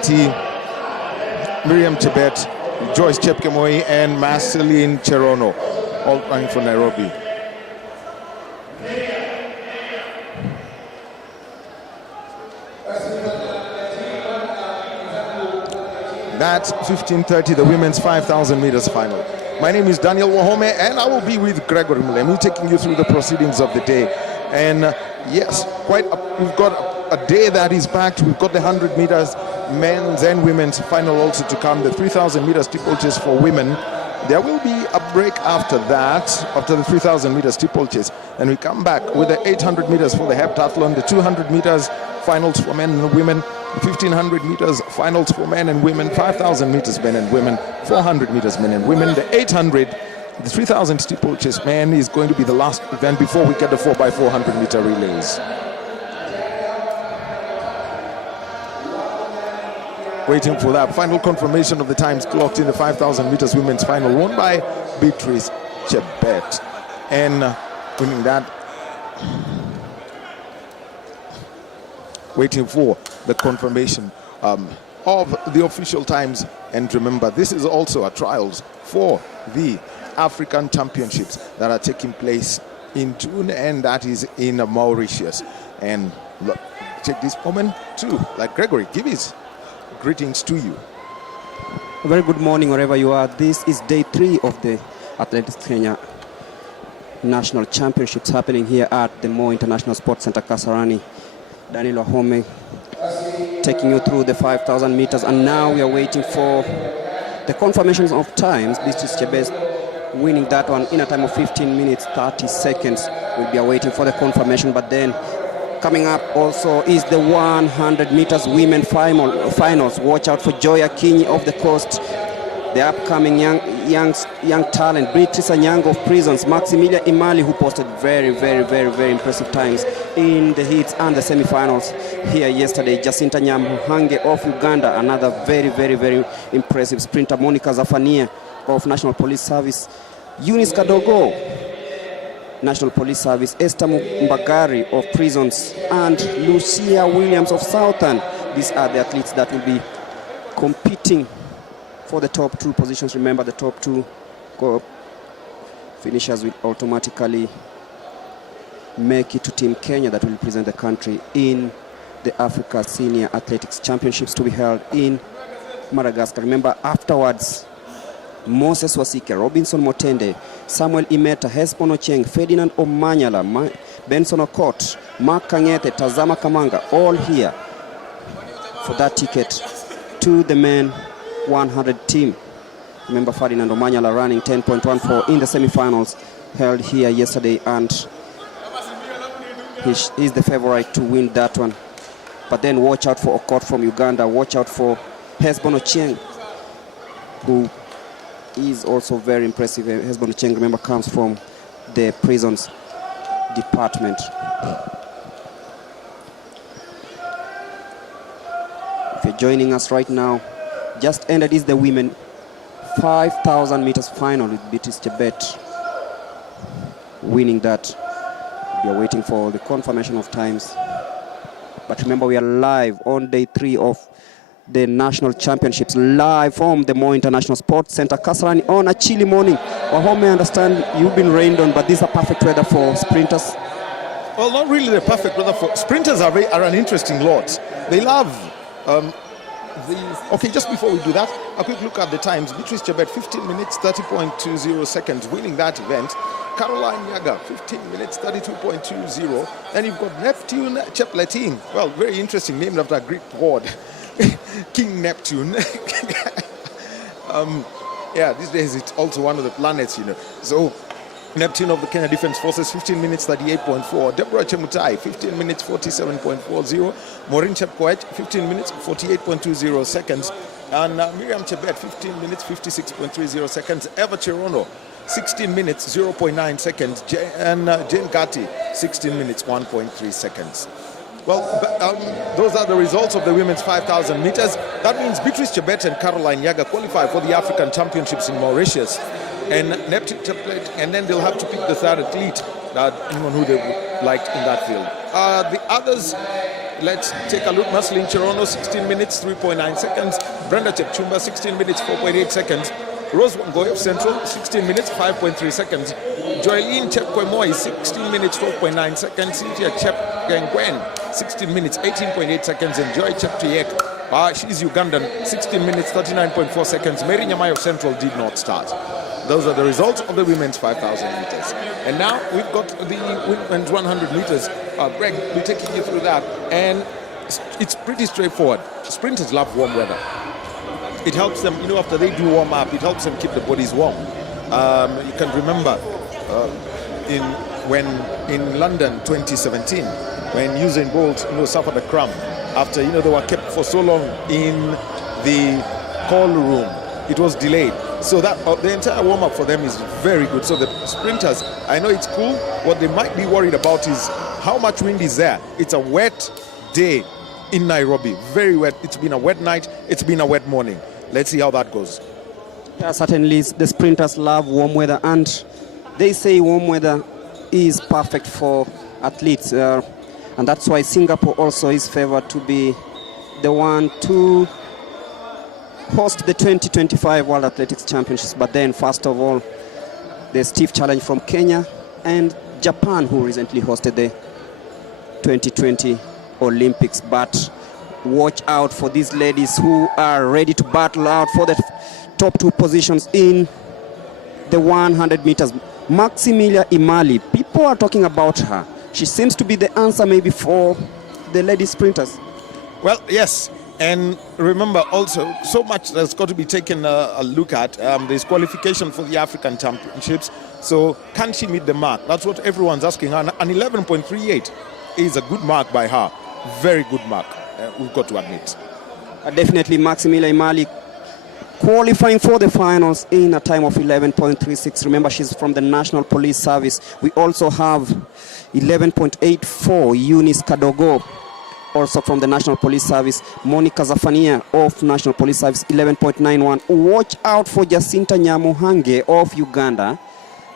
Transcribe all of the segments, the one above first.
Gatti, Miriam Chebet, Joyce Chepkemoi, and Marceline Cherono, all running for Nairobi. That's 15:30, the women's 5,000 meters final. My name is Daniel Wahome, and I will be with Gregory Mulemi, taking you through the proceedings of the day. And yes, we've got a day that is packed. We've got the 100 meters men's and women's final also to come. The 3,000 meters steeplechase for women. There will be a break after that, after the 3,000 meters steeplechase, and we come back with the 800 meters for the heptathlon, the 200 meters finals for men and women, 1,500 meters finals for men and women, 5,000 meters men and women, 400 meters men and women, the 800, the 3,000 steeplechase men is going to be the last event before we get the 4x400 meter relays. Waiting for that final confirmation of the times clocked in the 5,000 meters women's final, won by Beatrice Chebet, and winning that. Waiting for the confirmation of the official times. And remember, this is also a trials for the African Championships that are taking place in June, and that is in Mauritius. And look, take this moment too, like Gregory, give his greetings to you. A very good morning wherever you are. This is day 3 of the Athletics Kenya National Championships happening here at the Mo International Sports Center, Kasarani. Daniel Wahome taking you through the 5,000 meters, and now we are waiting for the confirmations of times. Beatrice Chebet winning that one in a time of 15 minutes 30 seconds. We'll be awaiting for the confirmation, but then coming up also is the 100 meters women finals. Watch out for Joy Akinyi of the Coast, the upcoming young talent, Beatrice Anyango of Prisons, Maximilia Imali, who posted very impressive times in the heats and the semi-finals here yesterday. Jacinta Nyamuhange of Uganda, another very impressive sprinter. Monica Zafania of National Police Service, Eunice Kadogo, National Police Service, Esther Mbagari of Prisons, and Lucia Williams of Southern. These are the athletes that will be competing for the top 2 positions. Remember, the top 2 finishers will automatically make it to Team Kenya that will represent the country in the Africa Senior Athletics Championships to be held in Madagascar. Remember, afterwards, Moses Wasike, Robinson Motende, Samuel Imeta, Hesbon Ocheng, Ferdinand Omanyala, Benson Okot, Mark Kangete, Tazama Kamanga, all here for that ticket to the men 100 team. Remember, Ferdinand Omanyala running 10.14 in the semi-finals held here yesterday, and he's the favorite to win that one. But then watch out for Okot from Uganda, watch out for Hesbon Ocheng, who is also very impressive. Hesbon Ocheng, remember, comes from the prisons department. If you're joining us right now, just ended is the women 5,000 meters final with Beatrice Chebet winning that. We are waiting for the confirmation of times. But remember, we are live on day 3 of the national championships, live from the Mo International Sports Center, Kasarani, on a chilly morning. Wahome, I understand you've been rained on, but this is a perfect weather for sprinters. Well, not really the perfect weather for sprinters. Are an interesting lot. They love okay, just before we do that, a quick look at the times. Beatrice Chebet, 15 minutes 30.20 seconds, winning that event. Caroline Yaga, 15 minutes 32.20. Then you've got Neptune Chepleting. Well, very interesting, named after a Greek god, King Neptune. Yeah, these days it's also one of the planets, you know. So Neptune of the Kenya Defense Forces, 15 minutes 38.4. Deborah Chemutai, 15 minutes 47.40. Maureen Chepkoech, 15 minutes 48.20 seconds. And Miriam Chebet, 15 minutes 56.30 seconds. Eva Cherono, 16 minutes 0.9 seconds. And Jane Gatti, 16 minutes 1.3 seconds. Well, those are the results of the women's 5,000 meters. That means Beatrice Chebet and Caroline Yaga qualify for the African Championships in Mauritius. And Neptune Cheplet, and then they'll have to pick the third athlete, anyone who they liked in that field. The others, let's take a look. Marceline Cherono, 16 minutes, 3.9 seconds. Brenda Chepchumba, 16 minutes, 4.8 seconds. Rose Wangoy of Central, 16 minutes, 5.3 seconds. Joylene Chepkoemoi, 16 minutes, 12.9 seconds. Cynthia Chepgengwen, 16 minutes, 18.8 seconds. And Joy Cheptuyek, she's Ugandan, 16 minutes, 39.4 seconds. Mary Nyamai of Central did not start. Those are the results of the women's 5,000 meters. And now we've got the women's 100 meters. Greg, we're taking you through that. And it's pretty straightforward. Sprinters love warm weather. It helps them, after they do warm up, it helps them keep the bodies warm. You can remember in London 2017, when Usain Bolt, suffered a cramp after, they were kept for so long in the call room. It was delayed. So that the entire warm-up for them is very good. So the sprinters, I know it's cool. What they might be worried about is how much wind is there. It's a wet day in Nairobi. Very wet. It's been a wet night. It's been a wet morning. Let's see how that goes. Yeah, certainly the sprinters love warm weather, and they say warm weather is perfect for athletes. And that's why Singapore also is favored to be the one to host the 2025 World Athletics Championships. But then, first of all, the stiff challenge from Kenya and Japan, who recently hosted the 2020 Olympics. But watch out for these ladies who are ready to battle out for the top two positions in the 100 meters. Maximilia Imali, people are talking about her. She seems to be the answer maybe for the lady sprinters. Well, yes. And remember also, so much that's got to be taken a look at. There's qualification for the African Championships. So can she meet the mark? That's what everyone's asking her. An 11.38 is a good mark by her. Very good mark, we've got to admit. Definitely Maximilia Imali qualifying for the finals in a time of 11.36. Remember, she's from the National Police Service. We also have 11.84 Eunice Kadogo, also from the National Police Service. Monica Zafania of National Police Service, 11.91. Watch out for Jacinta Nyamuhange of Uganda.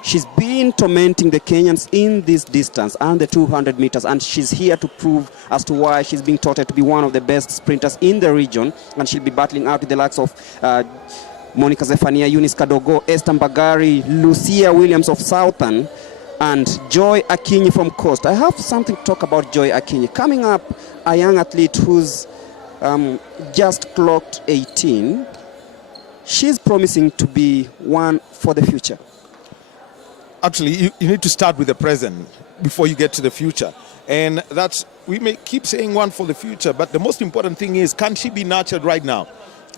She's been tormenting the Kenyans in this distance and the 200 meters, and she's here to prove as to why she's being touted to be one of the best sprinters in the region, and she'll be battling out with the likes of Monica Zefania, Eunice Kadogo, Esther Mbagari, Lucia Williams of Southern, and Joy Akinyi from Coast. I have something to talk about Joy Akinyi. Coming up, a young athlete who's just clocked 18. She's promising to be one for the future. Actually, you need to start with the present before you get to the future. And that's, we may keep saying one for the future, but the most important thing is, can she be nurtured right now?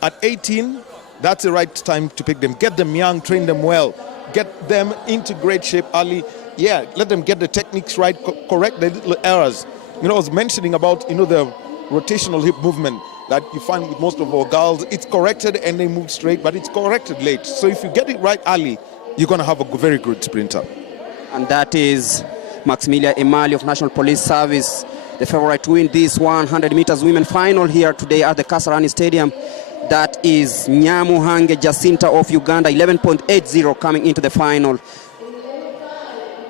At 18, that's the right time to pick them. Get them young, train them well, get them into great shape early. Yeah, let them get the techniques right, correct the little errors. I was mentioning about, the rotational hip movement that you find with most of our girls. It's corrected and they move straight, but it's corrected late. So if you get it right early, you're going to have a very good sprinter. And that is Maximilia Imali of National Police Service, the favorite to win this 100 meters women final here today at the Kasarani Stadium. That is Nyamuhange Jacinta of Uganda, 11.80 coming into the final.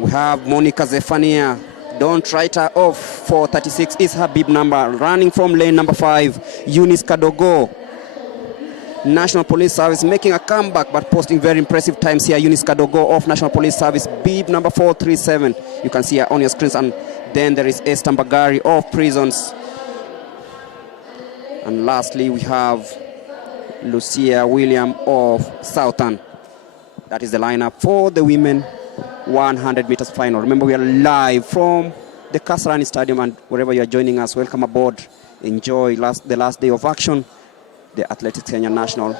We have Monica Zefania. Don't write her off. For 36 is her bib number. Running from lane number 5, Eunice Kadogo. National Police Service making a comeback but posting very impressive times here. Eunice Kadogo of National Police Service, bib number 437. You can see her on your screens. And then there is Esther Mbagari of Prisons. And lastly, we have Lucia William of Southern. That is the lineup for the women 100 meters final. Remember, we are live from the Kasarani Stadium, and wherever you are joining us, welcome aboard. Enjoy the last day of action, the Athletics Kenya National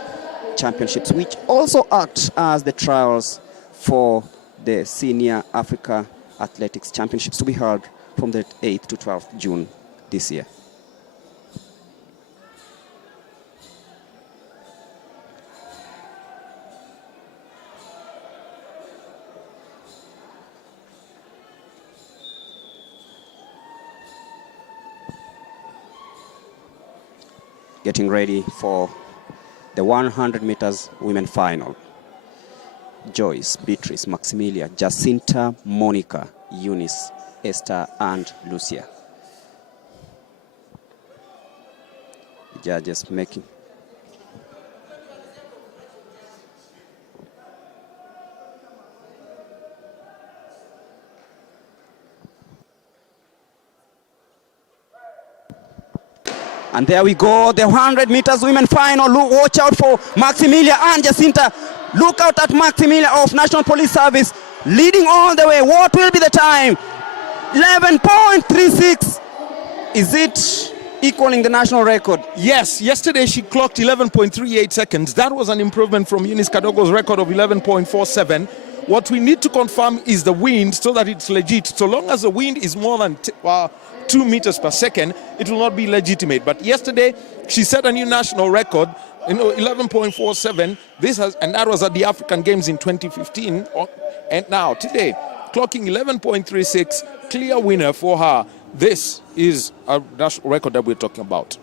Championships, which also act as the trials for the Senior Africa Athletics Championships to be held from the 8th to 12th June this year. Getting ready for the 100 meters women final. Joyce, Beatrice, Maximilia, Jacinta, Monica, Eunice, Esther and Lucia. The judges making. And there we go, the 100 meters women final. Look, watch out for Maximilia and Jacinta. Look out at Maximilia of National Police Service, leading all the way. What will be the time? 11.36. Is it equaling the national record? Yes, yesterday she clocked 11.38 seconds. That was an improvement from Eunice Kadogo's record of 11.47. What we need to confirm is the wind so that it's legit. So long as the wind is more than 2 meters per second, it will not be legitimate. But yesterday, she set a new national record, 11.47. And that was at the African Games in 2015. And now, today, clocking 11.36, clear winner for her. This is a national record that we're talking about.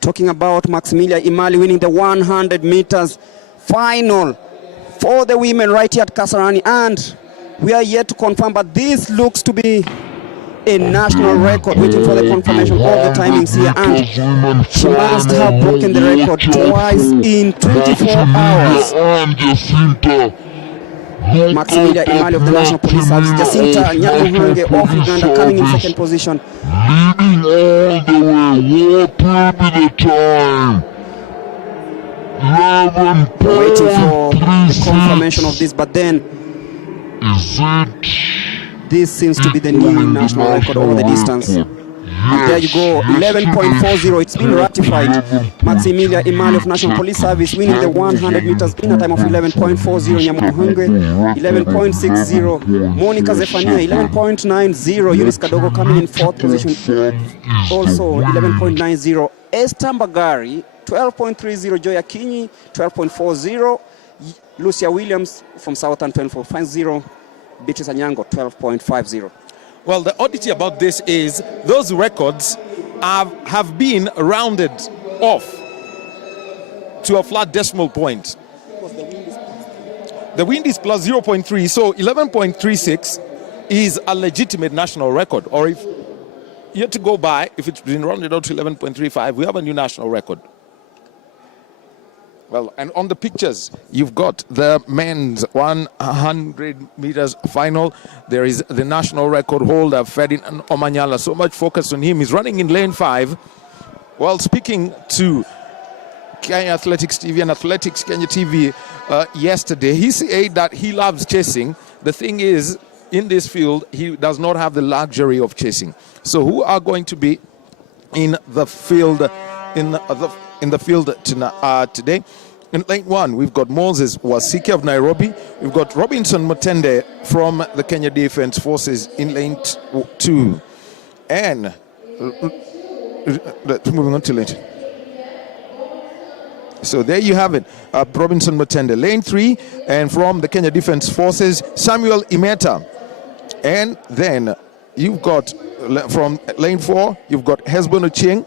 Talking about Maximilia Imali winning the 100 meters final for the women right here at Kasarani. And we are yet to confirm, but this looks to be a national record, waiting for the confirmation of the timings here. And she must have broken the record twice in 24 hours. Maximilia Imali of the National Police Service, Jacinta Nyamuhange of Uganda coming in second position. Leading all the way, what will be the time? 11. Waiting for the confirmation of this, but then is it? This seems to be the new national record over the distance. And there you go, 11.40. It's been ratified. Maximilia Imali of National Police Service winning the 100 meters in a time of 11.40. Nyamuhange 11.60. Monica Zefania 11.90. Eunice Kadogo coming in fourth position, also 11.90. Esther Mbagari 12.30. Joy Akinyi 12.40. Lucia Williams from Southern 12.50. Beatrice Anyango 12.50. Well, the oddity about this is those records have been rounded off to a flat decimal point. The wind is plus 0.3, so 11.36 is a legitimate national record. Or if you have to go by, if it's been rounded out to 11.35, we have a new national record. Well, and on the pictures, you've got the men's 100 meters final. There is the national record holder, Ferdinand Omanyala. So much focus on him. He's running in lane 5. Well, speaking to Kenyan Athletics TV and Athletics Kenya TV yesterday, he said that he loves chasing. The thing is, in this field, he does not have the luxury of chasing. So who are going to be in the field today? In lane 1, we've got Moses Wasike of Nairobi. We've got Robinson Mutende from the Kenya Defense Forces in lane 2. And moving on to lane. So there you have it, Robinson Mutende. Lane 3, and from the Kenya Defense Forces, Samuel Imeta. And then you've got, from lane 4, you've got Hesbon Ochieng.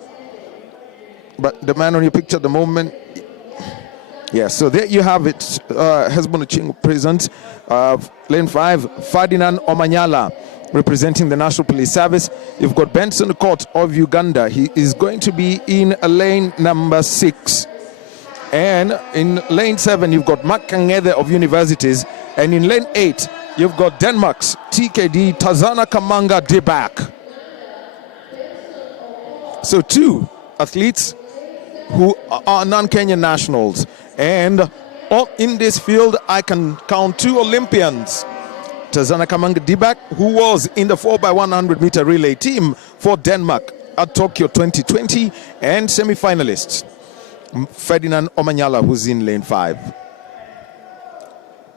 But the man on your picture at the moment, yeah, so there you have it. Hesbon Ochieng present. Lane 5, Ferdinand Omanyala representing the National Police Service. You've got Benson Court of Uganda. He is going to be in lane number 6. And in lane 7, you've got Mark Kangede of Universities. And in lane 8, you've got Denmark's TKD Tazana Kamanga Debak. So 2 athletes who are non-Kenyan nationals. And in this field, I can count 2 Olympians. Tazana Kamanga Dibak, who was in the 4x100 meter relay team for Denmark at Tokyo 2020, and semi-finalists Ferdinand Omanyala, who's in lane 5.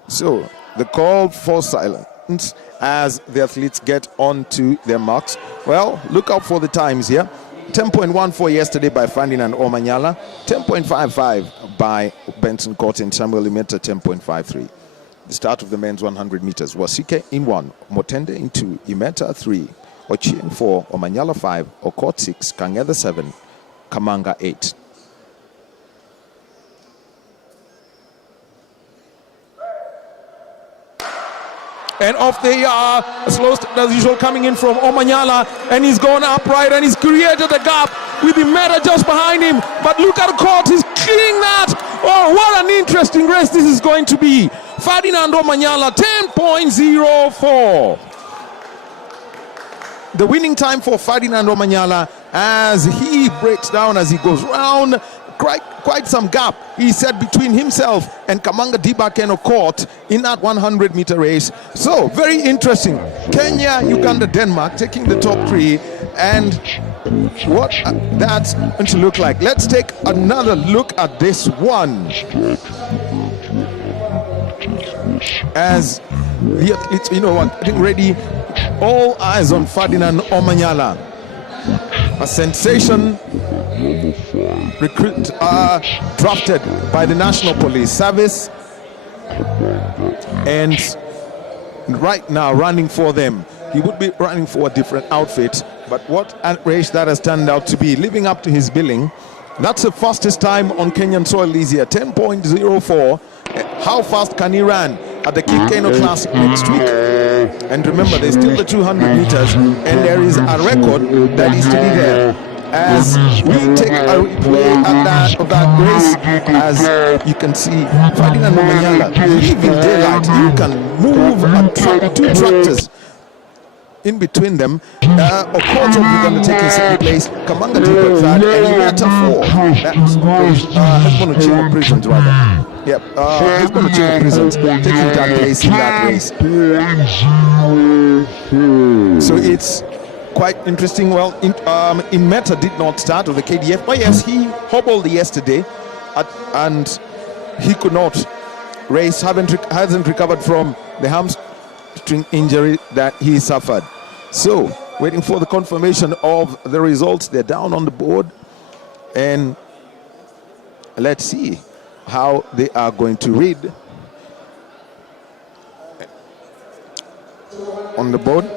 So the call for silence as the athletes get onto their marks. Well, look out for the times here. 10.14 yesterday by Ferdinand Omanyala, 10.55 by Benson Court, and Samuel Imeta 10.53. The start of the men's 100 meters. Wasike in 1, Motende in 2, Imeta 3, Ochieng 4, Omanyala 5, Okot 6, Kangede 7, Kamanga 8. And off they are, slow start as usual, coming in from Omanyala, and he's gone upright and he's created a gap with the Meta just behind him. But look at Court, he's killing that. Oh, what an interesting race this is going to be. Ferdinand Omanyala, 10.04. The winning time for Ferdinand Omanyala as he breaks down, as he goes round. Quite some gap, he said, between himself and Kamanga Dibakeno Court in that 100-meter race. So very interesting. Kenya, Uganda, Denmark taking the top three, and what that's going to look like. Let's take another look at this one. As the athletes, getting ready, all eyes on Ferdinand Omanyala. A sensation recruit drafted by the National Police Service, and right now running for them. He would be running for a different outfit, but what a race that has turned out to be, living up to his billing. That's the fastest time on Kenyan soil this year, 10.04. How fast can he run at the Kikeno Classic next week? And remember, there's still the 200 meters, and there is a record that is to be there. As we take a replay of that race, as you can see, Ferdinand Omanyala, leaving daylight, you can move two tractors in between them. Okoto Uganda taking second place, Kamanga Diba third, and Imata fourth. That's Hezbollah Chimo Prisons, rather. Yep, Hezbollah Chimo Prisons taking third place in that race. So it's quite interesting. Well, in Meta did not start with the KDF, but yes, he hobbled yesterday, and he could not race. Hasn't recovered from the hamstring injury that he suffered. So, waiting for the confirmation of the results. They're down on the board, and let's see how they are going to read on the board.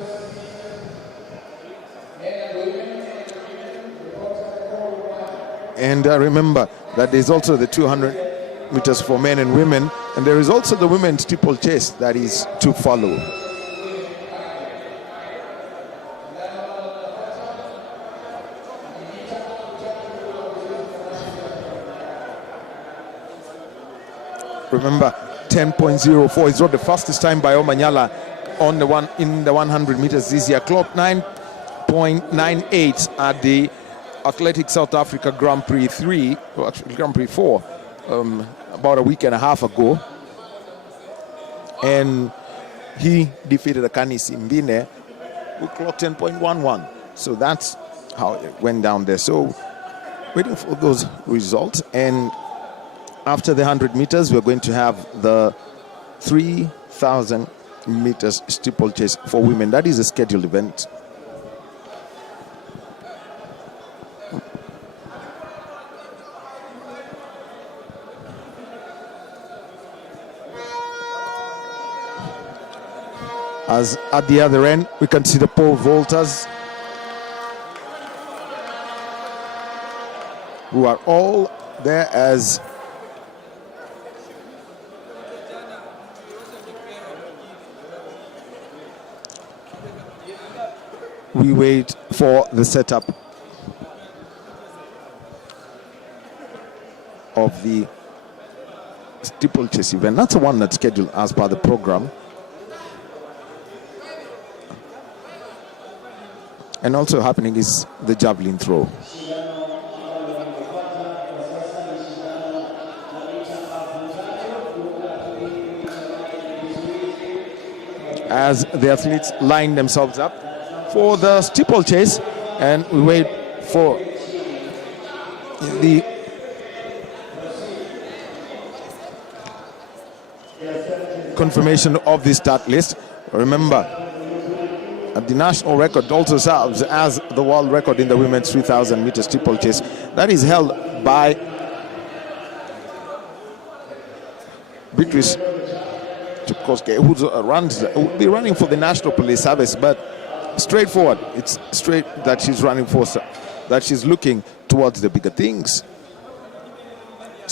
And remember that there's also the 200 meters for men and women, and there is also the women's steeplechase that is to follow. Remember, 10.04 is not the fastest time by Omanyala on the one in the 100 meters this year. Clock 9.98 at the Athletic South Africa Grand Prix 3, or actually Grand Prix 4, about a week and a half ago. And he defeated Akani Simbine, who clocked 10.11. So that's how it went down there. So waiting for those results. And after the 100 meters, we're going to have the 3,000 meters steeplechase for women. That is a scheduled event. As at the other end, we can see the pole vaulters, who are all there as we wait for the setup of the steeplechase event. That's the one that's scheduled as per the program. And also happening is the javelin throw. As the athletes line themselves up for the steeplechase, and we wait for the confirmation of the start list. Remember, the national record also serves as the world record in the women's 3,000 meter steeplechase. That is held by Beatrice Chupkoske, who will be running for the National Police Service, but straightforward. It's straight that she's running for, that she's looking towards the bigger things.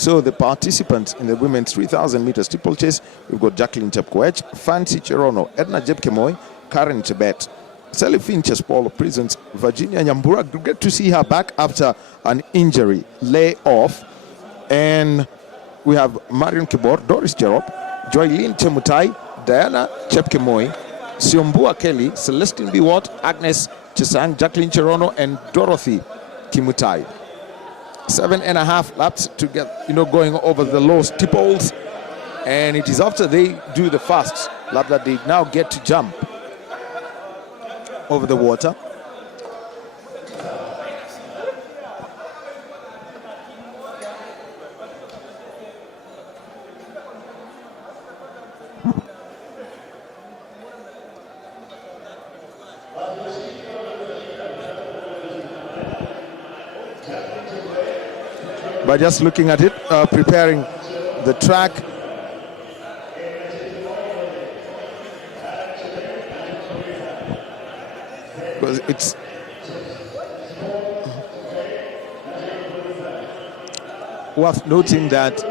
So the participants in the women's 3,000 meter steeplechase, we've got Jacqueline Chepkoech, Fancy Cherono, Edna Jepkemoi, Karen Chebet, Sally Finches, Paul Prisons, Virginia Nyambura. Great to see her back after an injury layoff. And we have Marion Kibor, Doris Cherop, Joylene Chemutai, Diana Chepkemoi, Siombua Kelly, Celestine Biwot, Agnes Chesang, Jacqueline Cherono, and Dorothy Kimutai. 7.5 laps to get, going over the low steeples. And it is after they do the first lap that they now get to jump over the water. By just looking at it, preparing the track. Because it's worth noting that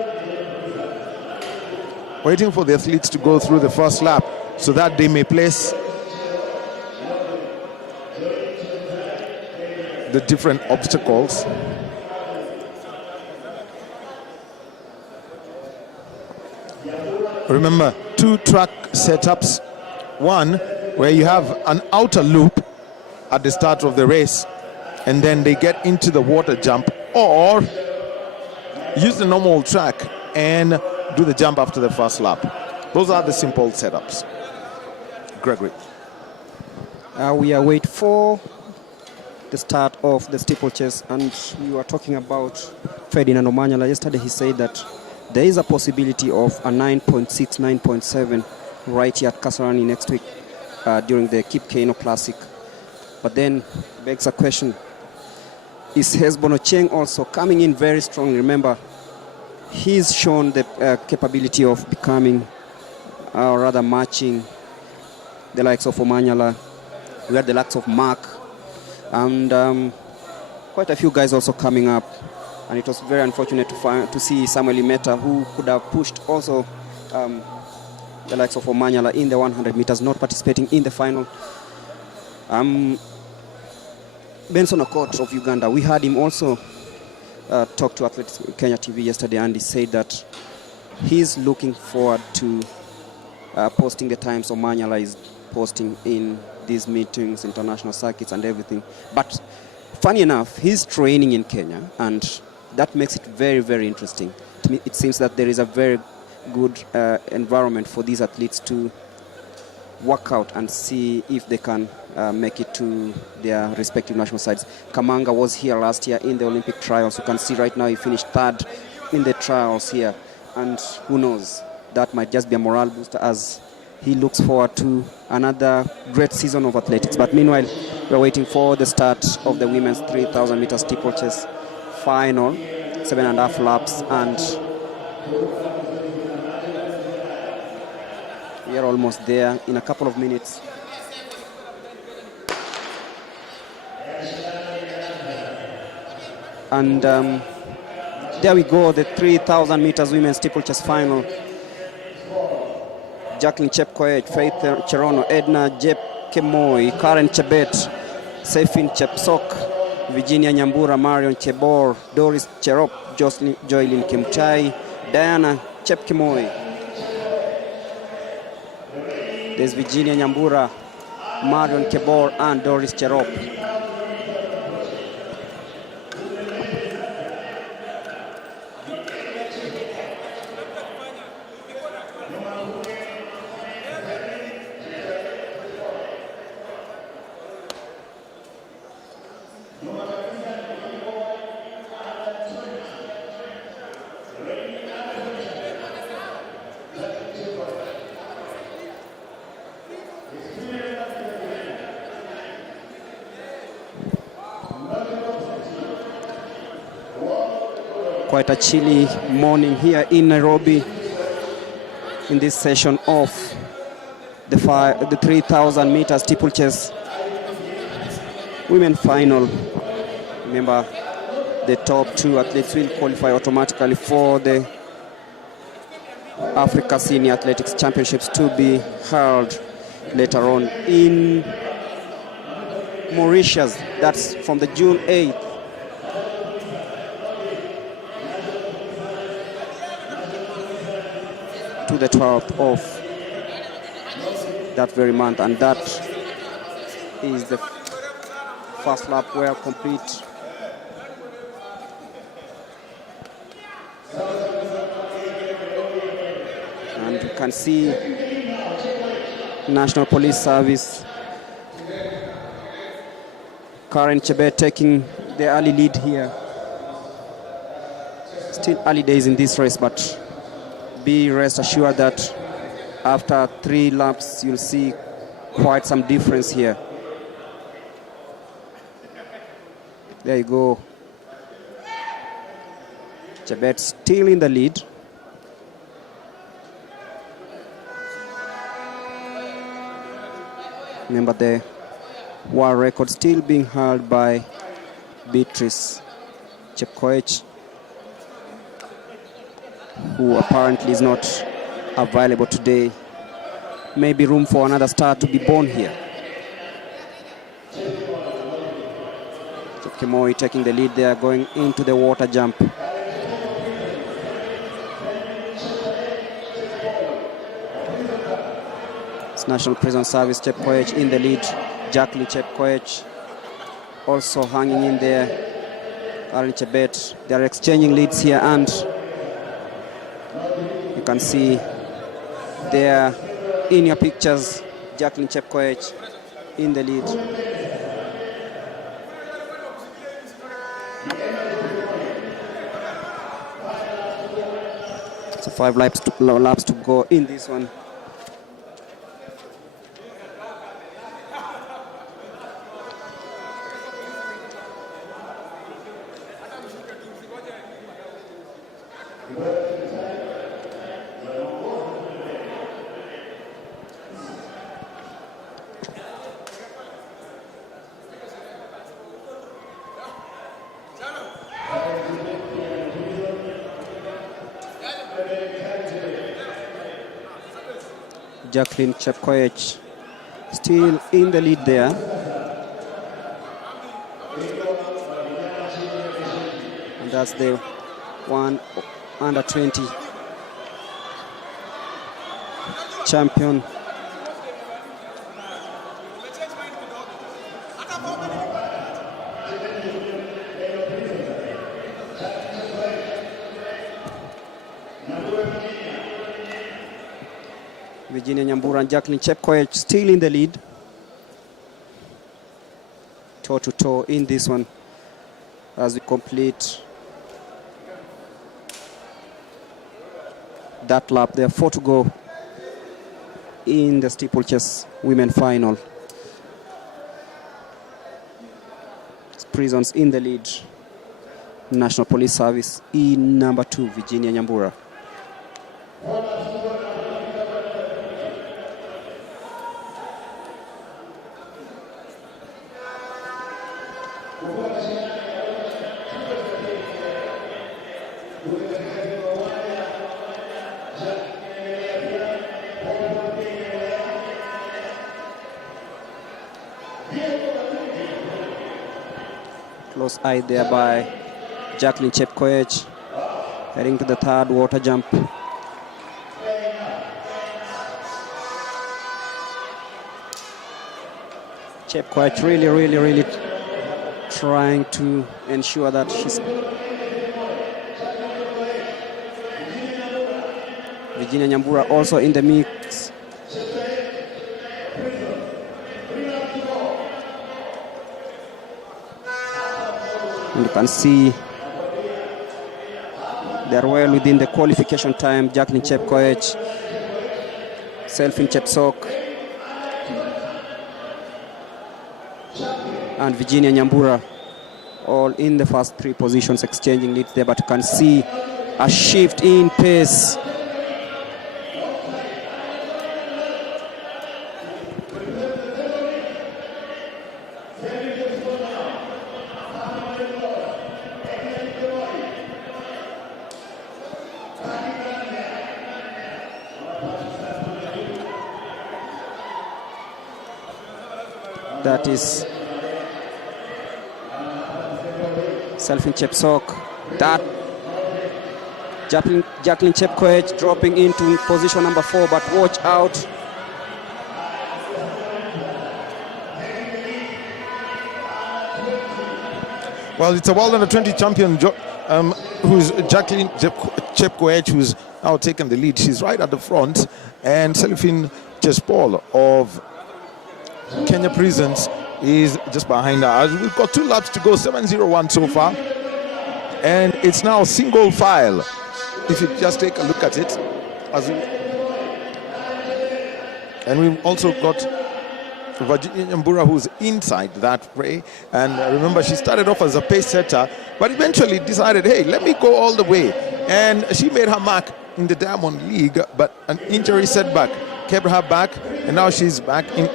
waiting for the athletes to go through the first lap so that they may place the different obstacles. Remember, 2 track setups. One where you have an outer loop at the start of the race and then they get into the water jump, or use the normal track and do the jump after the first lap. Those are the simple setups. Gregory. We are waiting for the start of the steeplechase, and we were talking about Ferdinand Omanyala. Yesterday he said that there is a possibility of a 9.6, 9.7 right here at Kasarani next week during the Kip Keino Classic. But then begs a question, is Hesbon Ocheng also coming in very strongly? Remember, he's shown the capability of becoming, or rather matching, the likes of Omanyala. We had the likes of Mark, and quite a few guys also coming up. And it was very unfortunate to see Samuel Imeta, who could have pushed also the likes of Omanyala in the 100 meters, not participating in the final. Benson Okot of Uganda, we had him also talk to Athletics Kenya TV yesterday, and he said that he's looking forward to posting the times Omanyala is posting in these meetings, international circuits and everything. But funny enough, he's training in Kenya, and that makes it very, very interesting. To me, it seems that there is a very good environment for these athletes to work out and see if they can make it to their respective national sides. Kamanga was here last year in the Olympic trials. You can see right now he finished 3rd in the trials here. And who knows, that might just be a morale booster as he looks forward to another great season of athletics. But meanwhile, we're waiting for the start of the women's 3,000 meter steeplechase final, 7.5 laps, and we are almost there in a couple of minutes. And there we go, the 3,000 meters women's steeplechase final. Jacqueline Chepkoech, Faith Cherono, Edna Jepkemoi, Karen Chebet, Sefin Chepsok, Virginia Nyambura, Marion Chebor, Doris Cherop, Joylene Kimchai, Diana Chepkemoi. There's Virginia Nyambura, Marion Kebor, and Doris Cherop. Quite a chilly morning here in Nairobi in this session of the 3,000 meter steeplechase women final. Remember, The top 2 athletes will qualify automatically for the Africa Senior Athletics Championships to be held later on in Mauritius. That's from the June 8th to the 12th of that very month, and that is the first lap were complete. And you can see National Police Service, Karen Chebet taking the early lead here. Still early days in this race, but be rest assured that after 3 laps you'll see quite some difference here. There you go. Chebet still in the lead. Remember, the world record still being held by Beatrice Chepkoech, who apparently is not available today. Maybe room for another star to be born here. Kimoi taking the lead there, going into the water jump. It's National Prison Service Chepkoech in the lead. Jacqueline Chepkoech also hanging in there. Aaron Chebet, they are exchanging leads here, and you can see there in your pictures Jacqueline Chepkoech in the lead. So 5 laps to go in this one. Jacqueline Chepkoech still in the lead there. And that's the one under 20 champion. Virginia Nyambura and Jacqueline Chepkoech still in the lead. Toe to toe in this one as we complete that lap. There are 4 to go in the steeplechase women final. Prisons in the lead. National Police Service in number 2, Virginia Nyambura. Close eye there by Jacqueline Chepkoech, heading to the 3rd water jump. Chepkoech really trying to ensure that she's... Virginia Nyambura also in the mix. And you can see they're well within the qualification time. Jacqueline Chepkoech, Selfin Chepsok, and Virginia Nyambura all in the first 3 positions, exchanging leads there, but you can see a shift in pace. That is Selfin Chepsok. That Jacqueline Chepkoech dropping into position number 4, but watch out. Well, it's a World Under-20 champion who's Jacqueline Chepkoech, who's now taken the lead. She's right at the front, and Selfin Chespol of Kenya Prisons is just behind her. We've got 2 laps to go, 7:01 so far, and it's now single file. If you just take a look at it, and we've also got Virginia Nyambura, who's inside that fray. And remember, she started off as a pace setter, but eventually decided, hey, let me go all the way. And she made her mark in the Diamond League, but an injury setback kept her back, and now she's back in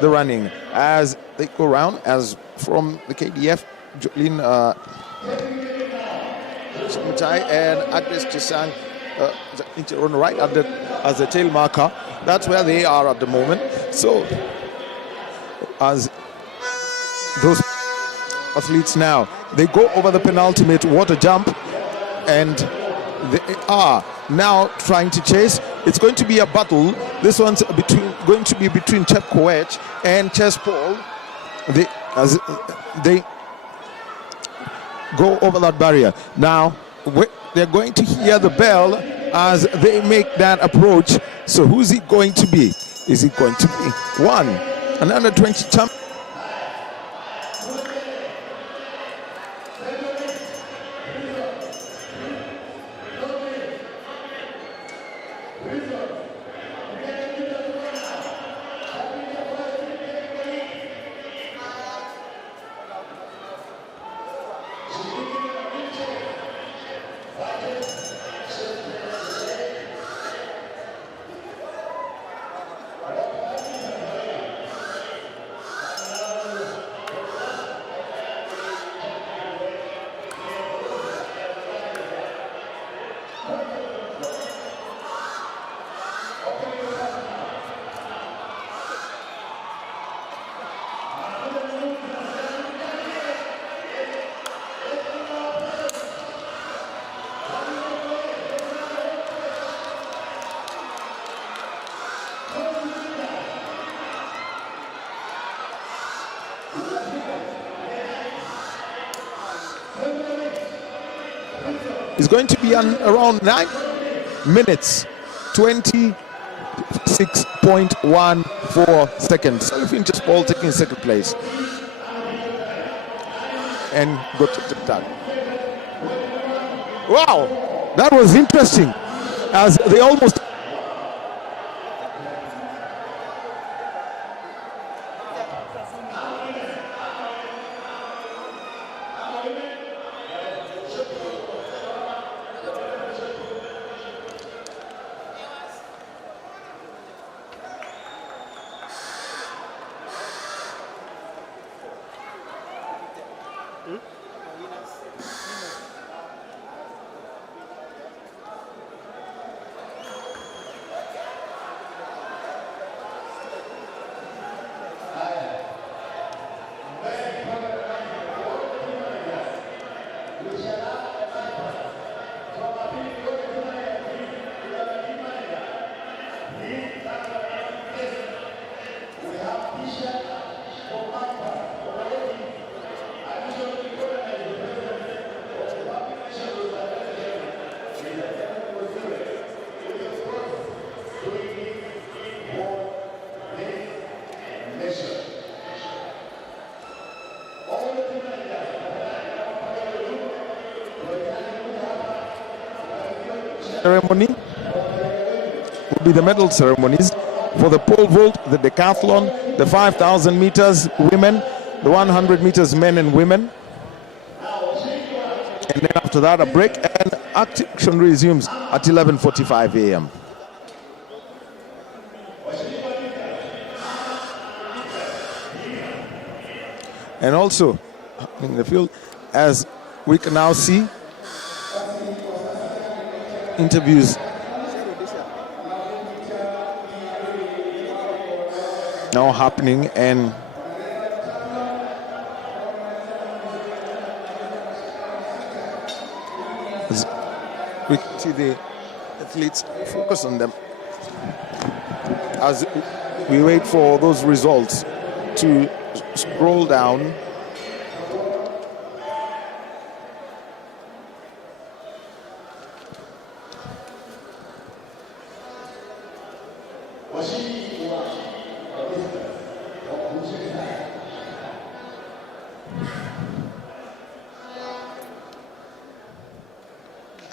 the running as they go round. As from the KDF, Jolene Shamatai and Agnes Chisang on the right as a tail marker. That's where they are at the moment. So as those athletes now, they go over the penultimate water jump, and they are now trying to chase. It's going to be a battle. This one's going to be between Chepkoech and Chespol. As they go over that barrier. Now they're going to hear the bell as they make that approach. So who's it going to be? Is it going to be an under-20 champion? It's going to be around 9 minutes, 26.14 seconds. Selfin Chespol taking second place. And go to the tag. Wow, that was interesting. As they almost ceremony will be the medal ceremonies for the pole vault, the decathlon, the 5,000 meters women, the 100 meters men and women. And then after that, a break, and action resumes at 11:45 a.m. And also in the field, as we can now see, interviews now happening, and as we can see the athletes focus on them as we wait for those results to scroll down.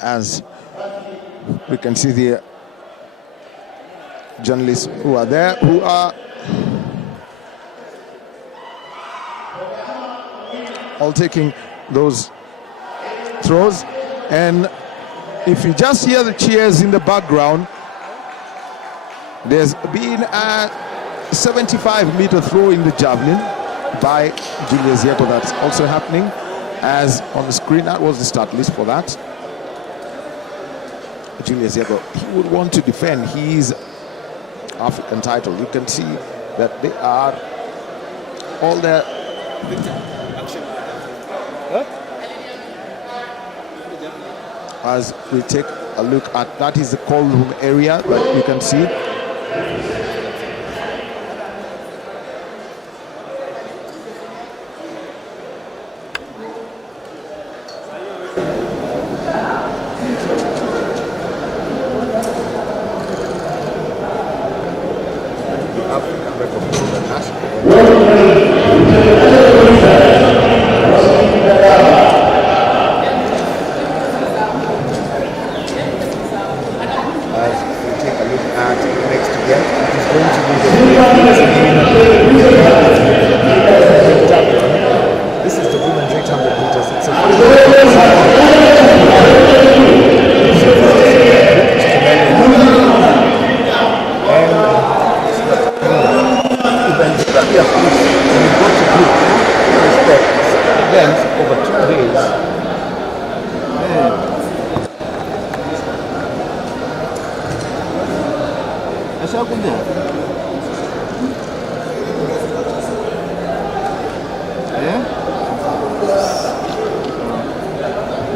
As we can see the journalists who are there, who are all taking those throws, and if you just hear the cheers in the background, there's been a 75-meter throw in the javelin by Julius Yego that's also happening. As on the screen, that was the start list for that. Julius Yego, he would want to defend his African title. You can see that they are all there. As we take a look at that, is the cold room area that you can see.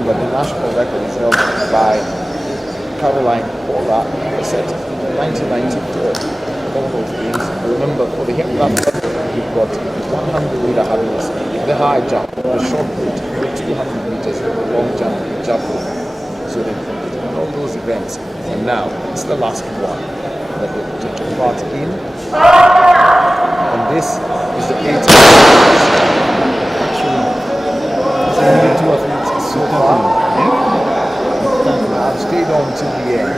But the national record is held by Caroline Paula set 1994. All those games. Remember, for the hip wrap, you've got 100-meter hurdles, the high jump, the short put, the 200 meters, the long jump, the javelin. So they competed in all those events, and now it's the last one that they're taking part in. And this is the 8th. Actually, it's only 2 athletes so far. I've stayed on till the end.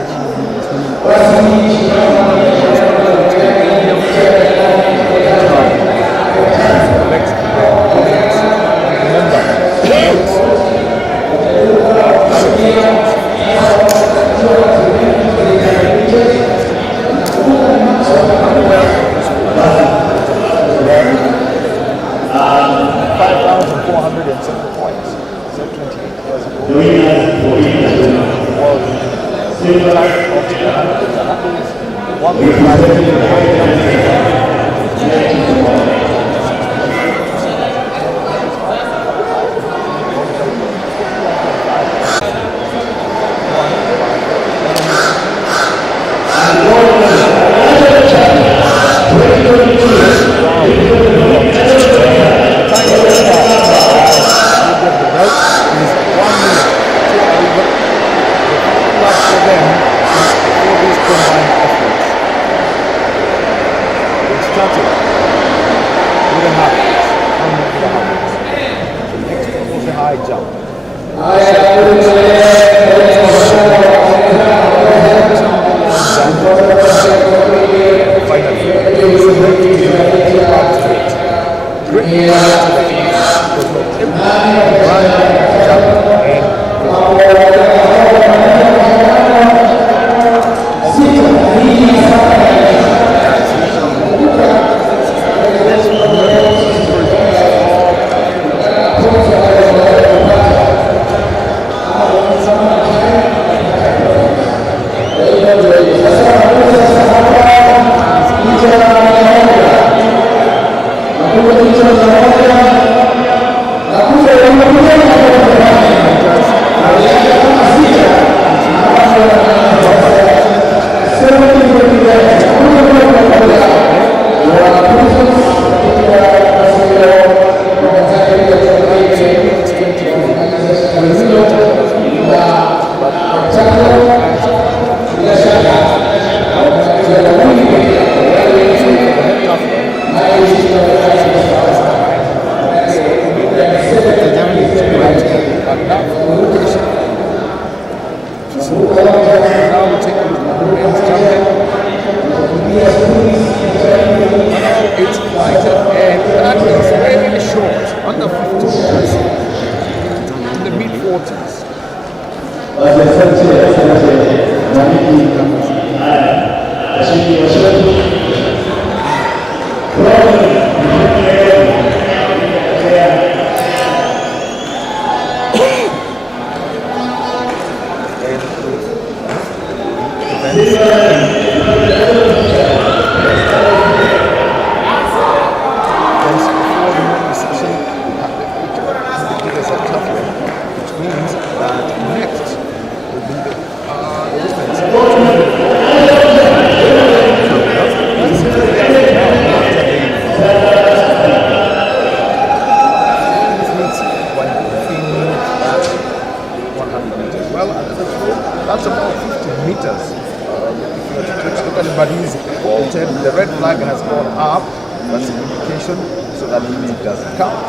The red flag has gone up. That's an indication so that it doesn't count.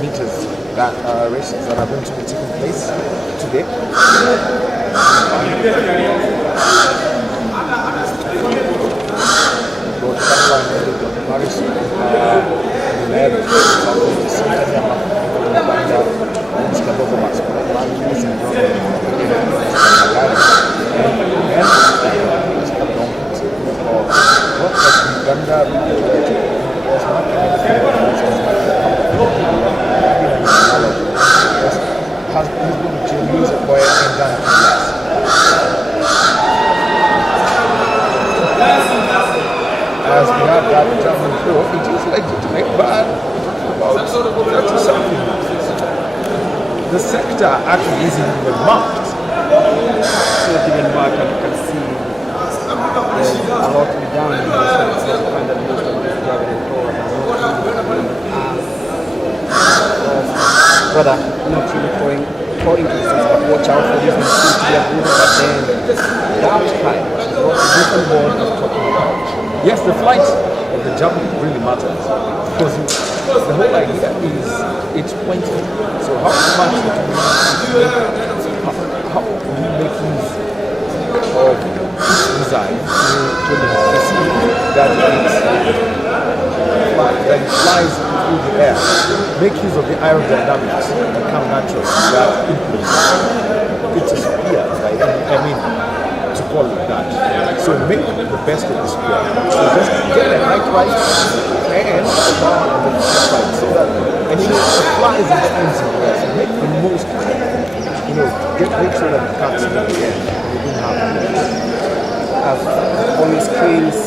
Meters that races that are going to be taking place today. As we have that Javelin throw, it is legitimate, but about 30 something. The sector actually isn't even marked. It's not even marked, and you can see there's a lot to be done in this. So you find that most of this Javelin throw rather not really throwing into the sense, but watch out for this one to be a good, but then that height is what the different board is talking about. Yes, the flight of the Javelin really matters because the whole idea is it's pointing. So how much how can we make use of this design to see that it flies through the air? Make use of the aerodynamics that come naturally that influence. It's a spear, right? I mean, to call it that. So make the best of the spear. So just get the height right and the height right so that the flies in the ends of the so make the most, make sure that it comes to the end. You don't have to have on the screens.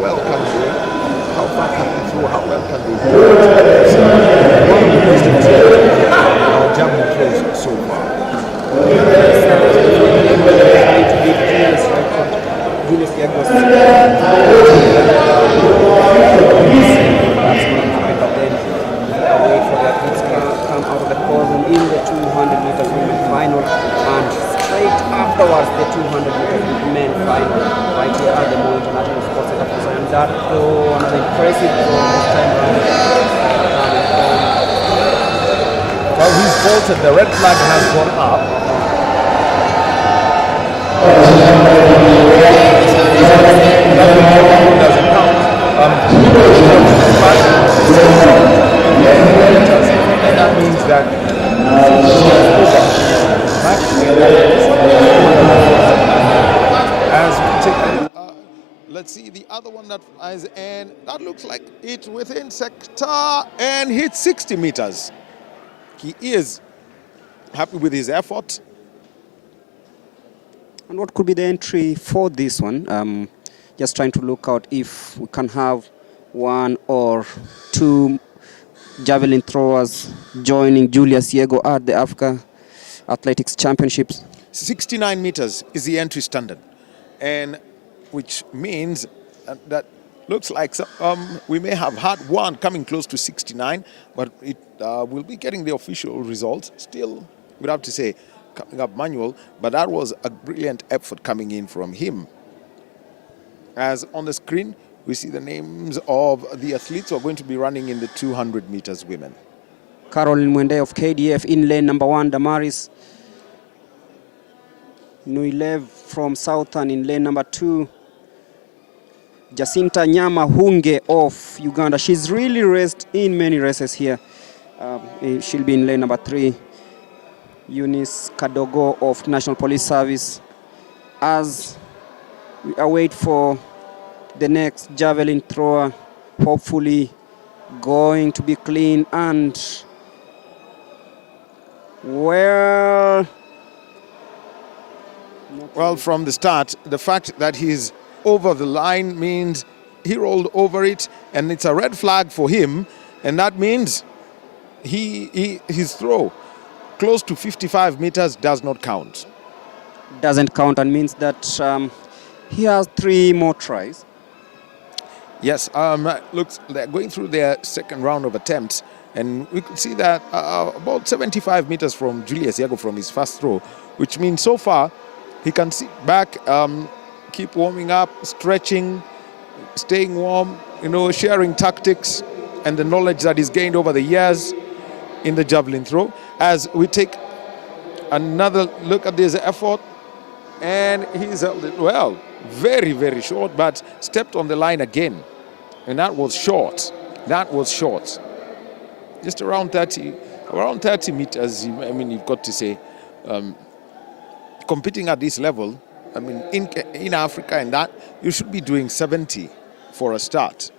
well can they, how far can they throw, how well can they do it? It's one of the most exciting javelin throws so far. Julius Yegos. Wait for the athletes to come out of the cordon in the 200 meters women final, and straight afterwards the 200 meters men final right here at the Moi International Sports Center. And that though another impressive goal this time around. Well, he's faulted. The red flag has gone up. Doesn't count. That means that as we take let's see the other one that flies, and that looks like it within sector and hits 60 meters. He is happy with his effort. And what could be the entry for this one? Just trying to look out if we can have one or two javelin throwers joining Julius Yego at the Africa Athletics Championships. 69 meters is the entry standard, and which means that looks like we may have had one coming close to 69, but it will be getting the official results. Still, we'd have to say coming up manual, but that was a brilliant effort coming in from him. As on the screen, we see the names of the athletes who are going to be running in the 200 meters women. Caroline Mwende of KDF in lane number 1, Damaris Nuilev from Southern in lane number 2, Jacinta Nyama Hunge of Uganda. She's really raced in many races here. She'll be in lane number 3. Eunice Kadogo of National Police Service. As we await for the next javelin thrower, hopefully going to be clean and well, from the start, the fact that he's over the line means he rolled over it, and it's a red flag for him, and that means his throw close to 55 meters does not count. Doesn't count, and means that he has 3 more tries. Yes, looks they're going through their second round of attempts, and we could see that about 75 meters from Julius Yego from his first throw, which means so far he can sit back, keep warming up, stretching, staying warm, sharing tactics and the knowledge that he's gained over the years in the javelin throw. As we take another look at this effort, and he's held it well, very, very short, but stepped on the line again, and that was short. That was short. Just around 30 meters. I mean, you've got to say, competing at this level, I mean, in Africa and that, you should be doing 70 for a start.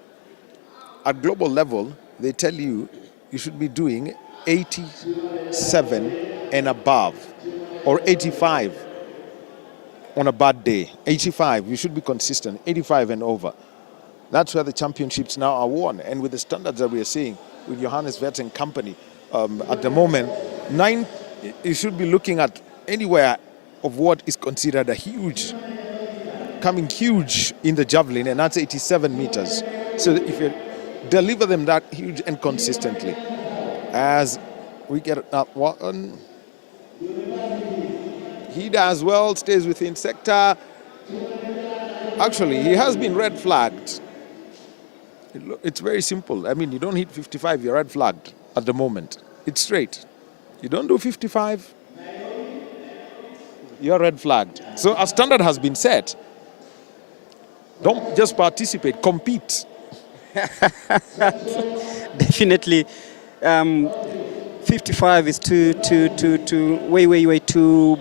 At global level, they tell you should be doing 87 and above, or 85 on a bad day. 85, you should be consistent, 85 and over. That's where the championships now are won. And with the standards that we are seeing with Johannes Vert and company, at the moment, 9, you should be looking at anywhere of what is considered a huge, coming huge in the javelin, and that's 87 meters. So if you deliver them that huge and consistently, as we get that one, he does well, stays within sector. Actually, he has been red flagged. It's very simple. I mean, you don't hit 55, you're red flagged at the moment. It's straight. You don't do 55, you're red flagged. So a standard has been set. Don't just participate, compete. Definitely. 55 is way too,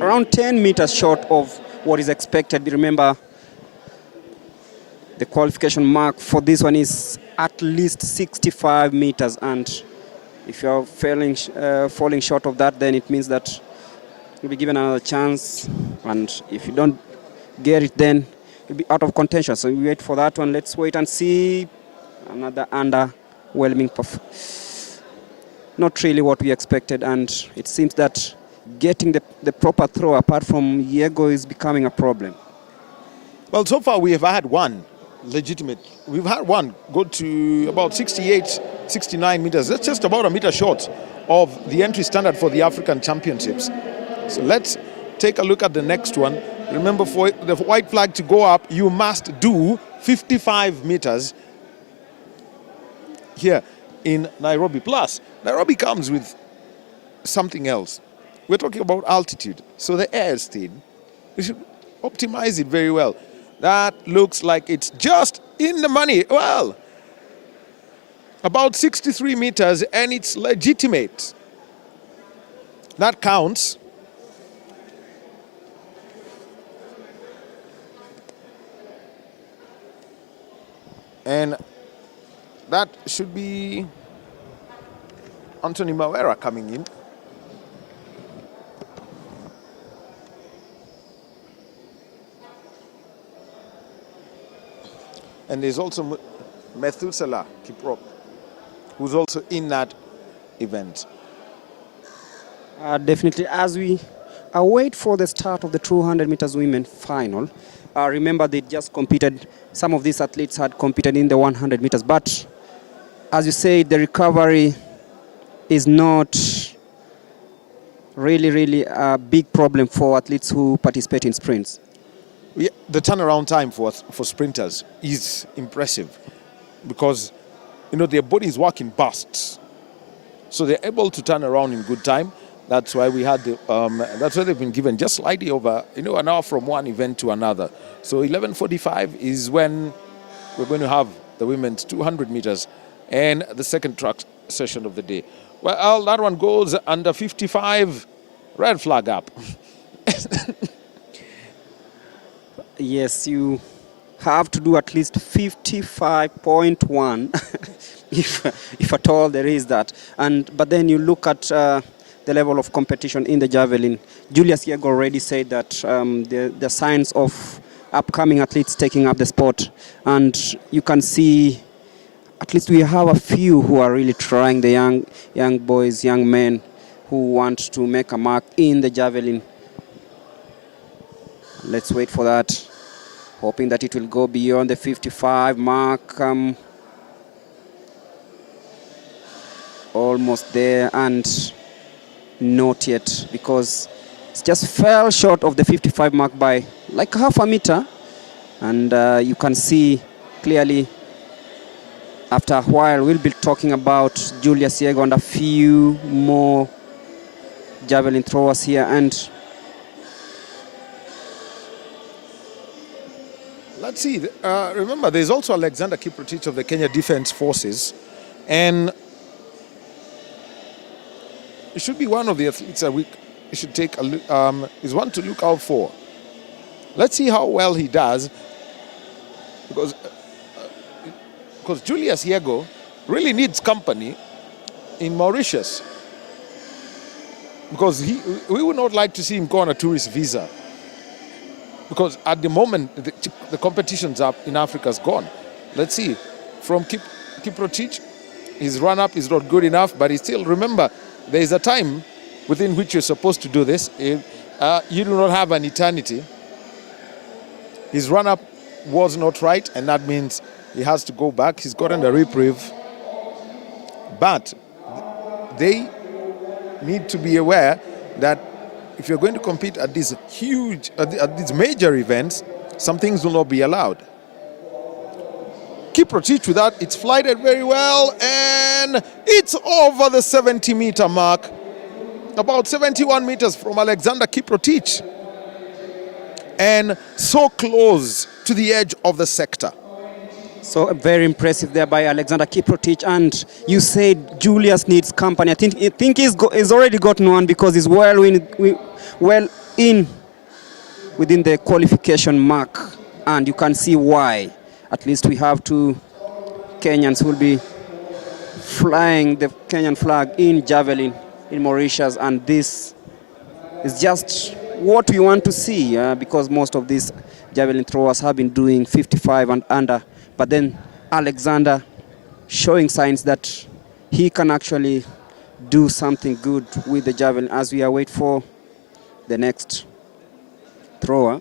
around 10 meters short of what is expected. Remember, the qualification mark for this one is at least 65 meters, and if you're falling short of that, then it means that you'll be given another chance, and if you don't get it, then will be out of contention. So we wait for that one. Let's wait and see. Another underwhelming performance. Not really what we expected, and it seems that getting the proper throw apart from Diego is becoming a problem. Well, so far we have had one legitimate. We've had one go to about 68, 69 meters. That's just about a meter short of the entry standard for the African Championships. So let's take a look at the next one. Remember, for the white flag to go up, you must do 55 meters here in Nairobi. Plus, Nairobi comes with something else. We're talking about altitude. So the airspeed, we should optimize it very well. That looks like it's just in the money. Well, about 63 meters, and it's legitimate. That counts. And that should be Anthony Mawera coming in. And there's also Methuselah Kiprop, who's also in that event. Definitely, as we await for the start of the 200 meters women final, remember they just competed, some of these athletes had competed in the 100 meters, but as you say, the recovery is not really a big problem for athletes who participate in sprints. Yeah, the turnaround time for sprinters is impressive because, you know, their body is working bursts. So they're able to turn around in good time. That's why we had that's why they've been given just slightly over, you know, an hour from one event to another. So 11:45 is when we're going to have the women's 200 meters and the second track session of the day. Well, that one goes under 55, red flag up. Yes, you have to do at least 55.1 if at all there is that. But then you look at the level of competition in the javelin. Julius Yego already said that the signs of upcoming athletes taking up the sport, and you can see at least we have a few who are really trying, the young boys, young men who want to make a mark in the javelin. Let's wait for that, hoping that it will go beyond the 55 mark. Almost there, and not yet, because it just fell short of the 55 mark by like half a meter. And you can see clearly after a while we'll be talking about Julius Yego and a few more javelin throwers here. And let's see, remember there's also Alexander Kiprotich of the Kenya Defense Forces, and it should be one of the athletes that we should take a look, is one to look out for. Let's see how well he does, because Julius Yego really needs company in Mauritius, because we would not like to see him go on a tourist visa, because at the moment the competitions up in Africa is gone. Let's see, from Kiprotich, his run-up is not good enough, but he still, remember, there is a time within which you're supposed to do this. You do not have an eternity. His run-up was not right, and that means he has to go back. He's gotten a reprieve. But they need to be aware that if you're going to compete at these huge, at these major events, some things will not be allowed. Kiprotich with that, it's flighted very well, and it's over the 70-meter mark. About 71 meters from Alexander Kiprotich. And so close to the edge of the sector. so very impressive there by Alexander Kiprotich. And you said Julius needs company. I think he's already gotten one, because he's well in within the qualification mark. And you can see why. At least we have two Kenyans who will be flying the Kenyan flag in javelin in Mauritius, and this is just what we want to see, because most of these javelin throwers have been doing 55 and under. But then Alexander showing signs that he can actually do something good with the javelin as we await for the next thrower.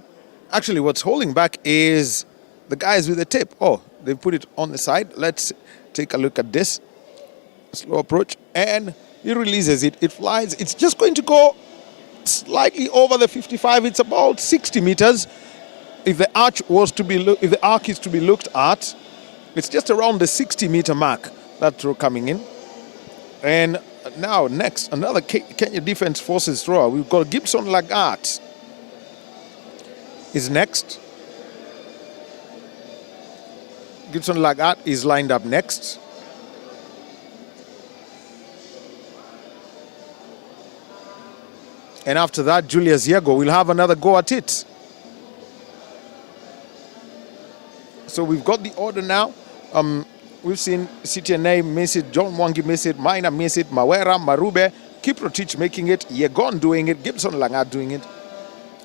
Actually, what's holding back is the guys with the tip. Oh, they put it on the side. Let's take a look at this. Slow approach, and he releases it. It flies. It's just going to go slightly over the 55. It's about 60 meters. If the arc is to be looked at, it's just around the 60-meter mark. That throw coming in. And now next, another Kenya Defence Forces thrower. We've got Gibson Lagat is next. Gibson Lagat is lined up next. And after that, Julius Yego will have another go at it. So we've got the order now. We've seen CTNA miss it, John Mwangi miss it, Maina miss it, Mawera, Marube, Kiprotich making it, Yegon doing it, Gibson Langat doing it.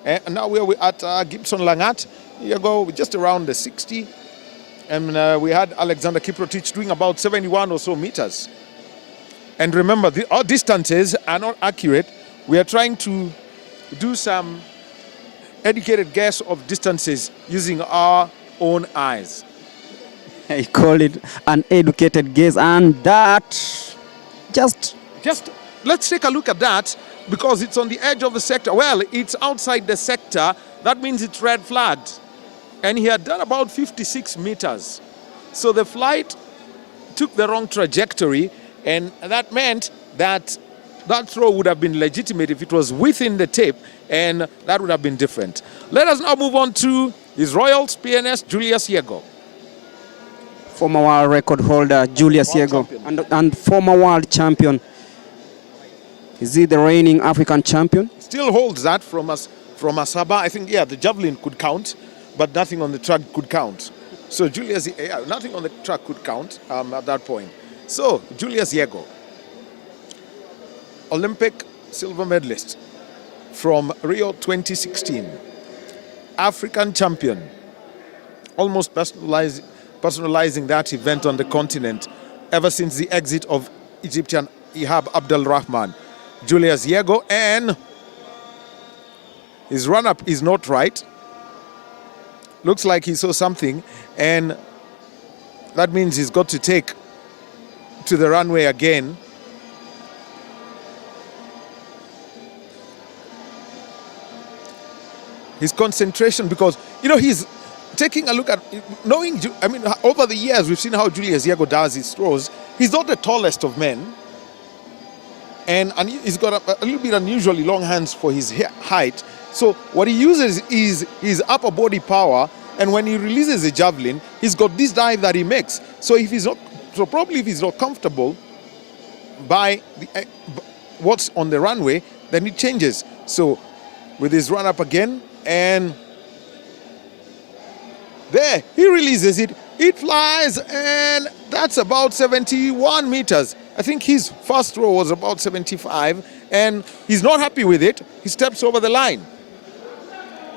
And now we're at Gibson Langat. Yego just around the 60. And we had Alexander Kiprotich doing about 71 or so meters. And remember, our distances are not accurate. We are trying to do some educated guess of distances using our own eyes. I call it an educated guess, and that just let's take a look at that, because it's on the edge of the sector. Well, it's outside the sector. That means it's red flagged. And he had done about 56 meters. So the flight took the wrong trajectory, and that meant that that throw would have been legitimate if it was within the tape, and that would have been different. Let us now move on to His Royals PNS Julius Yego. former world record holder Julius Yego and former world champion. Is he the reigning African champion? Still holds that from Asaba. I think, yeah, the javelin could count, but nothing on the track could count. So Julius, nothing on the track could count at that point. So Julius Yego, Olympic silver medalist from Rio 2016, African champion, almost personalizing that event on the continent ever since the exit of Egyptian Ihab Abdel Rahman. Julius Yego, and his run-up is not right. Looks like he saw something, and that means he's got to take to the runway again. His concentration, because, you know, he's taking a look at, knowing, I mean, over the years, we've seen how Julius Yego does his throws. He's not the tallest of men, and he's got a little bit unusually long hands for his height. So what he uses is his upper body power, and when he releases the javelin, he's got this dive that he makes. So if he's not, probably if he's not comfortable by what's on the runway, then he changes. So with his run up again, and there he releases it. It flies, and that's about 71 meters. I think his first throw was about 75, and he's not happy with it. He steps over the line.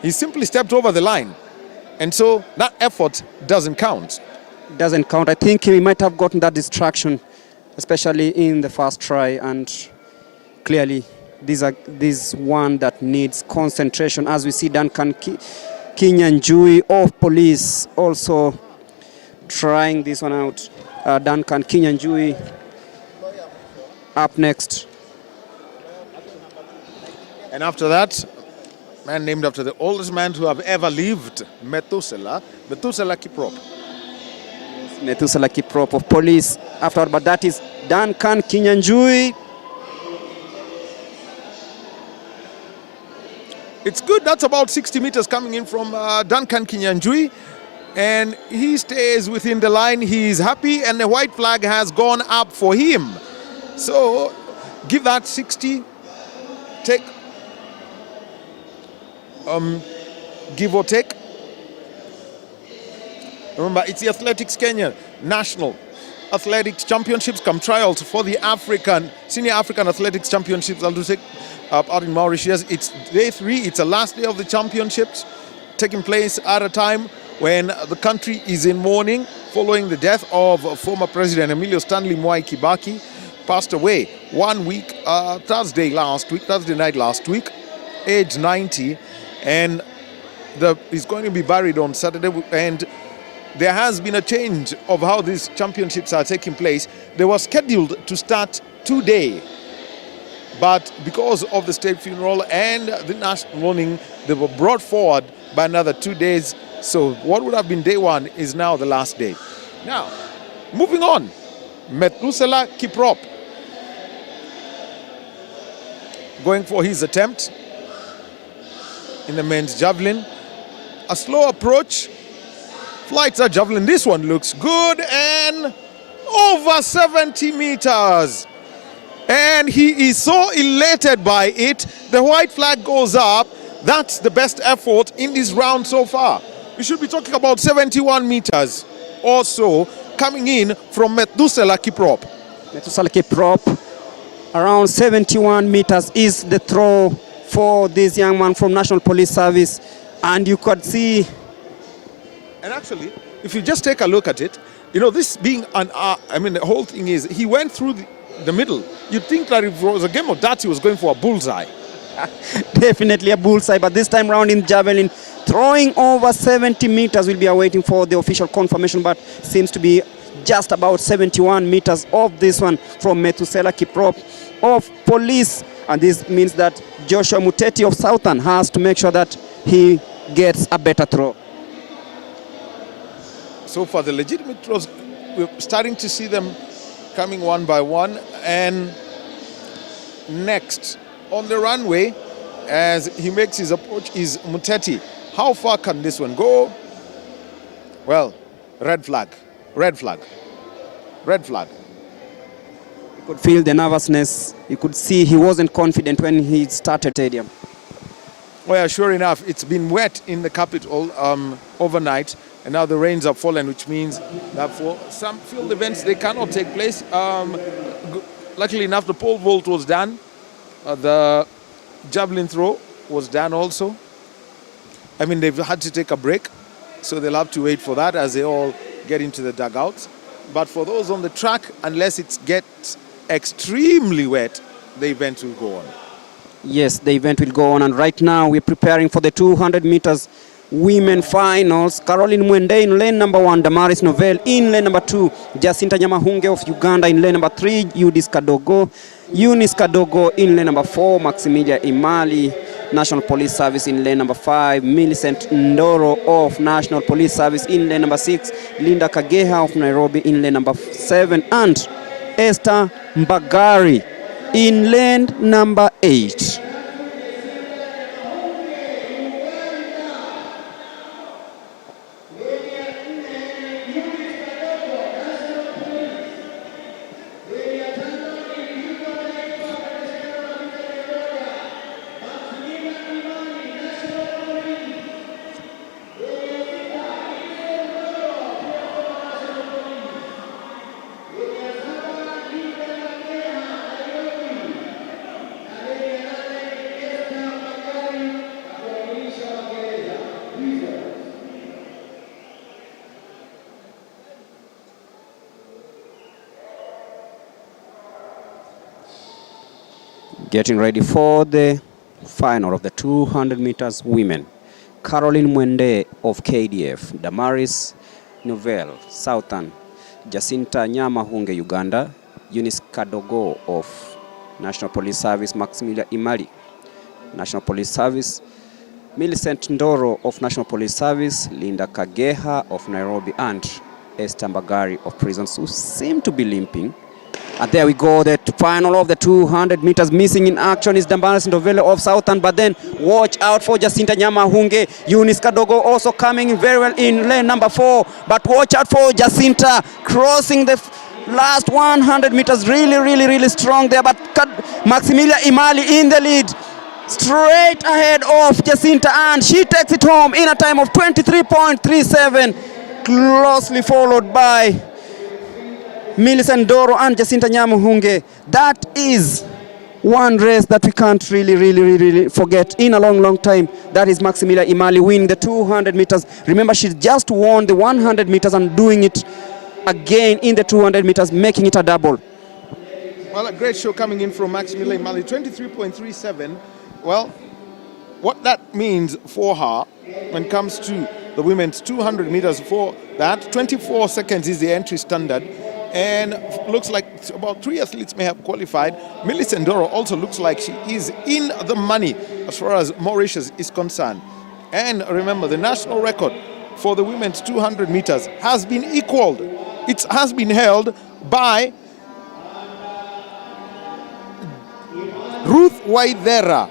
He simply stepped over the line. And so that effort doesn't count. Doesn't count. I think he might have gotten that distraction, especially in the first try, and clearly this one that needs concentration, as we see Duncan Kenyan Jui of Police also trying this one out. Duncan Kenyan Jui up next. And after that, man named after the oldest man to have ever lived, Methuselah Kiprop. Yes, Methuselah Kiprop of Police after, but that is Duncan Kenyan Jui. It's good. That's about 60 meters coming in from Duncan Kenyan Jui, and he stays within the line. He's happy, and the white flag has gone up for him. So give that 60, take, give or take. Remember, it's the Athletics Kenya National Athletics Championships come trials for the Senior African Athletics Championships. I'll do take out in Mauritius. It's day 3. It's the last day of the championships. taking place at a time when the country is in mourning following the death of former President Emilio Stanley Mwai Kibaki. Passed away 1 week, Thursday night last week, age 90, and he's going to be buried on Saturday. And there has been a change of how these championships are taking place. They were scheduled to start today, but because of the state funeral and the national mourning, they were brought forward by another 2 days. So what would have been day one is now the last day. Now, moving on, Methuselah Kiprop going for his attempt in the men's javelin. A slow approach, flights at javelin. This one looks good, and over 70 meters. And he is so elated by it. The white flag goes up. That's the best effort in this round so far. We should be talking about 71 meters or so coming in from Methuselah Kiprop. Methuselah Kiprop, around 71 meters is the throw for this young man from National Police Service. And you could see... And actually, if you just take a look at it, you know, this being an... the whole thing is, he went through the middle. You'd think that if it was a game of darts, he was going for a bullseye. Definitely a bullseye, but this time round in javelin, throwing over 70 meters. We'll be awaiting for the official confirmation, but seems to be just about 71 meters of this one from Methuselah Kiprop of police. And this means that Joshua Muteti of Southern has to make sure that he gets a better throw. So for the legitimate throws, we're starting to see them coming one by one. And next on the runway, as he makes his approach, is Muteti. How far can this one go? Well, red flag, red flag, red flag. You could feel the nervousness. You could see he wasn't confident when he started stadium. Well, yeah, sure enough, it's been wet in the capital overnight, and now the rains have fallen, which means that for some field events, they cannot take place. Luckily enough, the pole vault was done. The javelin throw was done also. I mean, they've had to take a break, so they'll have to wait for that as they all get into the dugouts. But for those on the track, unless it gets extremely wet, the event will go on. Yes, the event will go on, and right now we're preparing for the 200 meters women finals. Caroline Mwende in lane number 1, Damaris Novell in lane number 2, Jacinta Nyamahunge of Uganda in lane number 3, Eunice Kadogo in lane number 4, Maximilia Imali, National Police Service in lane number 5, Millicent Ndoro of National Police Service in lane number 6, Linda Kageha of Nairobi in lane number 7, and Esther Mbagari in lane number 8. Getting ready for the final of the 200 meters women. Caroline Mwende of KDF, Damaris Novell, Southern, Jacinta Nyamahunge, Uganda, Eunice Kadogo of National Police Service, Maximilia Imali, National Police Service, Millicent Ndoro of National Police Service, Linda Kageha of Nairobi, and Esther Mbagari of Prisons, who seem to be limping. And there we go, the final of the 200 meters. Missing in action is Damaris Novell of Southern, but then watch out for Jacinta Nyamahunge. Eunice Kadogo also coming in very well in lane number 4, but watch out for Jacinta crossing the last 100 meters. Really strong there, but Maximilia Imali in the lead, straight ahead of Jacinta, and she takes it home in a time of 23.37, closely followed by Millicent Ndoro and Jacinta Nyamahunge. That is one race that we can't really forget in a long time. That is Maximilian Imali winning the 200 meters. Remember, she just won the 100 meters and doing it again in the 200 meters, making it a double. Well, a great show coming in from Maximilian Imali, 23.37. Well, what that means for her when it comes to the women's 200 meters, for that 24 seconds is the entry standard, and looks like about 3 athletes may have qualified. Millicent Ndoro also looks like she is in the money as far as Mauritius is concerned. And remember, the national record for the women's 200 meters has been equaled. It has been held by Ruth Waithera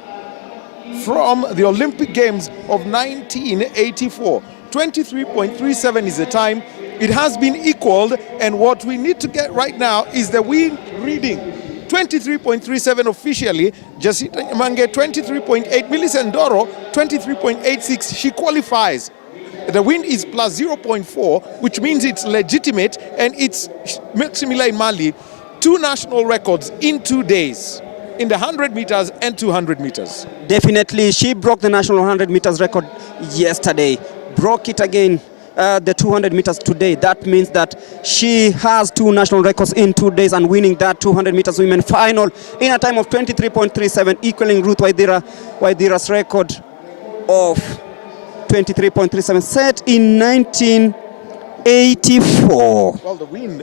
from the Olympic Games of 1984. 23.37 is the time. It has been equaled, and what we need to get right now is the wind reading. 23.37 officially, Jacinta Nyamange 23.8, Millicent Ndoro 23.86, she qualifies. The wind is plus 0.4, which means it's legitimate, and it's Maximilian Imali, 2 national records in 2 days, in the 100 meters and 200 meters. Definitely, she broke the national 100 meters record yesterday, broke it again, the 200 meters today. That means that she has 2 national records in 2 days and winning that 200 meters women final in a time of 23.37, equaling Ruth Waithera's record of 23.37 set in 1984. Well, the wind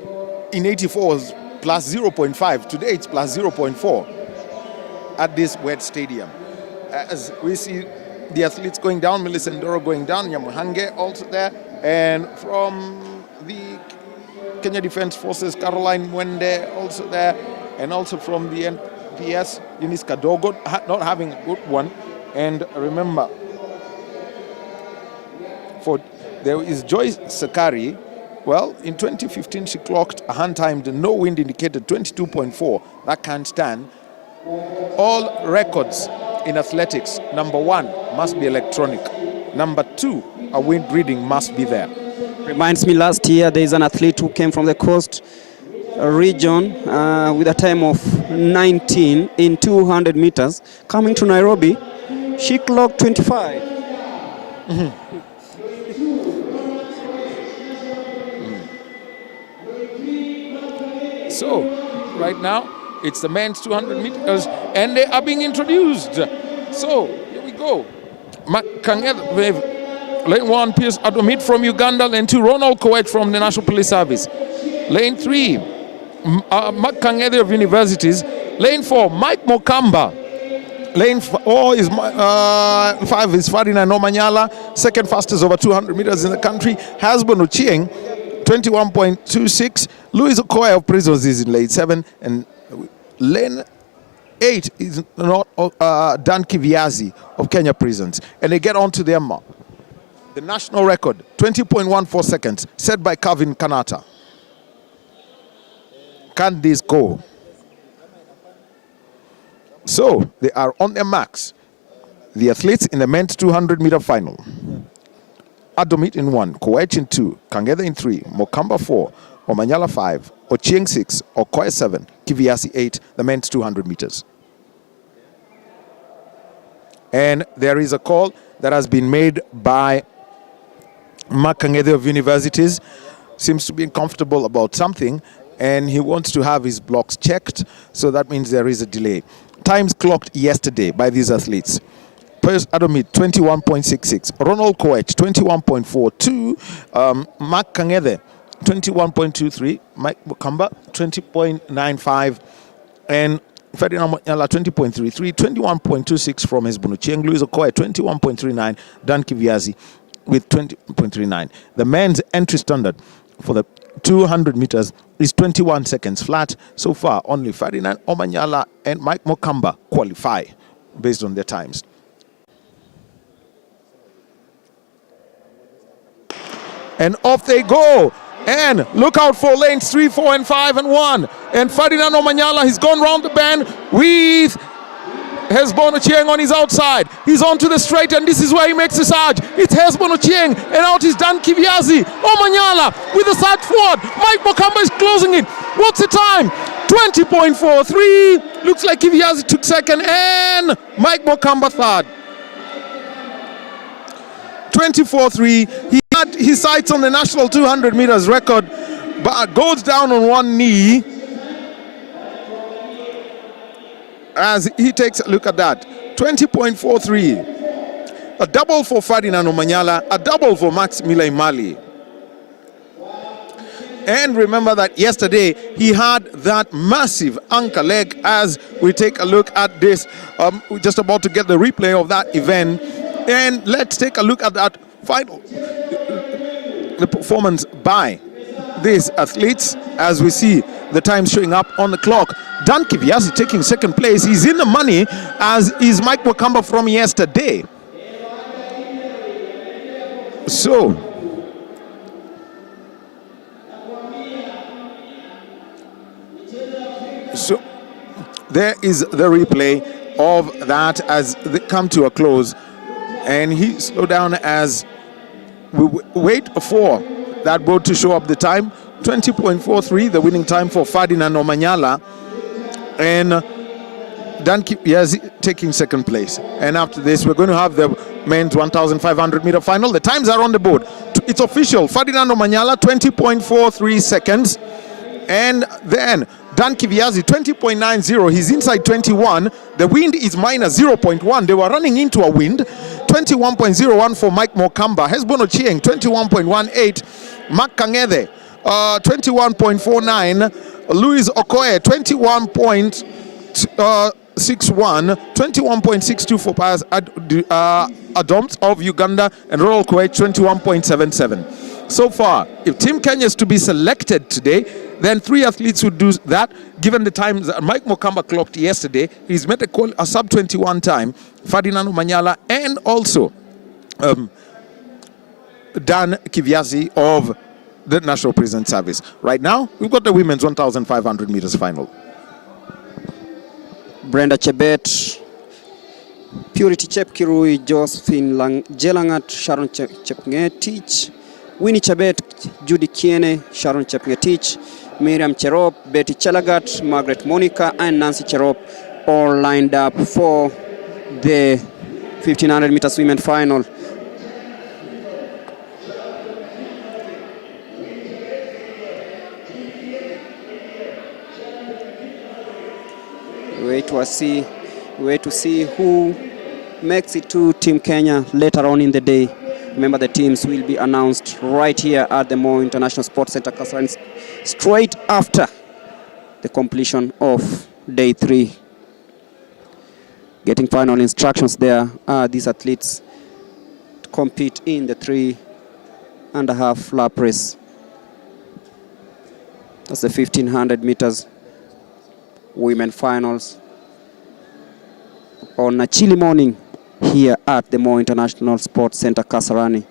in 84 was plus 0.5. Today it's plus 0.4 at this wet stadium. As we see the athletes going down, Millicent Ndoro going down, Nyamuhange also there, and from the Kenya Defence Forces, Caroline Mwende also there, and also from the NPS, Eunice Kadogo, not having a good one. And remember, there is Joyce Sakari. Well, in 2015 she clocked a hand-timed, no wind indicated 22.4. That can't stand. All records in athletics, number 1 must be electronic. Number 2, a wind reading must be there. Reminds me, last year there is an athlete who came from the coast region with a time of 19 in 200 meters. Coming to Nairobi, she clocked 25. So, right now, it's the men's 200 meters, and they are being introduced. So, here we go. Kangeth, lane 1, Pierce Adomit from Uganda. Lane 2, Ronald Koech from the National Police Service. Lane 3, Mark Kangeth of Universities. Lane 4, Mike Mokamba. Lane 4 is 5 is Ferdinand Omanyala, second fastest over 200 meters in the country. Hasbon Ochieng, 21.26. Louis Okoye of Prisons is in lane 7, and lane 8 is not Dan Kiviazi of Kenya Prisons. And they get on to their mark. The national record, 20.14 seconds, set by Calvin Kanata. Can this go? So, they are on their marks. The athletes in the men's 200-meter final. Adomit in 1, Koech in 2, Kangeth in 3, Mokamba 4, Omanyala 5, Ochieng 6, Okoye 7, Kiviasi 8, the men's 200 meters. And there is a call that has been made by Mark Kangeth of Universities. Seems to be uncomfortable about something, and he wants to have his blocks checked, so that means there is a delay. Times clocked yesterday by these athletes. Piers Adomit, 21.66. Ronald Koech, 21.42. Mark Kangeth, 21.23. Mike Mukamba, 20.95. And Ferdinand Omanyala, 20.33. 21.26 from Hasbon Ochieng. Louis Okoye, 21.39. Dan Kiviazi with 20.39. The men's entry standard for the 200 meters is 21 seconds flat. So far, only Ferdinand Omanyala and Mike Mokamba qualify based on their times. And off they go. And look out for lanes 3, 4, and 5, and 1. And Ferdinand Omanyala, he's gone round the bend with Hasbon Ochieng on his outside. He's onto the straight, and this is where he makes the surge. It's Hasbon Ochieng, and out is Dan Kiviazi. Omanyala with the surge forward. Mike Mokamba is closing it. What's the time? 20.43. Looks like Kiviazi took second and Mike Mokamba third. 24-3. He had his sights on the national 200 meters record, but goes down on one knee as he takes a look at that. 20.43. A double for Ferdinand Omanyala, a double for Max Milai-Mali. And remember that yesterday he had that massive anchor leg. As we take a look at this, we're just about to get the replay of that event. And let's take a look at that final, the performance by these athletes as we see the time showing up on the clock. Dan Kiviazi taking second place. He's in the money, as is Mike Wakamba from yesterday. So there is the replay of that as they come to a close, and he slowed down as we wait for that boat to show up the time. 20.43, the winning time for Ferdinand Omanyala, and Dan Kiviazi taking second place. And after this, we're going to have the men's 1,500 meter final. The times are on the board. It's official. Ferdinand Omanyala 20.43 seconds, and then Dan Kiviazi 20.90. He's inside 21. The wind is minus 0.1. They were running into a wind. 21.01 for Mike Mokamba. Hesbono Chieng 21.18. Mark Kangede 21.49. Louis Okoye 21.61. 21.62 for Pius Adoms of Uganda, and Royal Kuwait 21.77. So far, if Team Kenya is to be selected today, then 3 athletes would do that. Given the times that Mike Mokamba clocked yesterday, he's met a sub-21 time. Ferdinand Omanyala and also Dan Kiviazi of the National Prison Service. Right now, we've got the women's 1,500 meters final. Brenda Chebet, Purity Chepkirui, Josephine Jelangat, Sharon Chepngetich, Winnie Chebet, Judy Kiene, Sharon Chepngetich, Miriam Cherop, Betty Chelagat, Margaret Monica, and Nancy Cherop, all lined up for the 1,500 meters women final. Wait to see who makes it to Team Kenya later on in the day. Remember, the teams will be announced right here at the Moi International Sports Center, Kasarani, straight after the completion of day 3. Getting final instructions there are these athletes to compete in the 3.5 lap race. That's the 1,500 meters women finals on a chilly morning here at the Moi International Sports Center, Kasarani.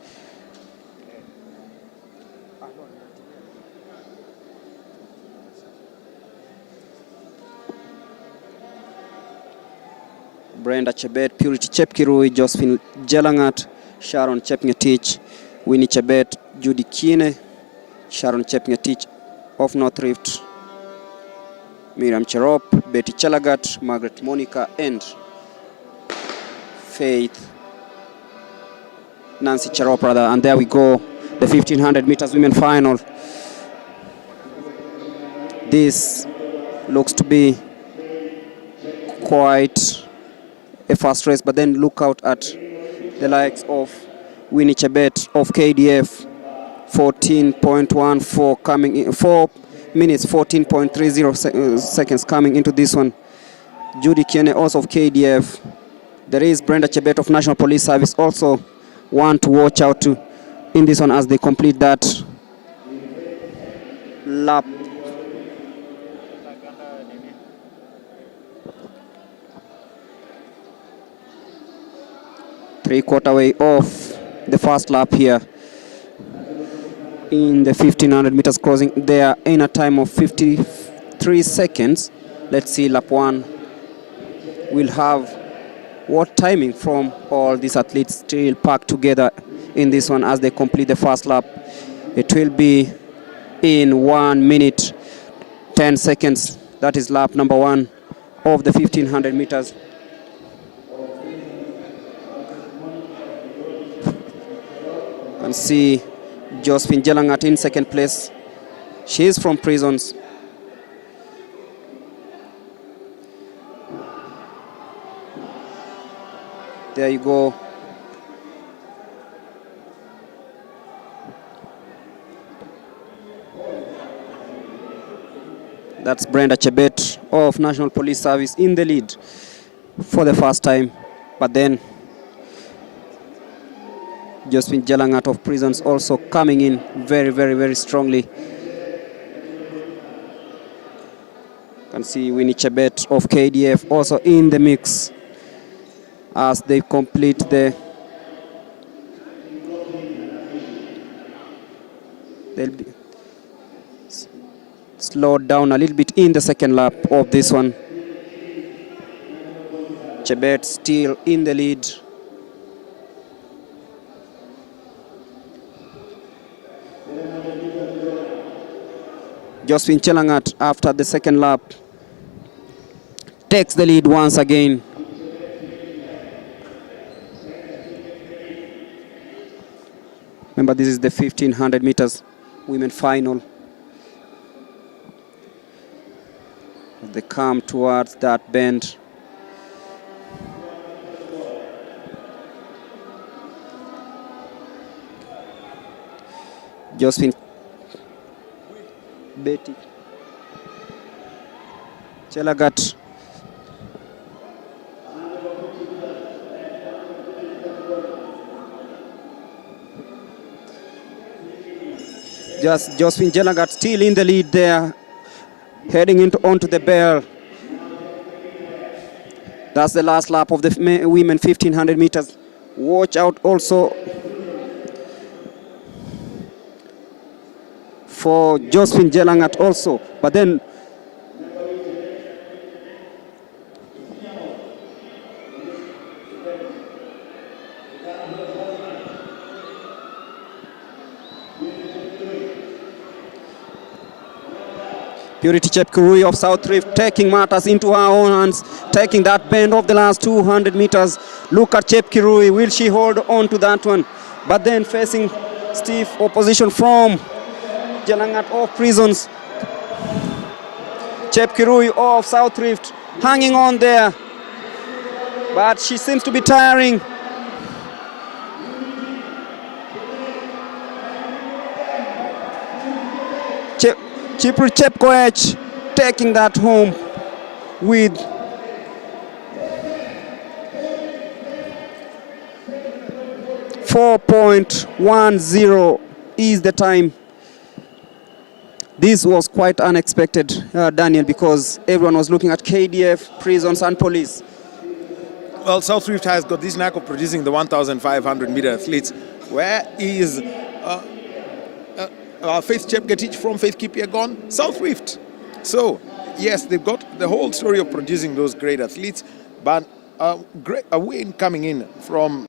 Brenda Chebet, Purity Chepkirui, Josephine Jelangat, Sharon Chepngetich, Winnie Chebet, Judy Kiene, Sharon Chepngetich of North Rift, Miriam Cherop, Betty Chelagat, Margaret Monica, and Faith Nancy Cherop, rather. And there we go, the 1,500 meters women final. This looks to be quite a fast race, but then look out at the likes of Winnie Chebet of KDF, 14.14 coming in, 4 minutes 14.30 seconds coming into this one. Judy Kiene also of KDF. There is Brenda Chebet of National Police Service, also one to watch out to in this one as they complete that lap. Three-quarter way off the first lap here in the 1,500 meters crossing. They are in a time of 53 seconds. Let's see, lap 1 will have what timing from all these athletes still packed together in this one as they complete the first lap. It will be in 1 minute 10 seconds. That is lap number 1. of the 1500 meters. You can see Josephine Jelangat in second place. She is from Prisons. There you go. That's Brenda Chebet of National Police Service in the lead for the first time. But then Josephine Jelangat of Prisons also coming in very strongly. You can see Winnie Chebet of KDF also in the mix as they complete the... They'll be slowed down a little bit in the second lap of this one. Chebet still in the lead. Josephine Jelangat, after the second lap, takes the lead once again. Remember, this is the 1500 meters women final. They come towards that bend. Josephine Betty Chelagat. Just Josephine Jelagat still in the lead there, heading onto the bell. That's the last lap of the women 1500 meters. Watch out also for Josephine Jelangat also. But then Purity Chepkurui of South Rift taking matters into her own hands, taking that bend of the last 200 meters. Look at Chepkurui, will she hold on to that one? But then facing stiff opposition from Jelangat of Prisons. Chepkurui of South Rift hanging on there, but she seems to be tiring. Chipri Chepkoech taking that home with .410 is the time. This was quite unexpected, Daniel, because everyone was looking at KDF, Prisons and Police. Well, South Rift has got this knack of producing the 1,500 meter athletes. Where is Faith Chepgetich from Faith Kipia gone? South Rift. So, yes, they've got the whole story of producing those great athletes, but a win coming in from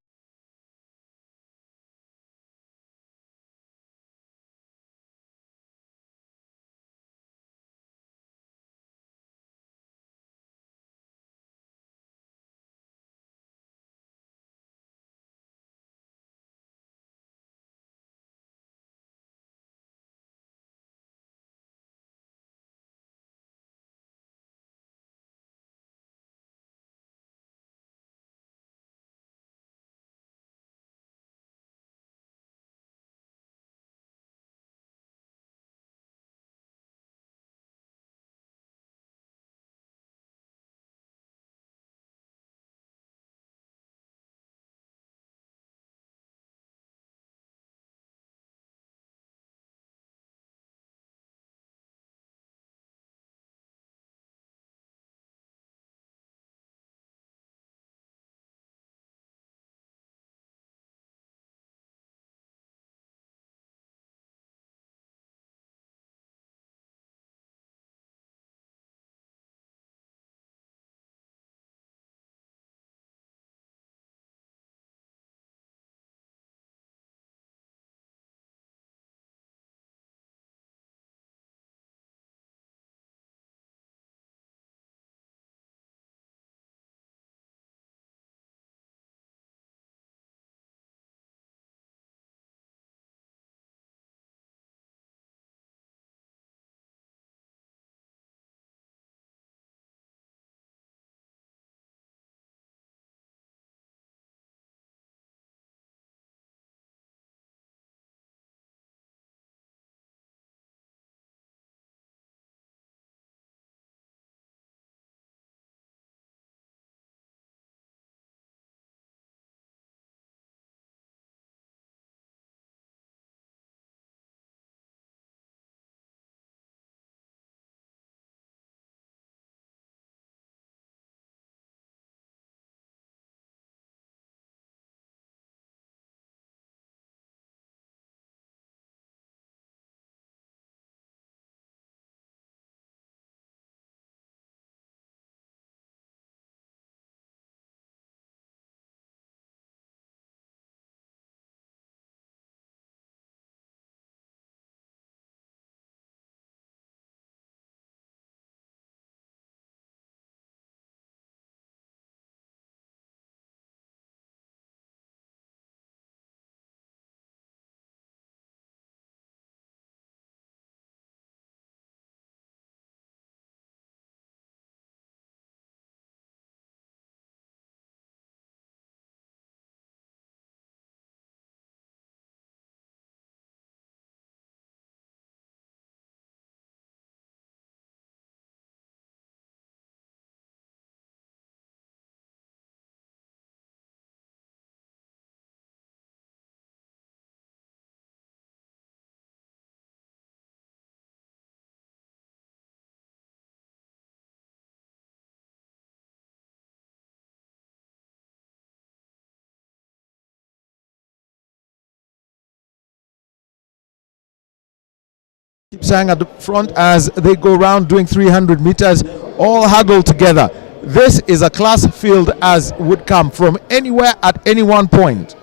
Kipsang at the front as they go around doing 300 meters, all huddled together. This is a class field as would come from anywhere at any one point.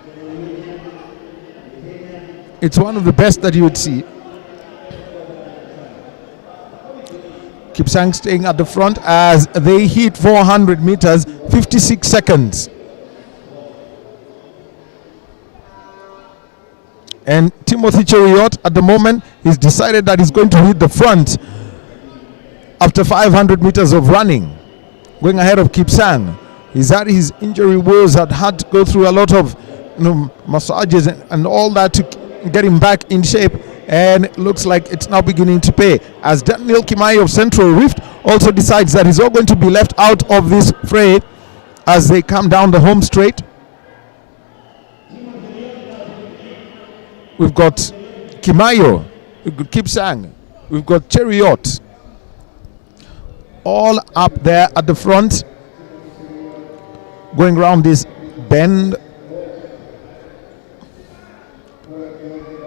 It's one of the best that you would see. Kipsang staying at the front as they hit 400 meters, 56 seconds. And Timothy Cheruiyot at the moment, he's decided that he's going to hit the front after 500 meters of running, going ahead of Kipsang. He's had his injury woes, had to go through a lot of massages and all that to get him back in shape, and it looks like it's now beginning to pay as Daniel Kimai of Central Rift also decides that he's all going to be left out of this fray as they come down the home straight. We've got Kimayo, we've got Kipsang, we've got Cheruiyot, all up there at the front, going around this bend,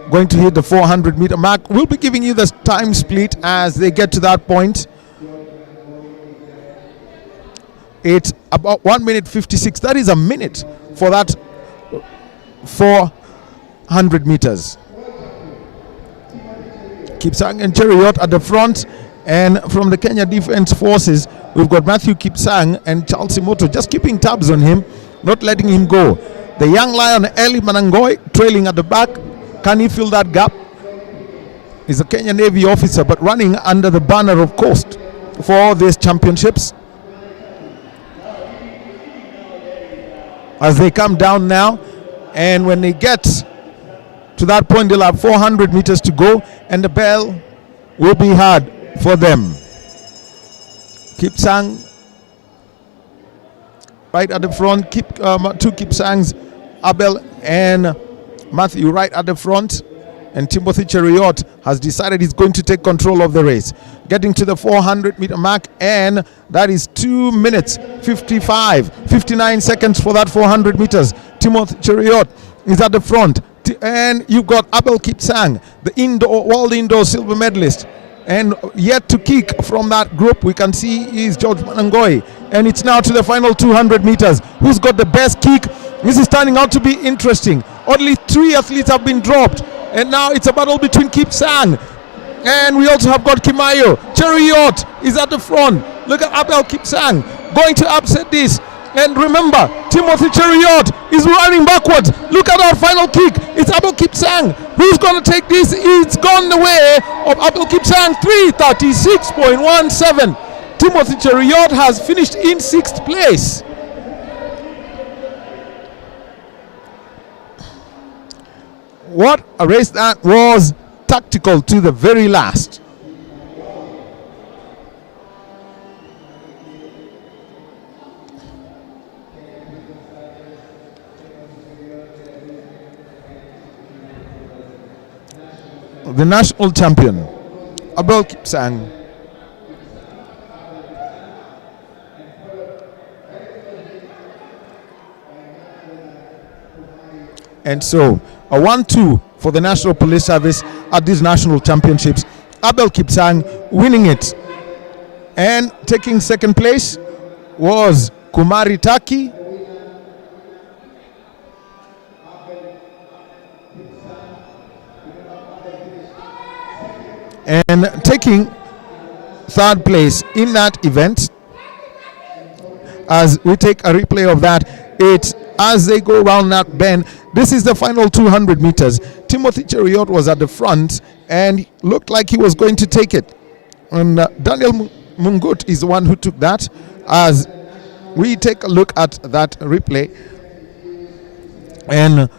going to hit the 400 meter mark. We'll be giving you the time split as they get to that point. It's about 1 minute 56. That is a minute for that 400 meters. Kipsang and Cheruiyot at the front, and from the Kenya Defence Forces we've got Matthew Kipsang and Charles Simoto just keeping tabs on him, not letting him go. The young lion Eli Manangoi trailing at the back. Can he fill that gap? He's a Kenya Navy officer but running under the banner of Coast for all these championships. As they come down now, and when they get to that point they'll have 400 meters to go and the bell will be heard for them. Kipsang right at the front, two Kipsangs, Abel and Matthew right at the front, and Timothy Cheruiyot has decided he's going to take control of the race, getting to the 400 meter mark, and that is 2 minutes 59 seconds for that 400 meters. Timothy Cheruiyot is at the front, and you've got Abel Kipsang, the world indoor silver medalist, and yet to kick from that group we can see is George Manangoi. And it's now to the final 200 meters. Who's got the best kick? This is turning out to be interesting. Only 3 athletes have been dropped, and now it's a battle between Kipsang, and we also have got Kimayo. Cheruiyot is at the front. Look at Abel Kipsang going to upset this, and remember Timothy Cheruiyot is running backwards. Look at our final kick. It's Abel Kipsang who's going to take this. It's gone the way of Abel Kipsang, 3:36.17. Timothy Cheruiyot has finished in 6th place. What a race that was, tactical to the very last. The national champion, Abel Kipsang. And so a 1-2 for the National Police Service at these national championships. Abel Kipsang winning it, and taking 2nd place was Kumari Taki. And taking 3rd place in that event, as we take a replay of that, it's as they go around that bend. This is the final 200 meters. Timothy Cheruiyot was at the front and looked like he was going to take it. And Daniel Mungut is the one who took that. As we take a look at that replay and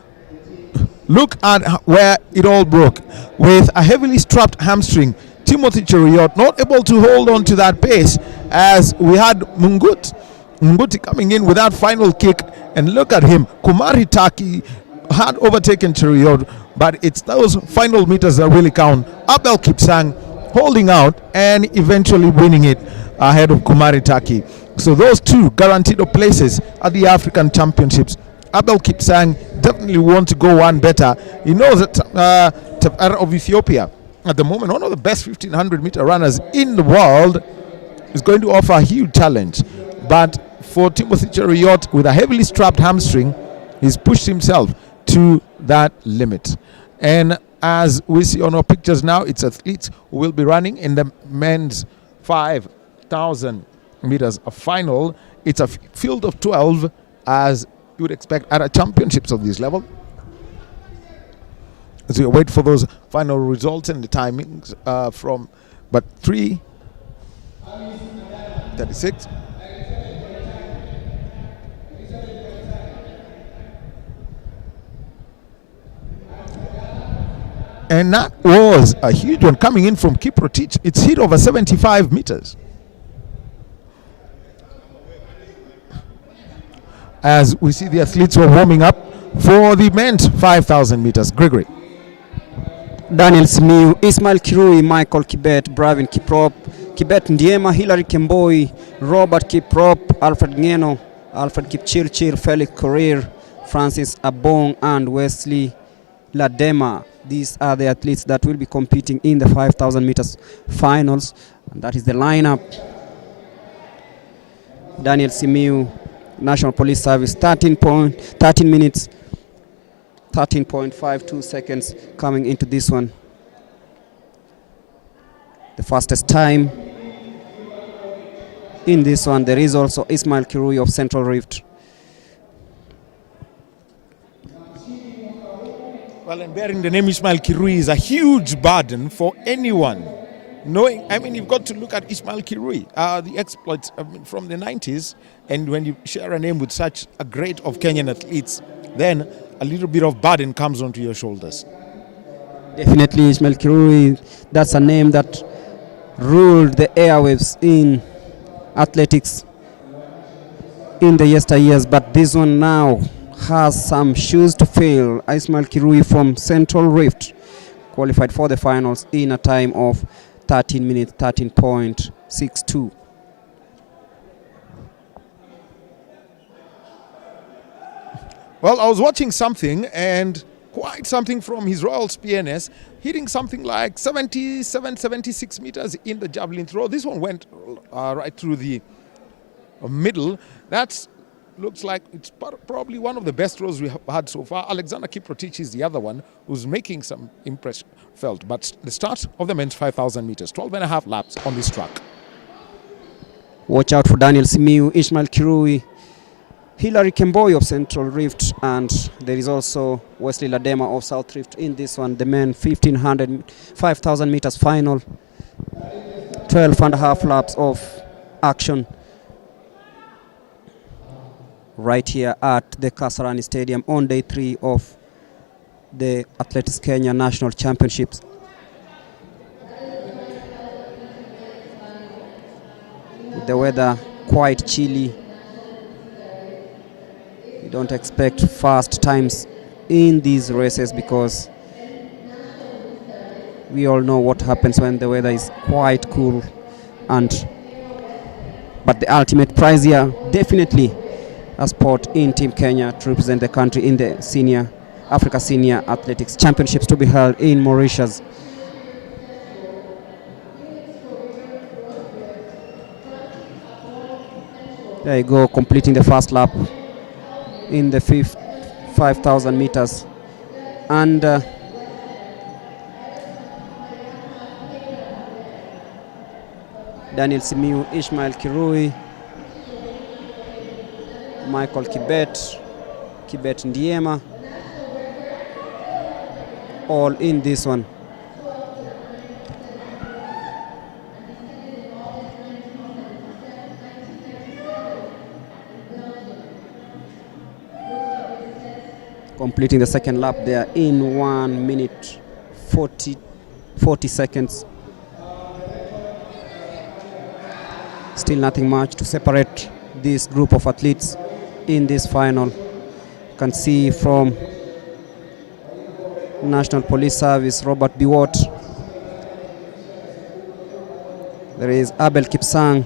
look at where it all broke. With a heavily strapped hamstring, Timothy Cheruiyot not able to hold on to that pace, as we had Munguti coming in with that final kick, and look at him. Kumari Taki had overtaken Cheruiyot, but it's those final meters that really count. Abel Kipsang holding out and eventually winning it ahead of Kumari Taki. So those two guaranteed places at the African Championships. Abel Kipsang definitely want to go one better. He knows that Tapara of Ethiopia at the moment, one of the best 1500-meter runners in the world, is going to offer a huge challenge. But for Timothy Cheruiyot, with a heavily strapped hamstring, he's pushed himself to that limit. And as we see on our pictures now, it's athletes who will be running in the men's 5,000 meters final. It's a field of 12, as you would expect at a championships of this level. As we wait for those final results and the timings from, but 3:36. And that was a huge one coming in from Kiprotich. It's hit over 75 meters. As we see the athletes were warming up for the men's 5,000 meters. Gregory. Daniel Simiu, Ismail Kirui, Michael Kibet, Bravin Kiprop, Kibet Ndiema, Hilary Kemboi, Robert Kiprop, Alfred Ngeno, Alfred Kipchirchir, Felix Korir, Francis Abong, and Wesley Ladema. These are the athletes that will be competing in the 5,000 meters finals. And that is the lineup. Daniel Simiu, National Police Service, 13 minutes, 13.52 seconds coming into this one. The fastest time in this one. There is also Ismail Kirui of Central Rift. Well, and bearing the name Ismail Kirui is a huge burden for anyone. Knowing, I mean, you've got to look at Ismail Kirui, the exploits from the 90s, and when you share a name with such a great of Kenyan athletes, then a little bit of burden comes onto your shoulders. Definitely Ismail Kirui, that's a name that ruled the airwaves in athletics in the yesteryears, but this one now has some shoes to fill. Ismail Kirui from Central Rift qualified for the finals in a time of 13 minutes, 13.62. Well, I was watching something, and quite something from his Royal PNS, hitting something like 77, 76 meters in the javelin throw. This one went right through the middle. That looks like it's probably one of the best throws we have had so far. Alexander Kiprotich is the other one who's making some impression felt. But the start of the men's 5,000 meters, 12 and a half laps on this track. Watch out for Daniel Simiu, Ismail Kirui, Hilary Kemboi of Central Rift, and there is also Wesley Ladema of South Rift in this one. The men 5,000 meters final, 12 and a half laps of action right here at the Kasarani Stadium on day 3 of the Athletics Kenya National Championships. With the weather quite chilly, you don't expect fast times in these races because we all know what happens when the weather is quite cool. But the ultimate prize here, definitely a spot in Team Kenya to represent the country in the Africa Senior Athletics Championships to be held in Mauritius. There you go, completing the first lap in the 5,000 meters. And Daniel Simiu, Ismail Kirui, Michael Kibet Ndiema, all in this one. Completing the second lap there in 1 minute 40 seconds. Still nothing much to separate this group of athletes in this final. You can see from National Police Service, Robert Biwott. There is Abel Kipsang.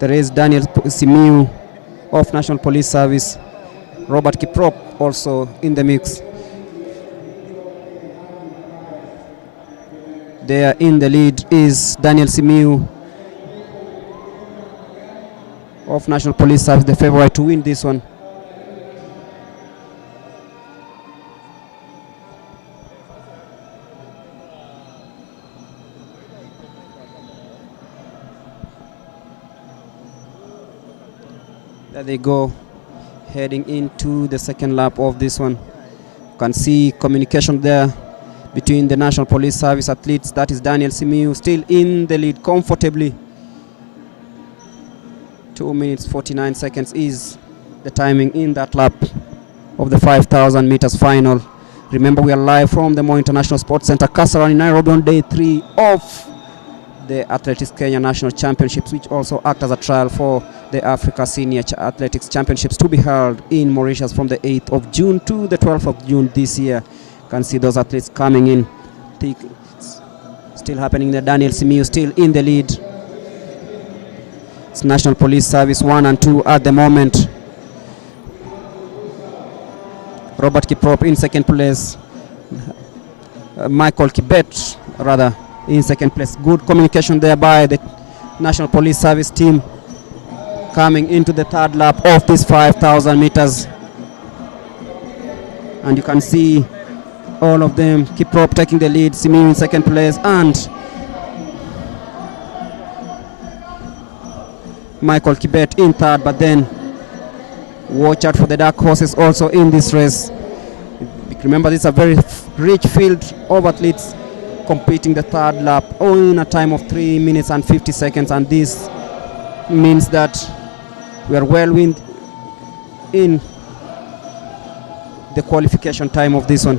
There is Daniel Simiu of National Police Service. Robert Kiprop also in the mix. There in the lead is Daniel Simiu of National Police Service, the favorite to win this one. There they go, heading into the second lap of this one. You can see communication there between the National Police Service athletes. That is Daniel Simiu still in the lead comfortably. 2 minutes 49 seconds is the timing in that lap of the 5,000 meters final. Remember, we are live from the Moi International Sports Center, Kasarani, Nairobi, on day 3 of the Athletics Kenya National Championships, which also act as a trial for the Africa Senior Athletics Championships to be held in Mauritius from the 8th of June to the 12th of June this year. You can see those athletes coming in. It's still happening there. Daniel Simiu still in the lead. It's National Police Service 1 and 2 at the moment. Robert Kiprop in second place. Michael Kibet, rather, in second place. Good communication there by the National Police Service team coming into the third lap of this 5,000 meters. And you can see all of them. Kiprop taking the lead, Simiu in second place, and Michael Kibet in third. But then watch out for the dark horses also in this race. Remember, this is a very rich field of athletes competing the third lap in a time of 3 minutes and 50 seconds, and this means that we are well in the qualification time of this one.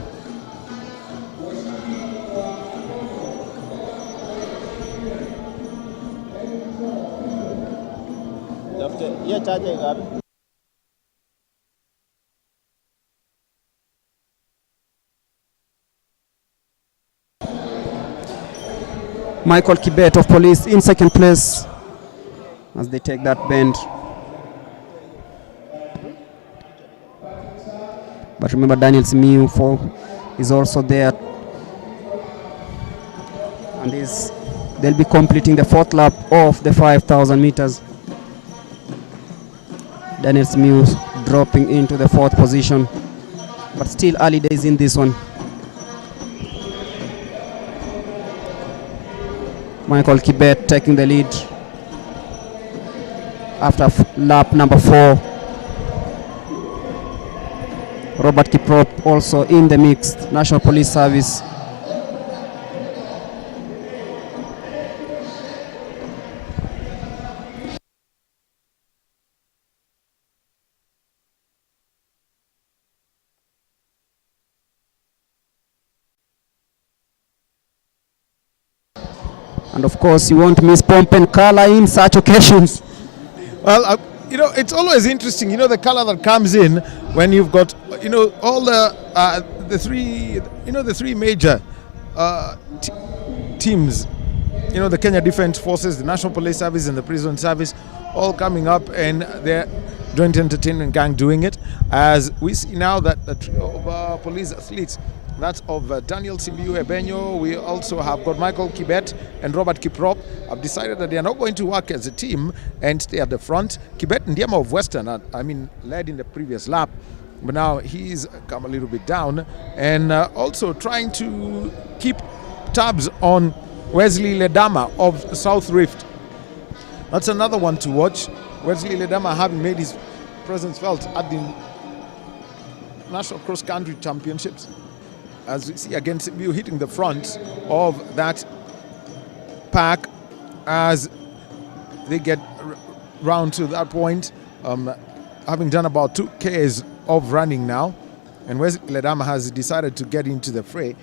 Michael Kibet of police in second place as they take that bend. But remember, Daniel Simiu is also there, and they'll be completing the fourth lap of the 5,000 meters. Daniel Simiu dropping into the fourth position, but still early days in this one. Michael Kibet taking the lead after lap number 4. Robert Kiprop also in the mix, National Police Service. And of course, you won't miss pomp and color in such occasions. Well, it's always interesting, the color that comes in when you've got, all the three major teams, the Kenya Defence Forces, the National Police Service, and the Prison Service, all coming up, and they're joint entertainment gang doing it. As we see now that the trio of police athletes, that's of Daniel Simiu Ebenyo. We also have got Michael Kibet and Robert Kiprop, have decided that they are not going to work as a team and stay at the front. Kibet Ndiema of Western, led in the previous lap, but now he's come a little bit down, and also trying to keep tabs on Wesley Ledama of South Rift. That's another one to watch. Wesley Ledama having made his presence felt at the National Cross Country Championships. As we see again, Simiu hitting the front of that pack as they get round to that point, having done about 2 Ks of running now. And Wesley Ledama has decided to get into the fray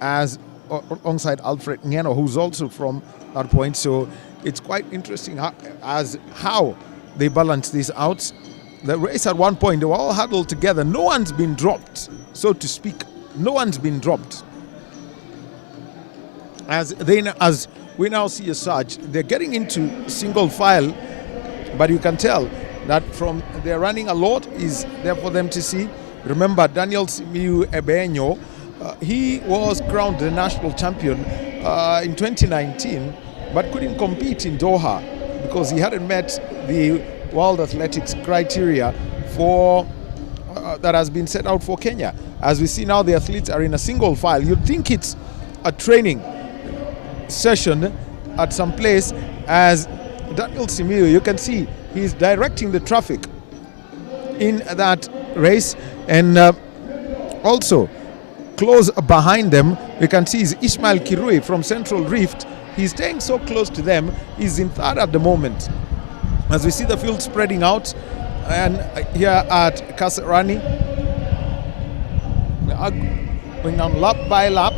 alongside Alfred Ngeno, who's also from that point. So it's quite interesting how they balance this out. The race at one point, they were all huddled together. No one's been dropped, so to speak. No one's been dropped. As we now see a surge, they're getting into single file, but you can tell that from they're running a lot is there for them to see. Remember, Daniel Simiu Ebenyo He was crowned the national champion in 2019, but couldn't compete in Doha because he hadn't met the World Athletics criteria for that has been set out for Kenya. As we see now, the athletes are in a single file. You'd think it's a training session at some place. As Daniel Simiyu, you can see he's directing the traffic in that race, and also close behind them we can see is Ismail Kirui from Central Rift. He's staying so close to them. He's in third at the moment. As we see the field spreading out, and here at Kasarani, they are going down lap by lap.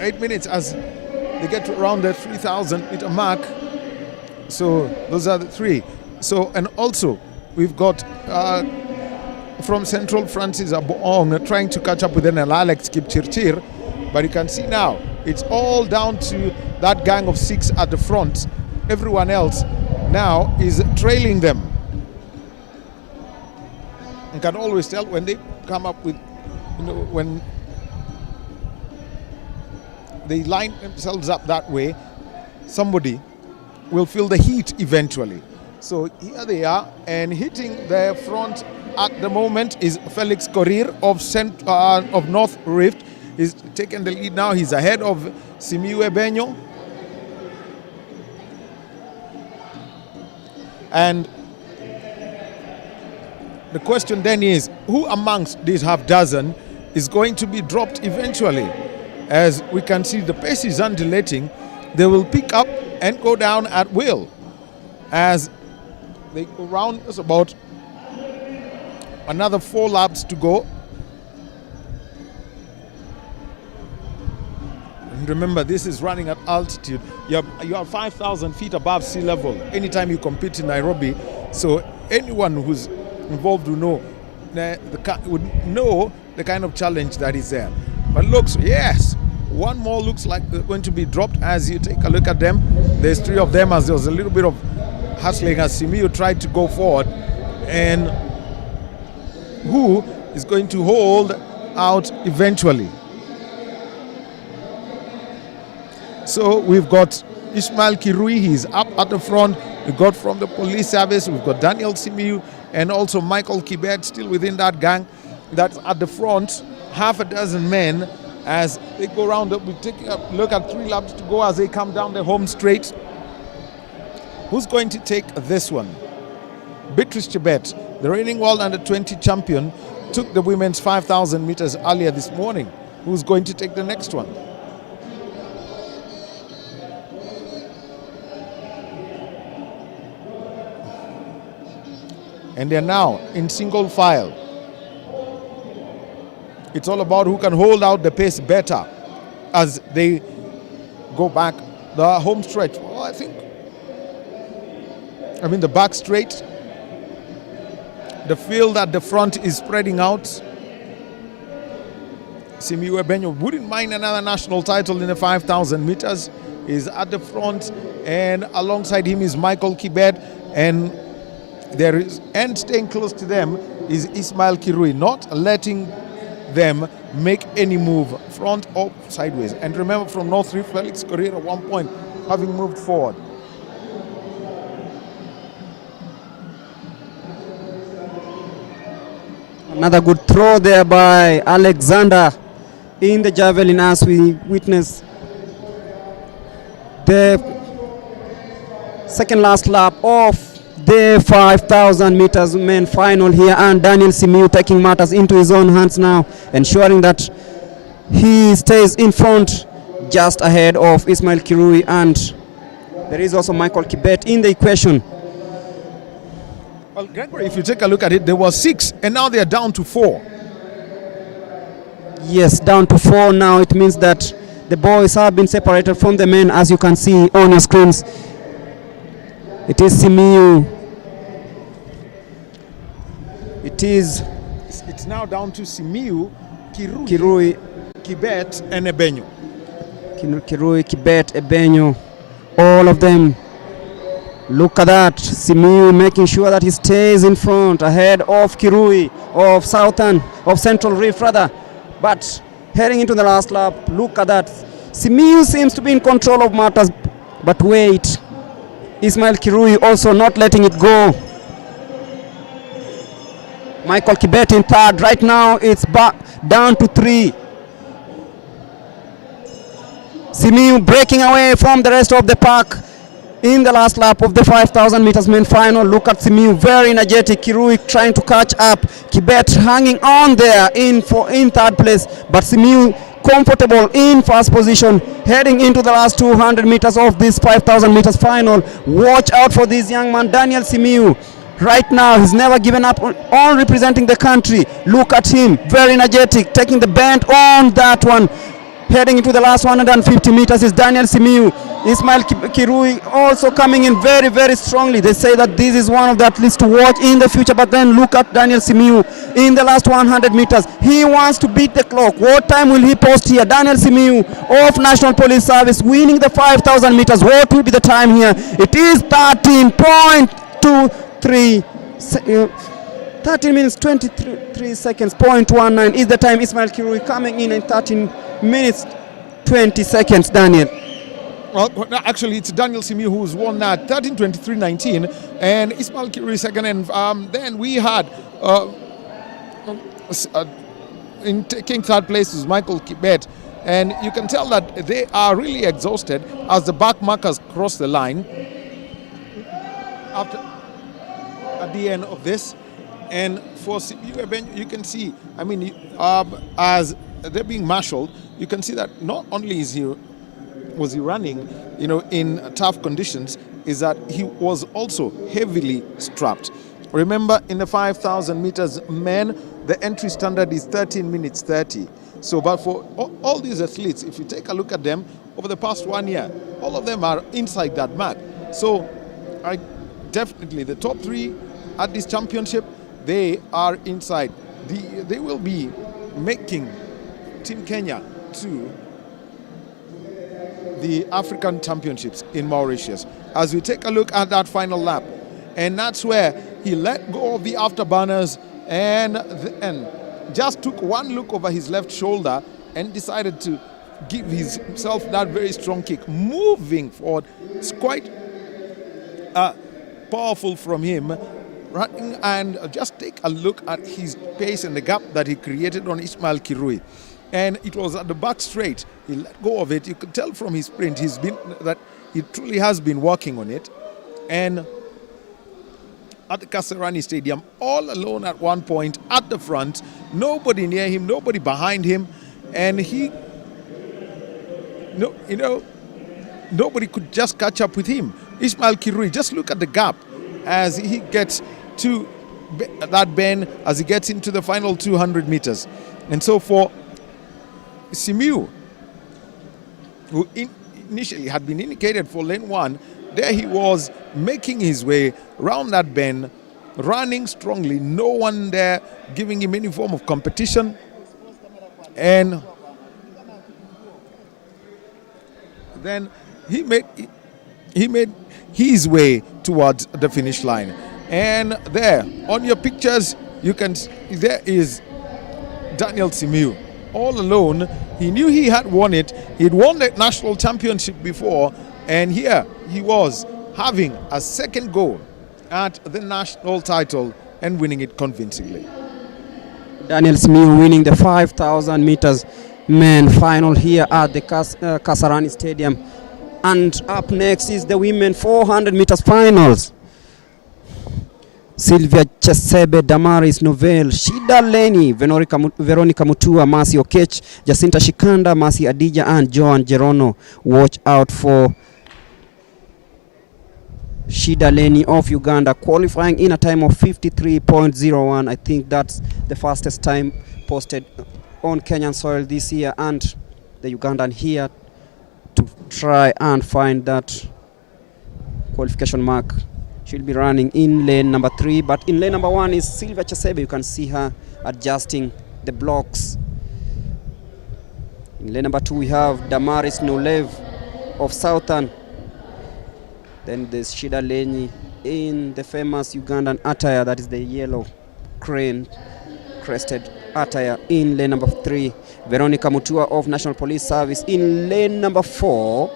8 minutes as they get to around the 3,000 meter mark. So those are the three. So, and also we've got from Central Francis Aboong trying to catch up with an Alex Kipchirchir, but you can see now it's all down to that gang of 6 at the front. Everyone else now is trailing them. You can always tell when they come up with, when they line themselves up that way, somebody will feel the heat eventually. So here they are, and hitting their front at the moment is Felix Korir of North Rift. He's taken the lead now. He's ahead of Simiyu Ebenyo. And the question then is, who amongst these half dozen is going to be dropped eventually? As we can see, the pace is undulating. They will pick up and go down at will. As they go round, it's about another 4 laps to go. And remember, this is running at altitude. You are 5,000 feet above sea level anytime you compete in Nairobi. So anyone who's involved would know the kind of challenge that is there. But looks, yes, one more looks like they're going to be dropped. As you take a look at them, there's 3 of them, as there was a little bit of hustling as Simiyu tried to go forward. And who is going to hold out eventually? So we've got Ismail Kirui, he's up at the front. We've got from the police service, we've got Daniel Simiyu and also Michael Kibet still within that gang that's at the front. Half a dozen men as they go around. We're taking a look at 3 laps to go as they come down the home straight. Who's going to take this one? Beatrice Chebet, the reigning world under-20 champion, took the women's 5,000 meters earlier this morning. Who's going to take the next one? And they're now in single file. It's all about who can hold out the pace better as they go back the home stretch. Well, I mean the back straight. The field at the front is spreading out. Simiyu Ebenyo wouldn't mind another national title in the 5,000 meters. He's at the front, and alongside him is Michael Kibet, and staying close to them is Ismail Kirui, not letting them make any move front or sideways. And remember, from North Rift, Felix Korir at one point having moved forward. Another good throw there by Alexander in the javelin as we witness the second last lap of the 5,000 meters men final here, and Daniel Simiyu taking matters into his own hands now, ensuring that he stays in front just ahead of Ismail Kirui, and there is also Michael Kibet in the equation. Well, Gregory, if you take a look at it, there were 6 and now they're down to 4. Yes, down to 4 now. It means that the boys have been separated from the men, as you can see on your screens. It is Simiyu. It's now down to Simiyu, Kirui, Kibet, and Ebenyo. Kirui, Kibet, Ebenyo, all of them Look at that, Simiu making sure that he stays in front, ahead of Kirui, of Central Reef rather. But heading into the last lap, look at that. Simiu seems to be in control of matters, but wait, Ismail Kirui also not letting it go. Michael Kibet in third, right now it's down to 3. Simiu breaking away from the rest of the pack in the last lap of the 5,000 meters men final. Look at Simiu, very energetic. Kirui trying to catch up. Kibet hanging on there in third place, but Simiu comfortable in first position, heading into the last 200 meters of this 5,000 meters final. Watch out for this young man, Daniel Simiu. Right now, he's never given up on representing the country. Look at him, very energetic, taking the bend on that one. Heading into the last 150 meters is Daniel Simiu. Ismail Kirui also coming in very, very strongly. They say that this is one of the athletes to watch in the future, but then look at Daniel Simiu in the last 100 meters. He wants to beat the clock. What time will he post here? Daniel Simiu of National Police Service winning the 5,000 meters. What will be the time here? It is 13.23. 13 minutes 23 seconds, 0.19 is the time. Ismail Kirui coming in 13 minutes 20 seconds, Daniel. Well, actually, it's Daniel Simiu who's won that 13:23.19, and Ismail Kirui second. And then we had in taking third place was Michael Kibet, and you can tell that they are really exhausted as the back markers cross the line at the end of this. And for Simiu, you can see, I mean, as they're being marshaled, you can see that not only was he running, in tough conditions, is that he was also heavily strapped. Remember, in the 5,000 meters men, the entry standard is 13 minutes 30. So, but for all these athletes, if you take a look at them over the past 1 year, all of them are inside that mark. So, definitely the top 3 at this championship, they are inside. They will be making Team Kenya to the African Championships in Mauritius. As we take a look at that final lap, and that's where he let go of the afterburners and just took one look over his left shoulder and decided to give himself that very strong kick, moving forward. It's quite powerful from him. Running, and just take a look at his pace and the gap that he created on Ismail Kirui. And it was at the back straight. He let go of it. You could tell from his sprint that he truly has been working on it. And at the Kasarani Stadium, all alone at one point at the front, nobody near him, nobody behind him, and nobody could just catch up with him. Ismail Kirui, just look at the gap as he gets to that bend, as he gets into the final 200 meters. And so for Simiu, who initially had been indicated for lane 1, there he was making his way around that bend, running strongly, no one there giving him any form of competition. And then he made his way towards the finish line. And there, on your pictures, you can see there is Daniel Simiu. All alone, he knew he had won it. He'd won the national championship before, and here he was having a second go at the national title and winning it convincingly. Daniel Simiu winning the 5,000 meters men final here at the Kasarani Stadium. And up next is the women 400 meters finals. Sylvia Chesebe, Damaris Novel, Shida Leni, Veronica Mutua, Masi Okech, Jacinta Shikanda, Masi Adija, and Joan Gerono. Watch out for Shida Leni of Uganda, qualifying in a time of 53.01. I think that's the fastest time posted on Kenyan soil this year, and the Ugandan here to try and find that qualification mark. She'll be running in lane number 3, but in lane number 1 is Sylvia Chesebe. You can see her adjusting the blocks. In lane number 2 we have Damaris Nolev of Southern. Then there's Shida Lenyi in the famous Ugandan attire, that is the yellow crane crested attire in lane number 3. Veronica Mutua of National Police Service in lane number 4.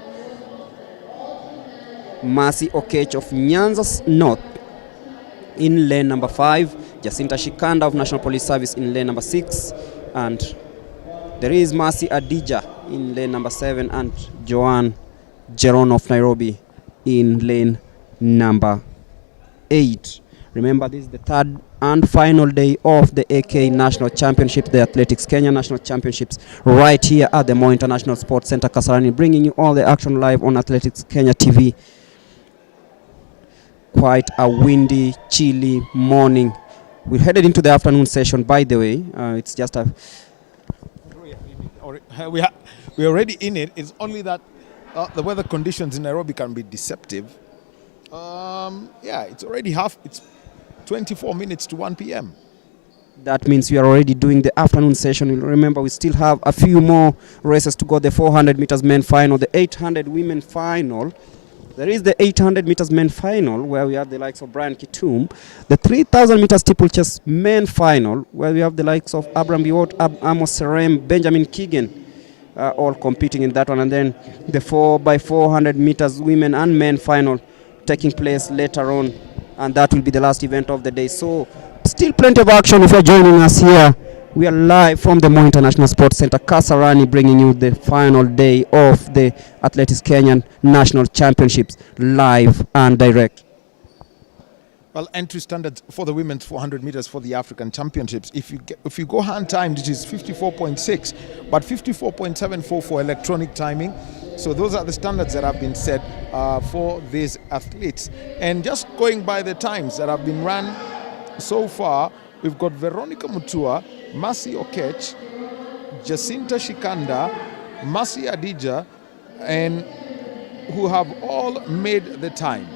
Mercy Okech of Nyanza North in lane number 5. Jacinta Shikanda of National Police Service in lane number 6. And there is Mercy Adija in lane number 7 and Joanne Jeron of Nairobi in lane number 8. Remember, this is the third and final day of the AK National Championship, the Athletics Kenya National Championships, right here at the Moi International Sports Center, Kasarani, bringing you all the action live on Athletics Kenya TV. Quite a windy, chilly morning. We're headed into the afternoon session, by the way. It's just a... We're already in it. It's only that the weather conditions in Nairobi can be deceptive. It's already it's 24 minutes to 1 p.m. That means we are already doing the afternoon session. Remember, we still have a few more races to go. The 400 meters men final, the 800 women final. There is the 800 meters men final, where we have the likes of Brian Kitum. The 3,000 meters steeplechase men final, where we have the likes of Abraham Biwott, Amos Serem, Benjamin Keegan, all competing in that one. And then the 4x400 meters women and men final taking place later on. And that will be the last event of the day. So still plenty of action if you're joining us here. We are live from the Moi International Sports Center, Kasarani, bringing you the final day of the Athletics Kenyan National Championships, live and direct. Well, entry standards for the women's 400 meters for the African Championships, if you go hand timed, it is 54.6, but 54.74 for electronic timing. So those are the standards that have been set for these athletes. And just going by the times that have been run so far, we've got Veronica Mutua, Mercy Okech, Jacinta Shikanda, Mercy Adija, and who have all made the time.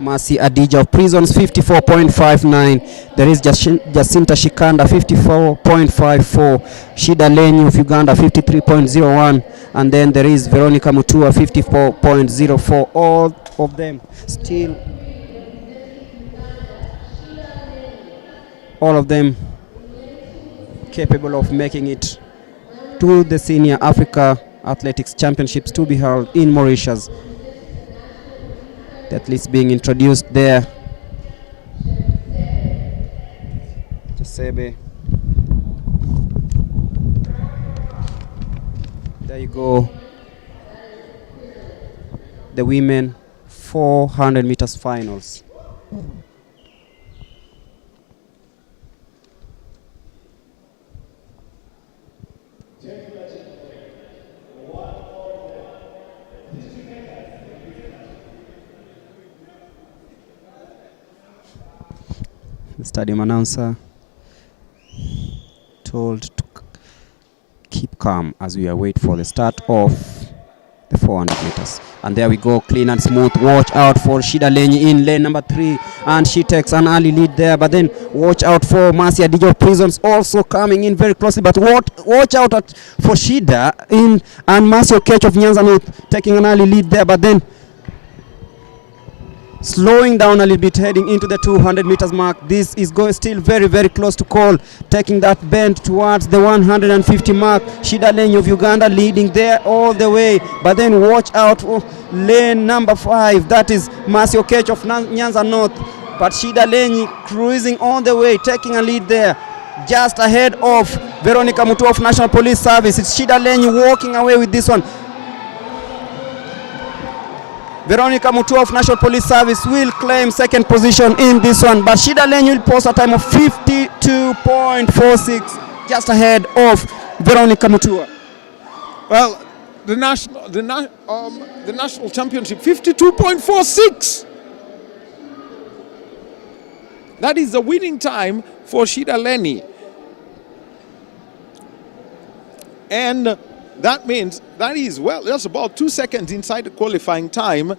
Mercy Adija of Prisons, 54.59. There is Jacinta Shikanda, 54.54. Shida Lenyi of Uganda, 53.01. And then there is Veronica Mutua, 54.04. All of them still, all of them capable of making it to the Senior Africa Athletics Championships to be held in Mauritius. The athletes being introduced there. Sebe. There you go. The women 400 meters finals. The stadium announcer told to keep calm as we await for the start of the 400 meters. And there we go, clean and smooth. Watch out for Shida Lenyi in lane number 3, and she takes an early lead there. But then watch out for Mercy Adija of Prisons also coming in very closely. But watch out for Shida in, and Mercy Okech of Nyanza North taking an early lead there. But then slowing down a little bit, heading into the 200 meters mark. This is going still very, very close to call, taking that bend towards the 150 mark. Shida Lenyi of Uganda leading there all the way. But then watch out for lane number 5. That is Mercy Okech of Nyanza North. But Shida Lenyi cruising on the way, taking a lead there, just ahead of Veronica Mutua of National Police Service. It's Shida Lenyi walking away with this one. Veronica Mutua of National Police Service will claim second position in this one, but Shida Lenyi will post a time of 52.46, just ahead of Veronica Mutua. Well, the national championship, 52.46. That is the winning time for Shida Lenyi. And that means that is, well, that's about 2 seconds inside the qualifying time.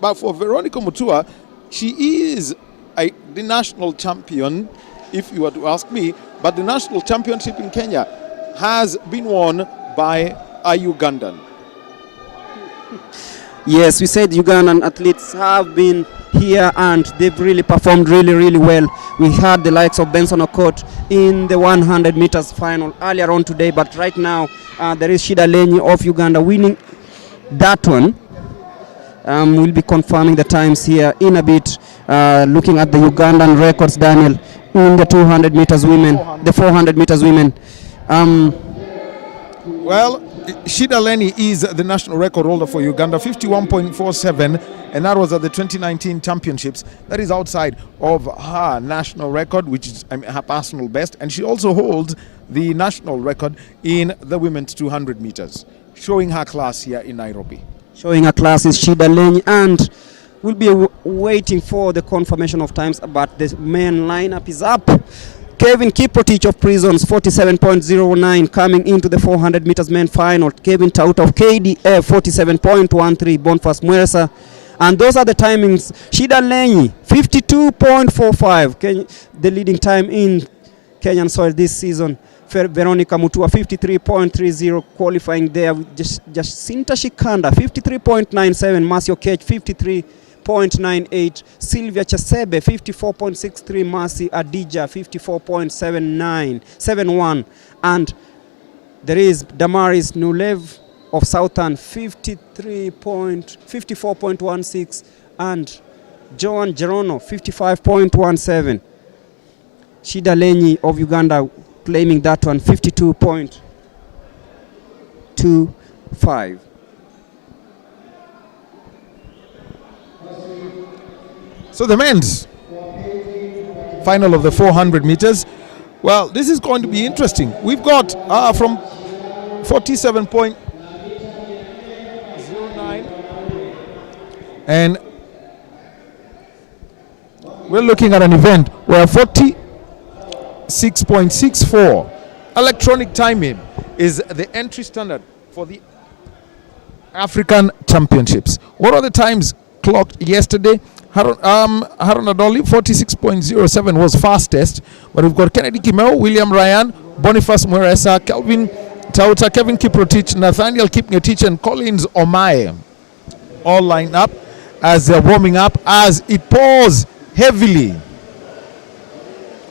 But for Veronica Mutua, she is the national champion, if you were to ask me. But the national championship in Kenya has been won by a Ugandan. Yes, we said Ugandan athletes have been here and they've really performed really well. We had the likes of Benson Okot in the 100 meters final earlier on today, but right now there is Shida Lenyi of Uganda winning that one. We'll be confirming the times here in a bit, looking at the Ugandan records, Daniel, in the 200 meters women, the 400 meters women. Well, Shida Lenyi is the national record holder for Uganda, 51.47, and that was at the 2019 championships. That is outside of her national record, which is her personal best, and she also holds the national record in the women's 200 meters, showing her class here in Nairobi. Showing her class is Shida Lenyi, and we'll be waiting for the confirmation of times, but the main lineup is up. Kevin Kiprotich of Prisons, 47.09, coming into the 400 meters men final. Kevin Tauta of KDF, 47.13, Boniface Mweresa. And those are the timings. Shida Lenyi, 52.45, the leading time in Kenyan soil this season. Veronica Mutua, 53.30, qualifying there. Jacinta Shikanda, 53.97, Marcio Kech, 53.98, Sylvia Chasebe, 54.63, Mercy Adija, 54.71, and there is Damaris Nulev of Southern, 54.16, and Joan Gerono, 55.17. Shida Lenyi of Uganda claiming that one, 52.25. So the men's final of the 400 meters. Well, this is going to be interesting. We've got from 47.09, and we're looking at an event where 46.64 electronic timing is the entry standard for the African Championships. What are the times clocked yesterday? Harun Adoli, 46.07 was fastest, but we've got Kennedy Kimeu, William Ryan, Boniface Mweresa, Kelvin Tauta, Kevin Kiprotich, Nathaniel Kipngetich, and Collins Omae all lined up as they're warming up as it pours heavily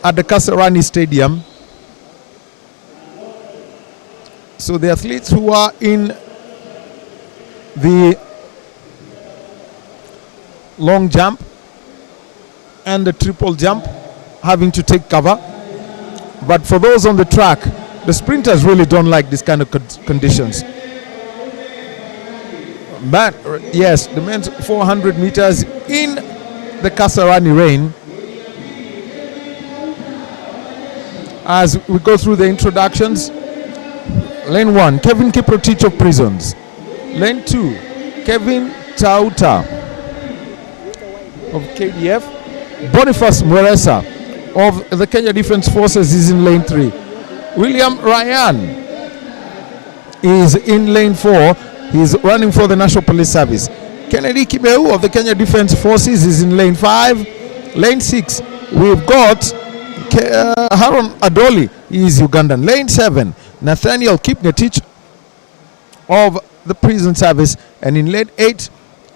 at the Kasarani Stadium. So the athletes who are in the long jump and the triple jump having to take cover, but for those on the track, the sprinters really don't like this kind of conditions. But yes, the men's 400 meters in the Kasarani rain. As we go through the introductions, lane 1, Kevin Kiprotich of Prisons. Lane 2, Kevin Tauta of KDF. Boniface Mweresa of the Kenya Defence Forces is in lane 3. William Ryan is in lane 4. He's running for the National Police Service. Kennedy Kimeu of the Kenya Defence Forces is in lane 5. Lane 6, we've got Harun Adoli, he is Ugandan. Lane 7, Nathaniel Kipngetich of the Prison Service. And in lane 8,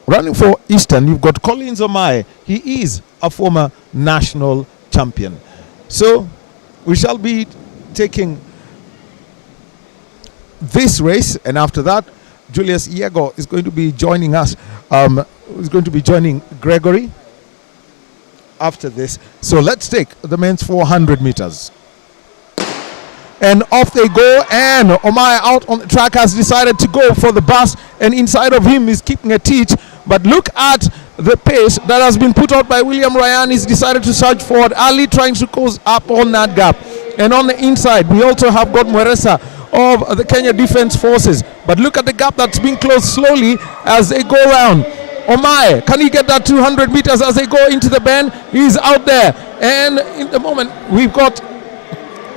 running for Eastern, you've got Collins Omae. He is a former national champion. So we shall be taking this race, and after that, Julius Iego is going to be joining us. Is going to be joining Gregory after this. So let's take the men's 400 meters. And off they go, and Omae out on the track has decided to go for the bus, and inside of him is Kipngetich. But look at the pace that has been put out by William Ryan. He's decided to surge forward, Ali trying to close up on that gap. And on the inside, we also have got Mweresa of the Kenya Defence Forces. But look at the gap that's being closed slowly as they go around. Omae, can he get that 200 meters as they go into the bend? He's out there. And in the moment, we've got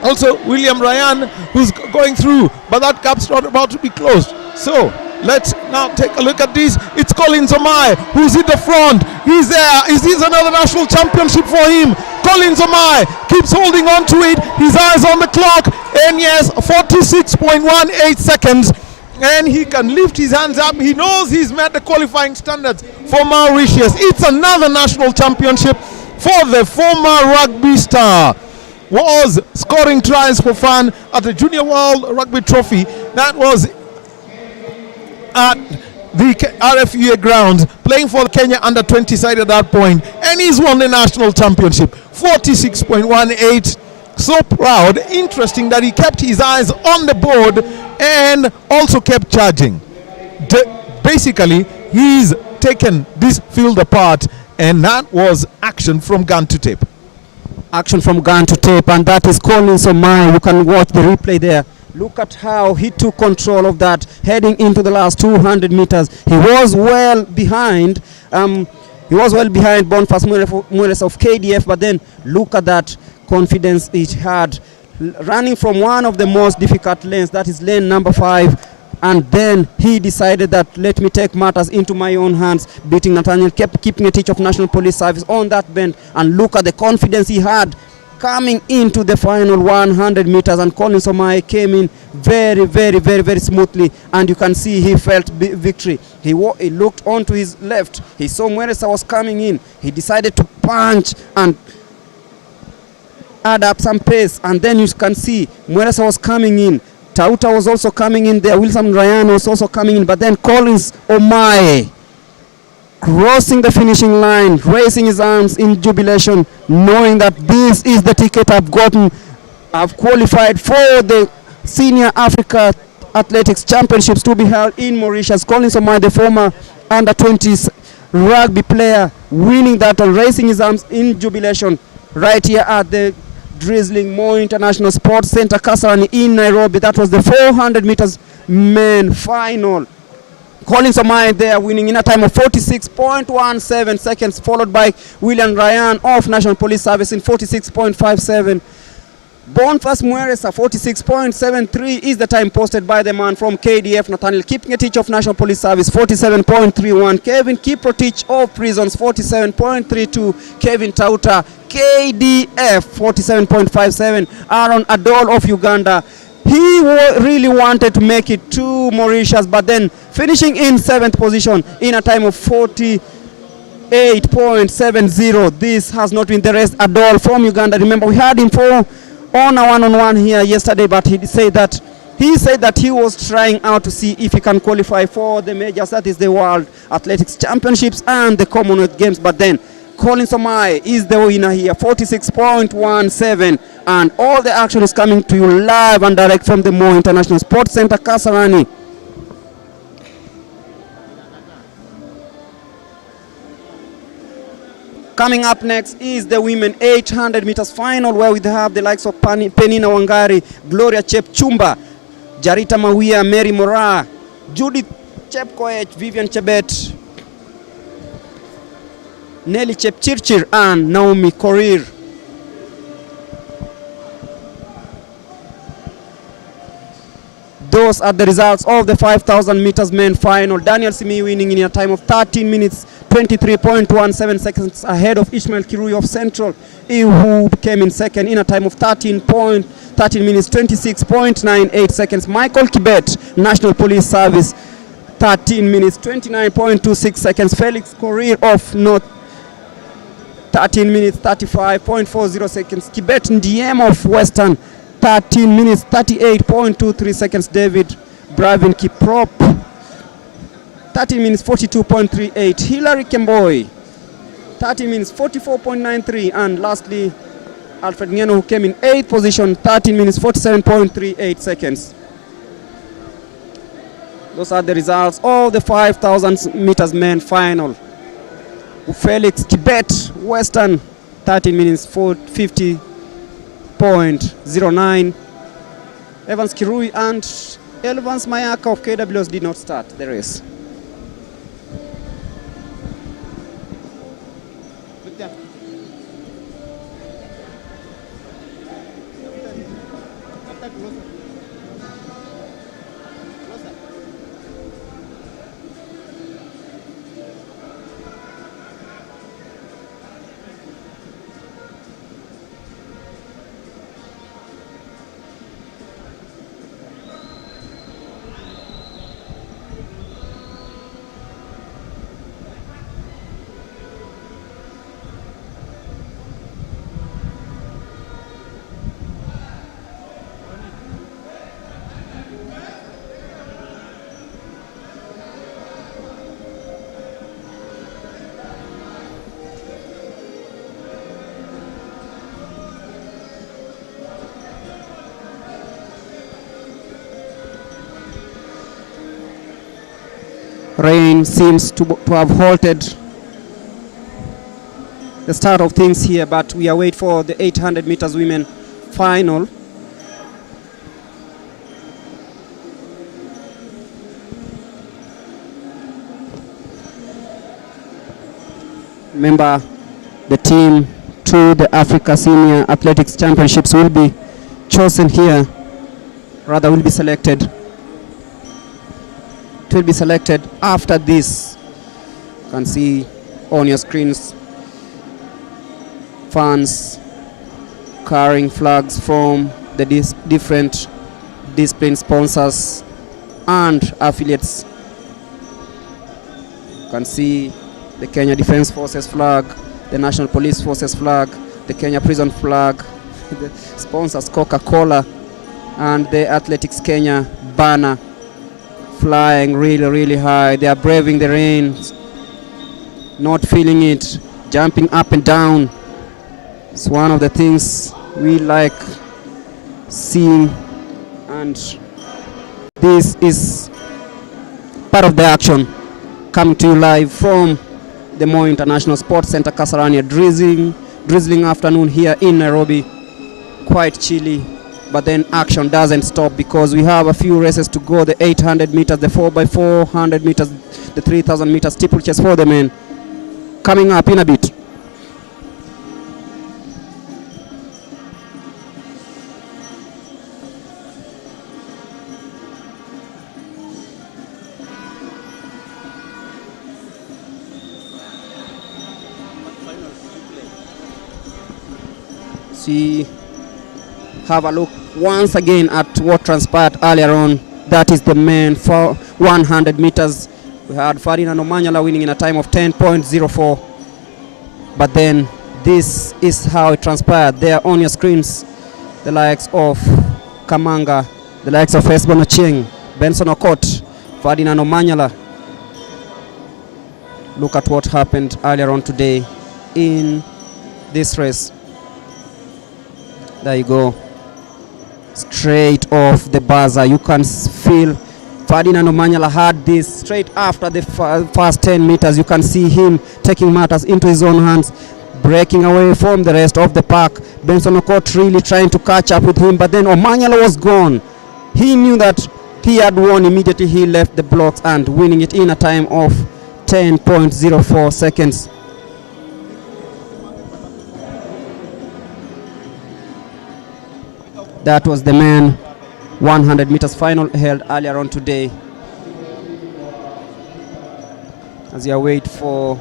also William Ryan who's going through, but that gap's not about to be closed. So Let's now take a look at this. It's Collins Omai who's in the front. He's there. Is this another national championship for him? Collins Omai keeps holding on to it. His eyes on the clock. And yes, 46.18 seconds. And he can lift his hands up. He knows he's met the qualifying standards for Mauritius. It's another national championship for the former rugby star. Was scoring tries for fun at the Junior World Rugby Trophy. That was at the RFUA grounds, playing for the Kenya under-20 side at that point, and he's won the national championship. 46.18. So proud. Interesting that he kept his eyes on the board and also kept charging. Basically, he's taken this field apart, and that was action from gun to tape. Action from gun to tape, and that is Collins Omai. You can watch the replay there. Look at how he took control of that, heading into the last 200 meters. He was well behind. Boniface Mueres of KDF, but then look at that confidence he had, running from one of the most difficult lanes, that is lane number 5. And then he decided that let me take matters into my own hands, beating Nathaniel, kept keeping a Chief of National Police Service on that bend. And look at the confidence he had coming into the final 100 meters. And Collins Omai came in very, very, very, very smoothly. And you can see he felt victory. He looked on to his left. He saw Mueresa was coming in. He decided to punch and add up some pace. And then you can see Mueresa was coming in. Tauta was also coming in there. Wilson Ryan was also coming in. But then Collins Omai crossing the finishing line, raising his arms in jubilation, knowing that this is the ticket I've gotten. I've qualified for the Senior Africa Athletics Championships to be held in Mauritius. Collins Omai, the former under-20s rugby player, winning that and raising his arms in jubilation right here at the drizzling Moi International Sports Center, Kasarani in Nairobi. That was the 400 meters men final. Collins Omai there winning in a time of 46.17 seconds, followed by William Ryan of National Police Service in 46.57. Boniface Mueresa 46.73 is the time posted by the man from KDF, Nathaniel Kipngetich of National Police Service 47.31. Kevin Kiprotich of Prisons 47.32. Kevin Tauta KDF 47.57. Aaron Adol of Uganda. He really wanted to make it to Mauritius, but then finishing in 7th position in a time of 48.70. This has not been the rest at all from Uganda. Remember, we had him on a one-on-one here yesterday, but he said that he was trying out to see if he can qualify for the majors, that is the World Athletics Championships and the Commonwealth Games. But then Collins Omai is the winner here, 46.17, and all the action is coming to you live and direct from the Moi International Sports Center, Kasarani. Coming up next is the women 800 meters final, where we have the likes of Penina Wangari, Gloria Chepchumba, Jarita Mawia, Mary Mora, Judith Chepkoech, Vivian Chebet, Nelly Chepchirchir, and Naomi Korir. Those are the results of the 5,000 meters men final. Daniel Simi winning in a time of 13 minutes, 23.17 seconds ahead of Ishmael Kirui of Central, who came in second in a time of 13 minutes, 26.98 seconds. Michael Kibet, National Police Service, 13 minutes, 29.26 seconds. Felix Korir of North, 13 minutes, 35.40 seconds. Kibet Ndiem of Western, 13 minutes, 38.23 seconds. David Bravin Kiprop, 13 minutes, 42.38. Hilary Kemboi, 13 minutes, 44.93. And lastly, Alfred Ngeno, who came in 8th position, 13 minutes, 47.38 seconds. Those are the results of the 5,000 meters men final. Felix Kibet, Western, 13 minutes, 50.09. Evans Kirui and Elvans Mayaka of KWS did not start the race. Rain seems to have halted the start of things here, but we are waiting for the 800 meters women final. Remember, the team to the Africa Senior Athletics Championships will be chosen here, rather will be selected. It will be selected after this. You can see on your screens fans carrying flags from the different discipline sponsors and affiliates. You can see the Kenya Defence Forces flag, the National Police Forces flag, the Kenya Prison flag, the sponsors Coca-Cola, and the Athletics Kenya banner flying really high. They are braving the rain, not feeling it, jumping up and down. It's one of the things we like seeing, and this is part of the action coming to you live from the Moi International Sports Center, Kasarani. Drizzling afternoon here in Nairobi, quite chilly, but then action doesn't stop because we have a few races to go. The 800 meters, the 4x400 meters, the 3000 meters steeplechase for the men coming up in a bit. See, have a look once again at what transpired earlier on. That is the men for 100 meters. We had Ferdinand Omanyala winning in a time of 10.04. But then this is how it transpired. There on your screens, the likes of Kamanga, the likes of Esbon Ochieng, Benson Okot, Ferdinand Omanyala. Look at what happened earlier on today in this race. There you go. Straight off the buzzer. You can feel Ferdinand Omanyala had this straight after the first 10 meters. You can see him taking matters into his own hands, breaking away from the rest of the pack. Benson Okot really trying to catch up with him, but then Omanyala was gone. He knew that he had won immediately. He left the blocks and winning it in a time of 10.04 seconds. That was the men 100 meters final held earlier on today. As you wait for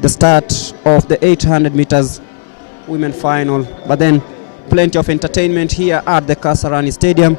the start of the 800 meters women final, but then plenty of entertainment here at the Kasarani Stadium.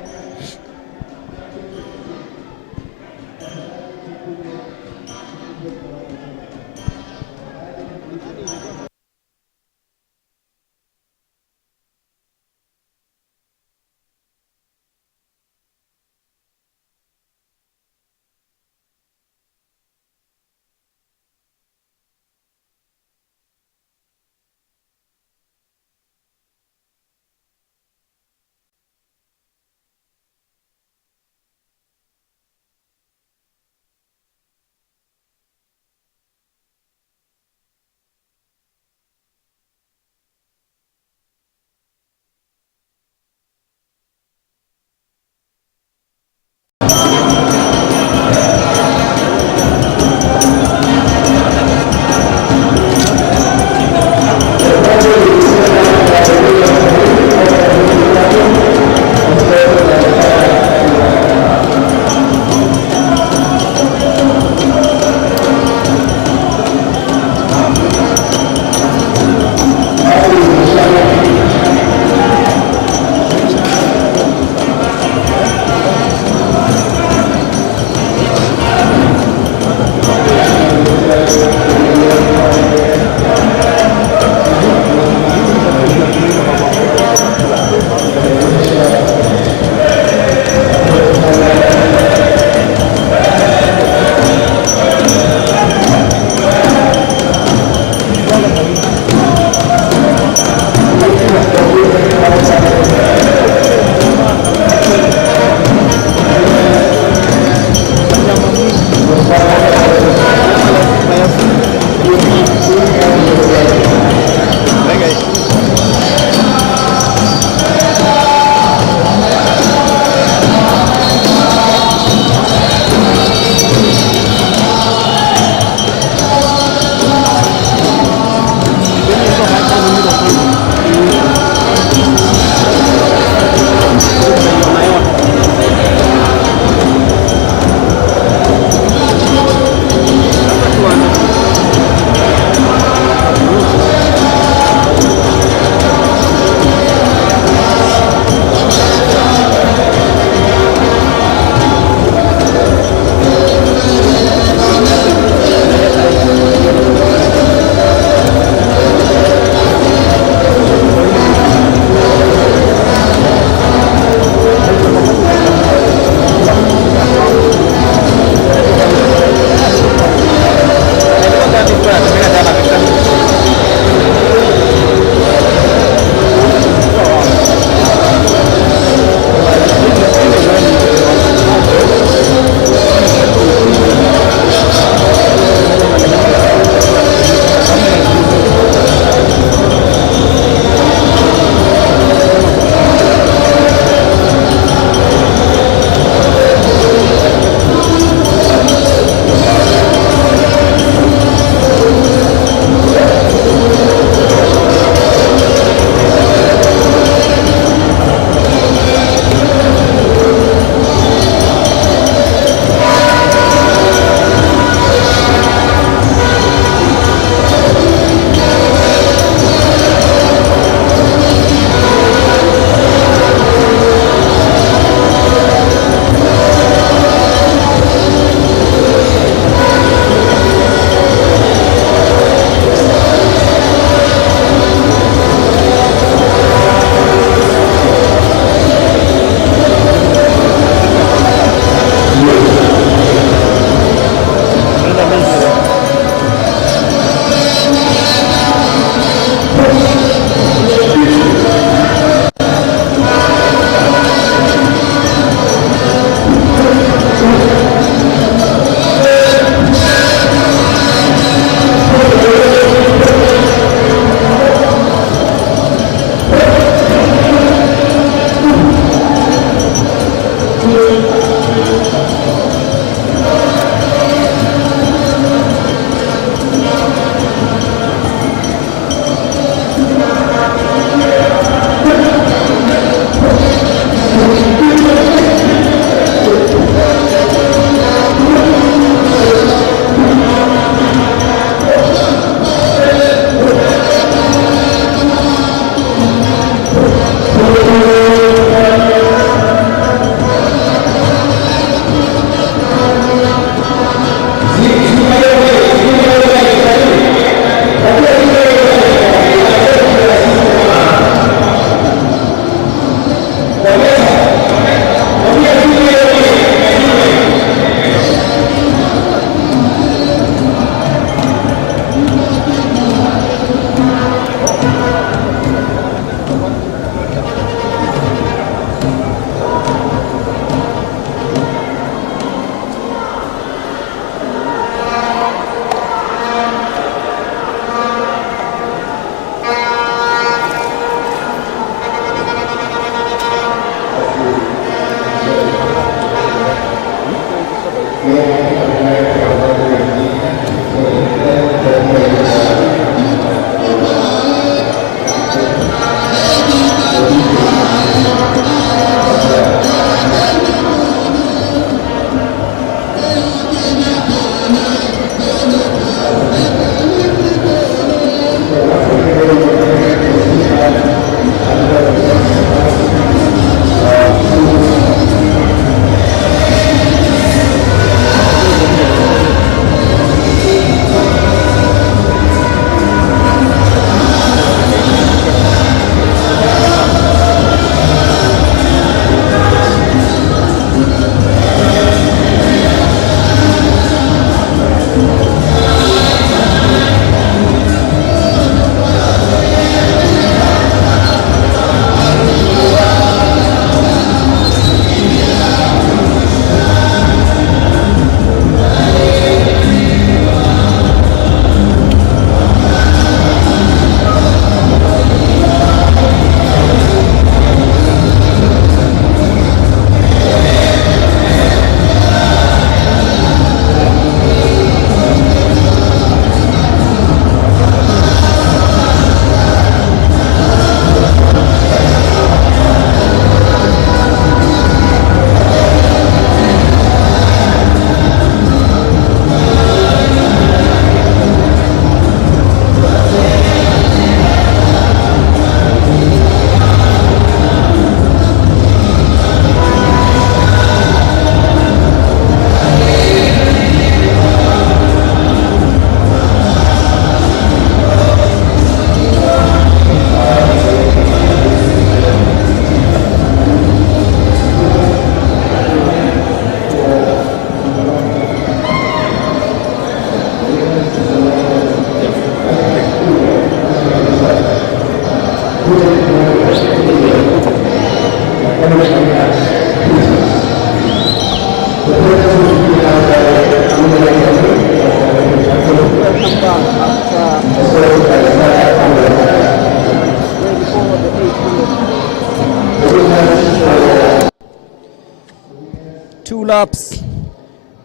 Two laps.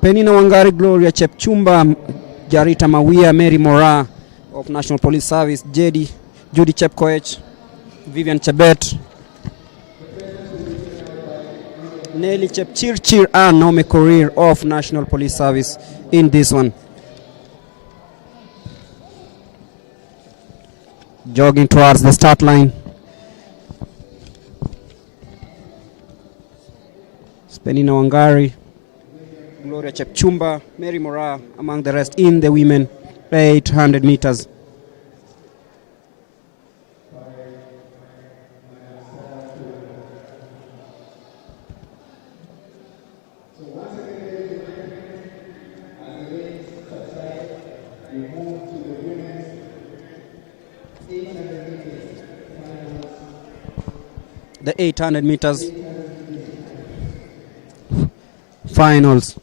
Penina Wangari, Gloria Chepchumba, Jarita Mawia, Mary Mora of National Police Service, Judy Chepkoech, Vivian Chebet, Nelly Chepchirchir and Naomi Korir of National Police Service in this one. Jogging towards the start line. Penina Wangari, Gloria Chepchumba, Mary Mora among the rest in the women 800 meters. The 800 meters finals.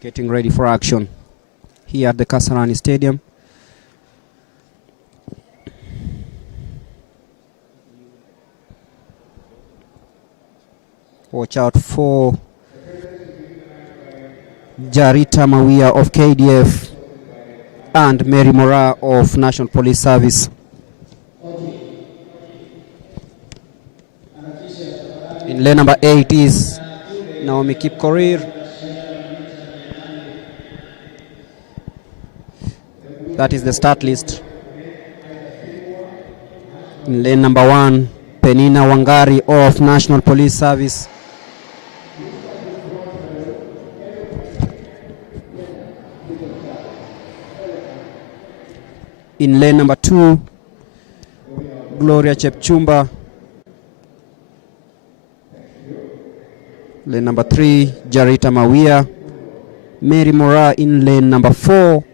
Getting ready for action here at the Kasarani Stadium. Watch out for Jarita Mawia of KDF and Mary Mora of National Police Service. In lane number 8 is Naomi Kipkorir. That is the start list. In lane number 1, Penina Wangari of National Police Service. In lane number 2, Gloria Chepchumba. Lane number 3, Jarita Mawia. Mary Mora in lane number 4.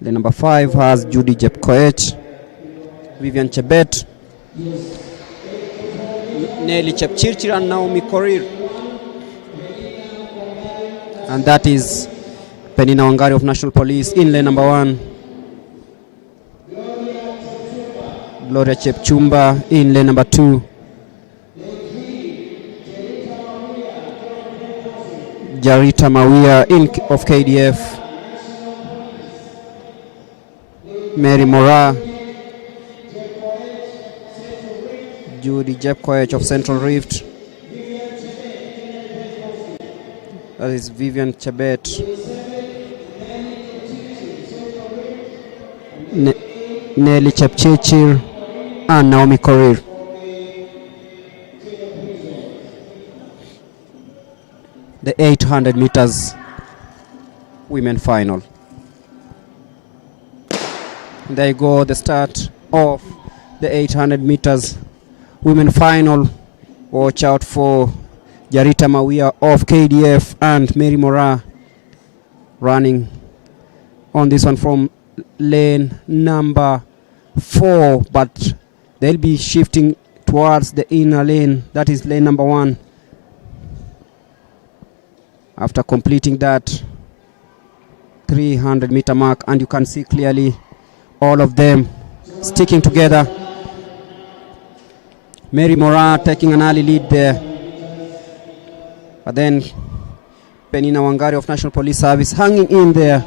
Lane number 5 has Judy Chepkoech, Vivian Chebet, Nelly Chepchirchir and Naomi Korir. And that is Penina Wangari of National Police in lane number 1. Gloria Chepchumba in lane number 2. Jarita Mawia of KDF. Mary Mora. Judy Chepkoech of Central Rift. That is Vivian Chebet. Nelly Chepchirchir and Naomi Korir. The 800 meters women final. There you go, the start of the 800 meters women final. Watch out for Jarita Mawia of KDF and Mary Mora running on this one from lane number 4, but they'll be shifting towards the inner lane. That is lane number 1. After completing that 300 meter mark, and you can see clearly all of them sticking together. Mary Mora taking an early lead there, but then Penina Wangari of National Police Service hanging in there.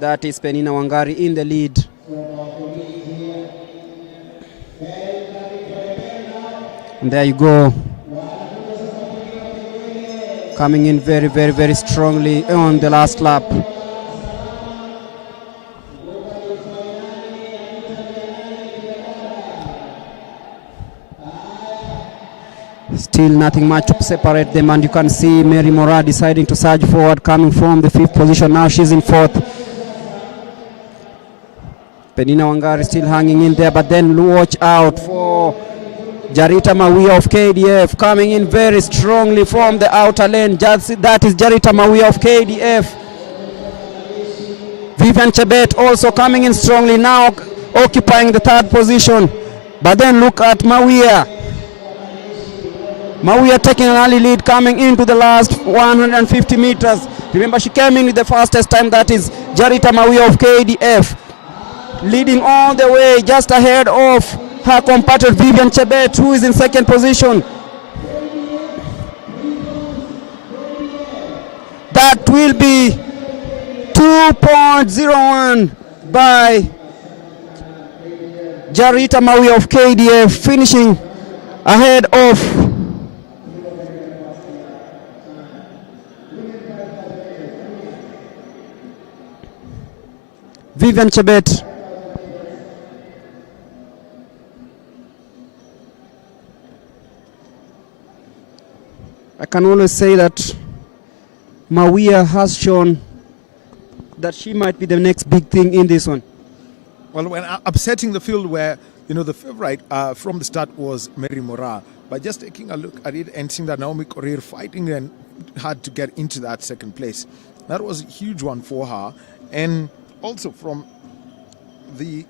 That is Penina Wangari in the lead. And there you go. Coming in very, very, very strongly on the last lap. Still nothing much to separate them, and you can see Mary Mora deciding to surge forward, coming from the 5th position. Now she's in 4th. Penina Wangari still hanging in there, but then watch out for Jarita Mawia of KDF coming in very strongly from the outer lane. That is Jarita Mawia of KDF. Vivian Chebet also coming in strongly now, occupying the third position. But then look at Mawia. Mawia taking an early lead coming into the last 150 meters. Remember, she came in with the fastest time. That is Jarita Mawia of KDF. Leading all the way just ahead of her compatriot Vivian Chebet, who is in second position. That will be 2.01 by Jarita Mawia of KDF, finishing ahead of Vivian Chebet. I can always say that Mawia has shown that she might be the next big thing in this one. Well, when upsetting the field where, the favorite from the start was Mary Mora, but just taking a look at it and seeing that Naomi Korir fighting and had to get into that second place. That was a huge one for her. And also from the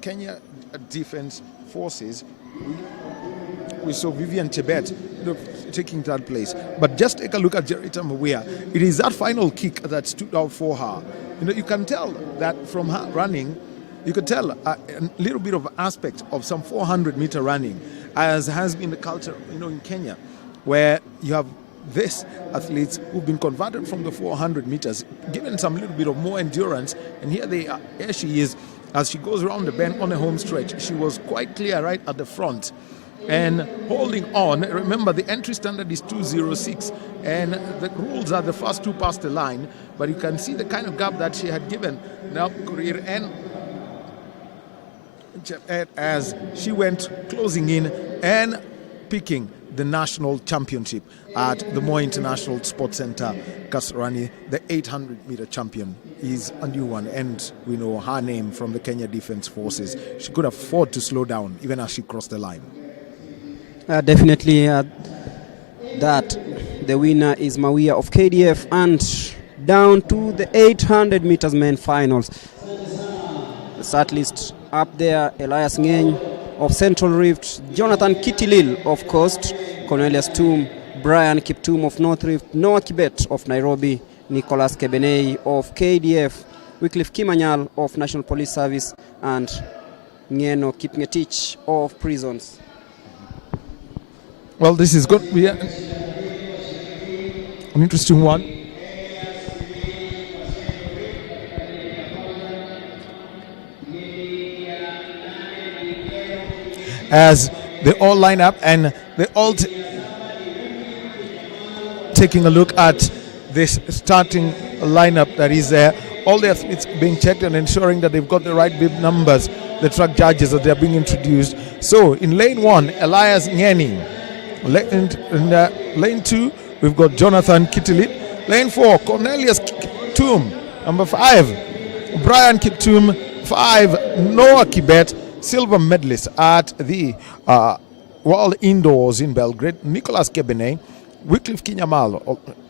Kenya Defense Forces, we saw Vivian Chebet taking third place. But just take a look at Jarita Mawia. It is that final kick that stood out for her. You can tell that from her running, you could tell a little bit of aspect of some 400-meter running, as has been the culture, in Kenya, where you have these athletes who've been converted from the 400 meters, given some little bit of more endurance, and here she is, as she goes around the bend on a home stretch. She was quite clear right at the front and holding on. Remember, the entry standard is 2:06, and the rules are the first two past the line, but you can see the kind of gap that she had given now Korir and as she went closing in and picking the national championship at the Moi International Sports Center, Kasarani. The 800-meter champion is a new one, and we know her name from the Kenya Defense Forces. She could afford to slow down even as she crossed the line. Definitely that the winner is Mawia of KDF, and down to the 800 meters men finals. The start list up there: Elias Ngeny of Central Rift, Jonathan Kitilil of Coast, Cornelius Toom, Brian Kiptum of North Rift, Noah Kibet of Nairobi, Nicholas Kebenei of KDF, Wycliffe Kimanyal of National Police Service, and Ngeno Kipngetich of Prisons. Well, this is going to be an interesting one. As they all line up and they all taking a look at this starting lineup that is there. All the athletes being checked and ensuring that they've got the right bib numbers, the track judges that they're being introduced. So in lane 1, Elias Ngeny. Lane 2, we've got Jonathan Kitilit. Lane 4, Cornelius Kiptum. Number 5, Brian Kiptum. 5, Noah Kibet. Silver medalist at the World Indoors in Belgrade, Nicholas Kebenei. Wycliffe Kinyamal,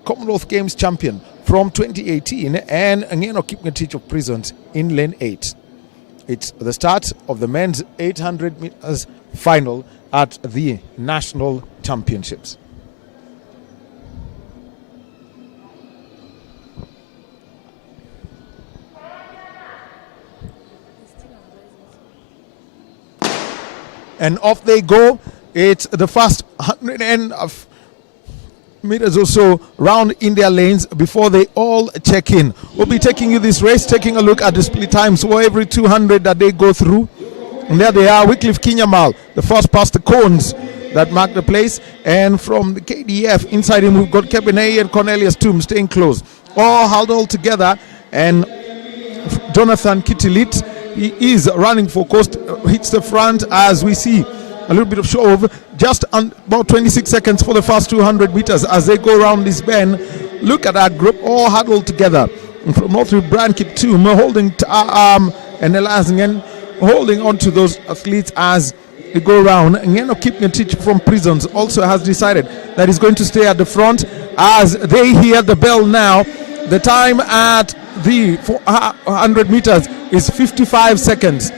Commonwealth Games champion from 2018, and Ngeno Kipngetich of Prisons in lane 8. It's the start of the men's 800 meters final at the national championships. And off they go. It's the first 100 of meters or so round in their lanes before they all check in. We'll be taking you this race, taking a look at the split times for every 200 that they go through. And there they are, Wycliffe Kinyamal, the first past the cones that mark the place. And from the KDF, inside him we've got Kebenei and Cornelius Toom staying close. All held all together. And Jonathan Kitilit, he is running for Coast, hits the front as we see a little bit of show of just about 26 seconds for the first 200 meters as they go around this bend. Look at that group all huddled together. And from North Rift, Brian Kiptum holding and Elias Ngen holding on to those athletes as they go around. Ngeno Kipngetich from Prisons also has decided that he's going to stay at the front as they hear the bell now. The time at the 400 meters is 55 seconds.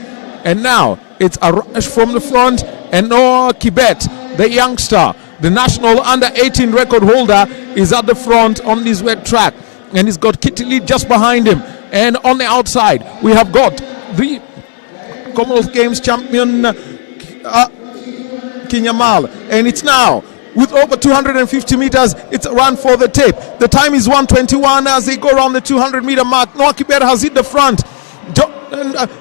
And now it's a rush from the front, and Noah Kibet, the youngster, the national under-18 record holder, is at the front on this wet track. And he's got Kitty Lee just behind him. And on the outside, we have got the Commonwealth Games champion, Kinyamal. And it's now, with over 250 meters, it's a run for the tape. The time is 1:21 as they go around the 200-meter mark. Noah Kibet has hit the front.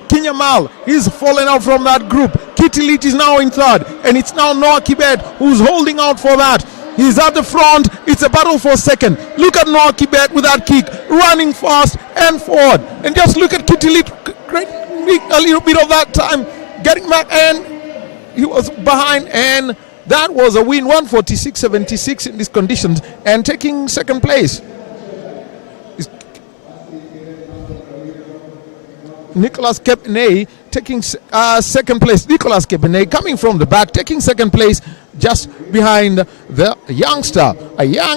Kinyamal, he's fallen out from that group. Kitty Lee is now in third, and it's now Noah Kibet who's holding out for that. He's at the front. It's a battle for second. Look at Noah Kibet with that kick, running fast and forward. And just look at Kitty Lee, a little bit of that time, getting back, and he was behind, and that was a win, 146.76 in these conditions, and taking second place. Nicholas Kepney taking second place. Nicholas Kepney coming from the back, taking second place just behind the youngster.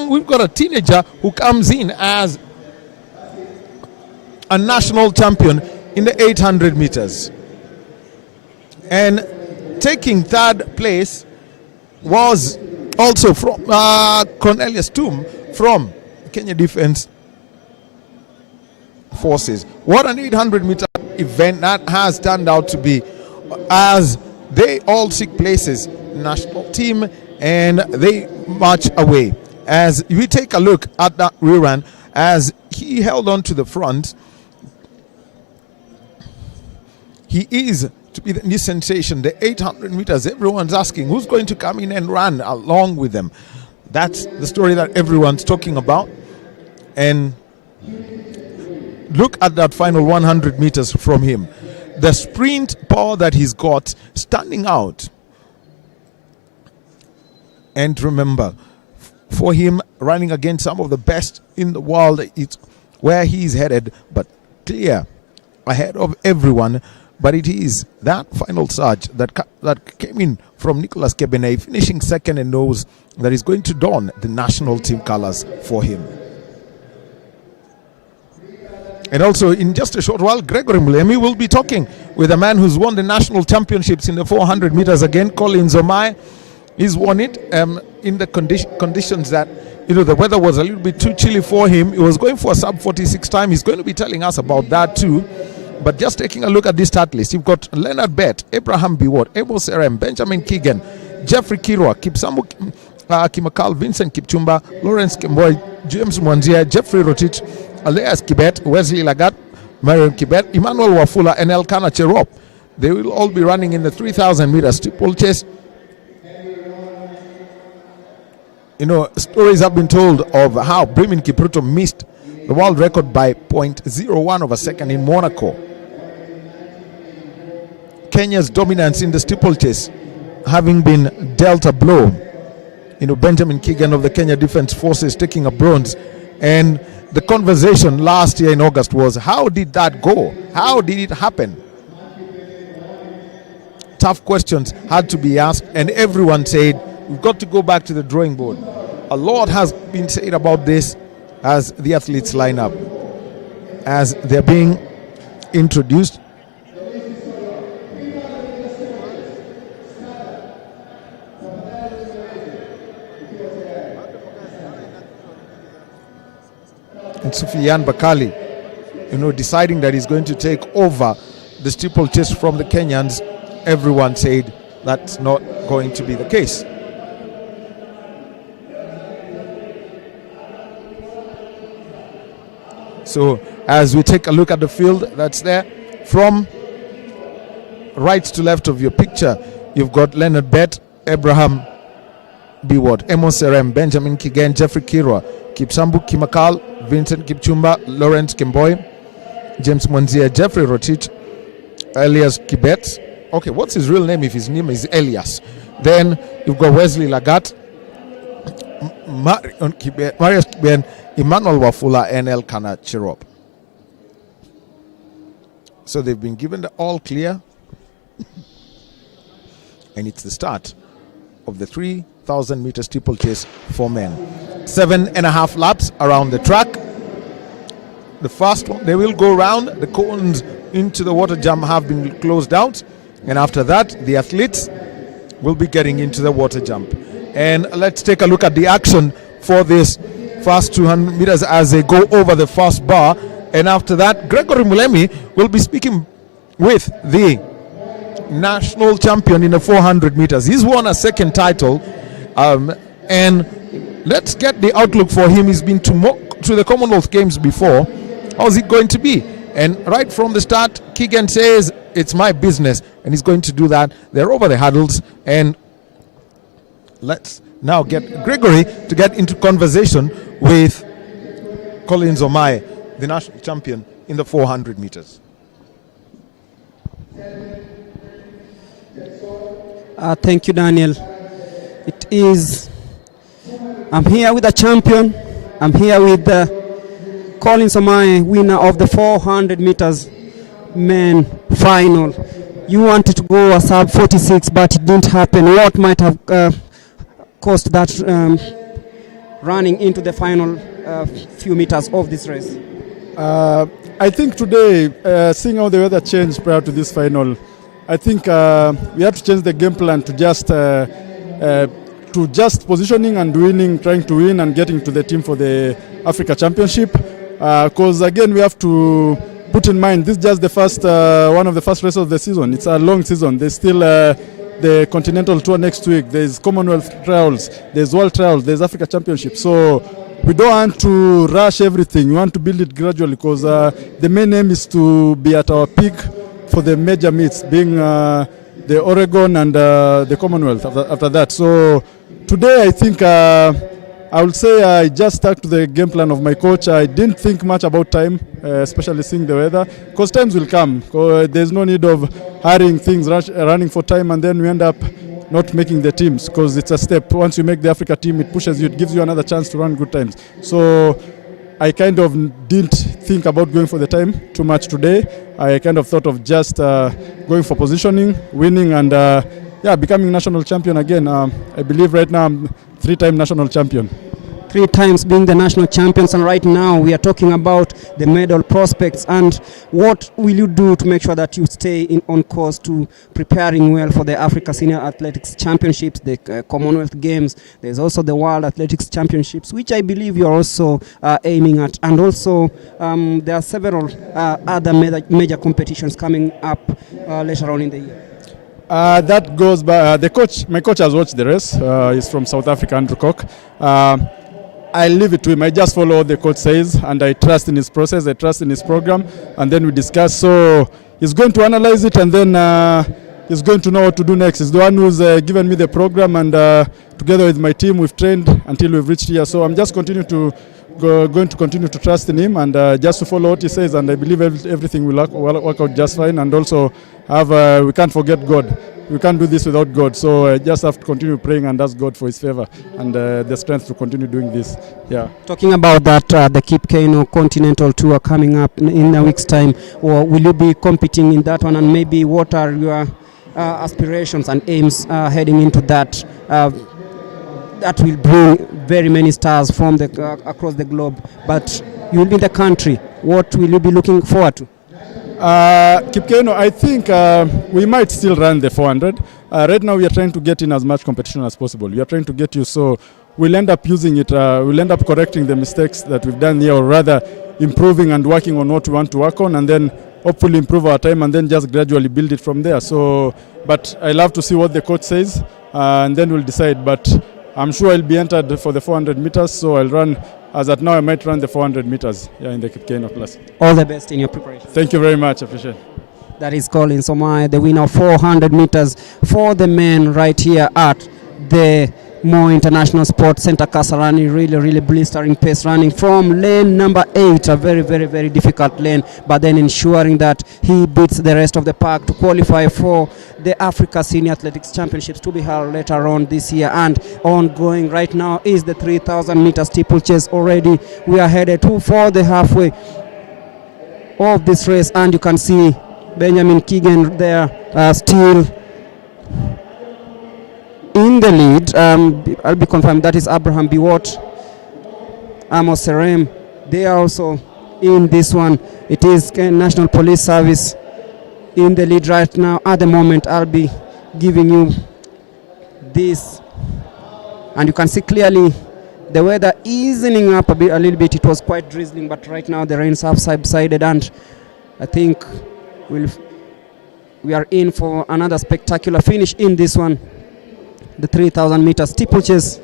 We've got a teenager who comes in as a national champion in the 800 meters. And taking third place was also from Cornelius Toom from Kenya Defense Forces. What an 800-meter event that has turned out to be, as they all seek places, national team, and they march away. As we take a look at that rerun, as he held on to the front, he is to be the new sensation. The 800 meters, everyone's asking who's going to come in and run along with them. That's the story that everyone's talking about. And look at that final 100 meters from him. The sprint power that he's got standing out. And remember, for him running against some of the best in the world, it's where he's headed, but clear ahead of everyone. But it is that final surge that came in from Nicholas Kebene, finishing second, and knows that he's going to don the national team colors for him. And also, in just a short while, Gregory Mulemi will be talking with a man who's won the national championships in the 400 meters again, Colin Zomai. He's won it in the conditions that, the weather was a little bit too chilly for him. He was going for a sub 46 time. He's going to be telling us about that too. But just taking a look at this start list, you've got Leonard Bett, Abraham Biwott, Ebo Serem, Benjamin Keegan, Jeffrey Kirwa, Kipsambu Kimakal, Vincent Kipchumba, Lawrence Kemboy, James Mwanzia, Jeffrey Rotich, Elias Kibet, Wesley Lagat, Marion Kibet, Emmanuel Wafula, and Elkanah Cherop. They will all be running in the 3,000 meter steeplechase. Stories have been told of how Bremen Kipruto missed the world record by 0.01 of a second in Monaco. Kenya's dominance in the steeplechase having been dealt a blow. Benjamin Keegan of the Kenya Defense Forces taking a bronze. And the conversation last year in August was, how did that go? How did it happen? Tough questions had to be asked, and everyone said, we've got to go back to the drawing board. A lot has been said about this as the athletes line up, as they're being introduced. And Sufian Bakali, deciding that he's going to take over the steeplechase from the Kenyans. Everyone said that's not going to be the case. So as we take a look at the field that's there, from right to left of your picture, you've got Leonard Bett, Abraham Biwott, Amos Serem, Benjamin Kigen, Jeffrey Kirwa, Kipsambu Kimakal, Vincent Kipchumba, Lawrence Kemboy, James Mwanzia, Jeffrey Rotich, Elias Kibet. Okay, what's his real name if his name is Elias? Then you've got Wesley Lagat, Marius Kibet, Emmanuel Wafula, and Elkanah Cherop. So they've been given the all clear. And it's the start of the 3,000 meter steeplechase for men. 7.5 laps around the track. The first one, they will go round. The cones into the water jump have been closed out. And after that, the athletes will be getting into the water jump. And let's take a look at the action for this first 200 meters as they go over the first bar. And after that, Gregory Mulemi will be speaking with the national champion in the 400 meters. He's won a second title. And let's get the outlook for him. He's been to the Commonwealth Games before. How's it going to be? And right from the start, Keegan says, it's my business. And he's going to do that. They're over the hurdles. And let's now get Gregory to get into conversation with Collins Omae, the national champion in the 400 meters. Thank you, Daniel. I'm here with a champion. I'm here with Collins Omae, winner of the 400 meters men final. You wanted to go a sub 46, but it didn't happen. What might have caused that running into the final few meters of this race? I think today, seeing how the weather changed prior to this final, I think we have to change the game plan to just positioning and winning, trying to win and getting to the team for the Africa Championship. Because again, we have to put in mind this is just the first one of the first races of the season. It's a long season. There's still the Continental Tour next week. There's Commonwealth Trials. There's World Trials. There's Africa Championship. So we don't want to rush everything. We want to build it gradually because the main aim is to be at our peak for the major meets, being the Oregon and the Commonwealth after that. So today I think I would say I just stuck to the game plan of my coach. I didn't think much about time, especially seeing the weather, because times will come. There's no need of hurrying things, running for time, and then we end up not making the teams, because it's a step. Once you make the Africa team, it pushes you, it gives you another chance to run good times. So I kind of didn't think about going for the time too much today. I kind of thought of just going for positioning, winning, and becoming national champion again. I believe right now I'm 3-time national champion. 3 times being the national champions, and right now we are talking about the medal prospects. And what will you do to make sure that you stay on course to preparing well for the Africa Senior Athletics Championships, the Commonwealth Games? There's also the World Athletics Championships, which I believe you're also aiming at. And also there are several other major competitions coming up later on in the year. That goes by my coach has watched the race. He's from South Africa, Andrew Cock. I leave it to him. I just follow what the coach says, and I trust in his process, I trust in his program, and then we discuss. So he's going to analyze it, and then he's going to know what to do next. He's the one who's given me the program, and together with my team, we've trained until we've reached here. So I'm just going to continue to trust in him and just to follow what he says, and I believe everything will work out just fine. And also we can't forget God. We can't do this without God. So I just have to continue praying and ask God for his favor and the strength to continue doing this. Yeah. Talking about that, the Kip Keino Continental Tour coming up in a week's time, or will you be competing in that one? And maybe what are your aspirations and aims heading into that? That will bring very many stars from across the globe, but you will be in the country. What will you be looking forward to? Kip Keino, I think we might still run the 400. Right now we are trying to get in as much competition as possible. We are trying to get you, so we'll end up using it, we'll end up correcting the mistakes that we've done here, or rather improving and working on what we want to work on, and then hopefully improve our time and then just gradually build it from there. So, but I love to see what the coach says, and then we'll decide. But I'm sure I'll be entered for the 400 meters, so I'll run, as at now I might run the 400 meters in the Kip Keino class. All the best in your preparation. Thank you very much, I appreciate it. That is Collins Omae, the winner of 400 meters for the men right here at the Moi International Sports Center, Kasarani. Really blistering pace running from lane number 8, a very difficult lane, but then ensuring that he beats the rest of the pack to qualify for the Africa Senior Athletics Championships to be held later on this year. And ongoing right now is the 3,000 meter steeplechase. Already we are headed for the halfway of this race, and you can see Benjamin Keegan there still in the lead. I'll be confirmed that is Abraham Biwott, Amos Serem. They are also in this one. It is National Police Service in the lead right now. At the moment, I'll be giving you this, and you can see clearly the weather easing up a little bit. It was quite drizzling, but right now the rains have subsided, and I think we are in for another spectacular finish in this one, the 3,000 meter steeplechase.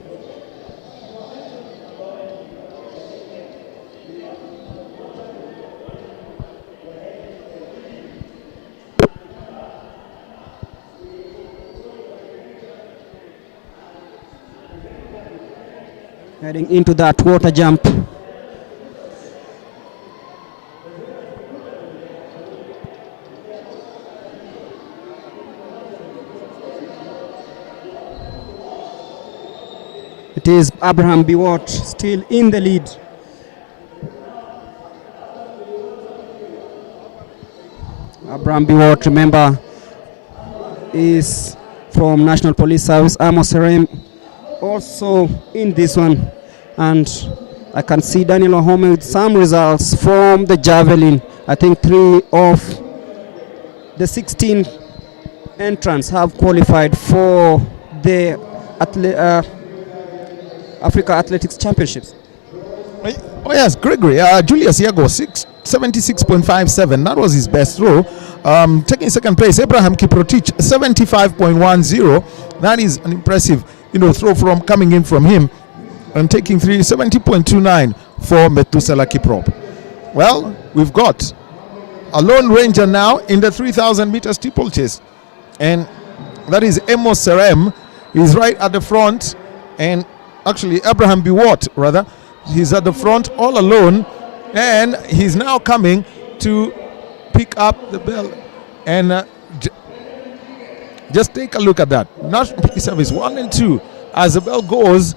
Heading into that water jump. It is Abraham Biwott still in the lead. Abraham Biwott, remember, is from National Police Service. Amos Serem also in this one, and I can see Daniel Wahome with some results from the javelin. I think 3 of the 16 entrants have qualified for the Africa Athletics Championships. Oh yes, Gregory. Julius Yago, 76.57. That was his best throw. Taking second place, Abraham Kiprotich, 75.10. That is an impressive, throw from coming in from him. And taking 70.29 for Methuselah Kiprop. Well, we've got a lone ranger now in the 3,000 meter steeplechase, and that is Amos Serem. He's right at the front, and actually Abraham Biwott, rather, he's at the front all alone, and he's now coming to pick up the bell. And just take a look at that. National Police Service 1 and 2 as the bell goes,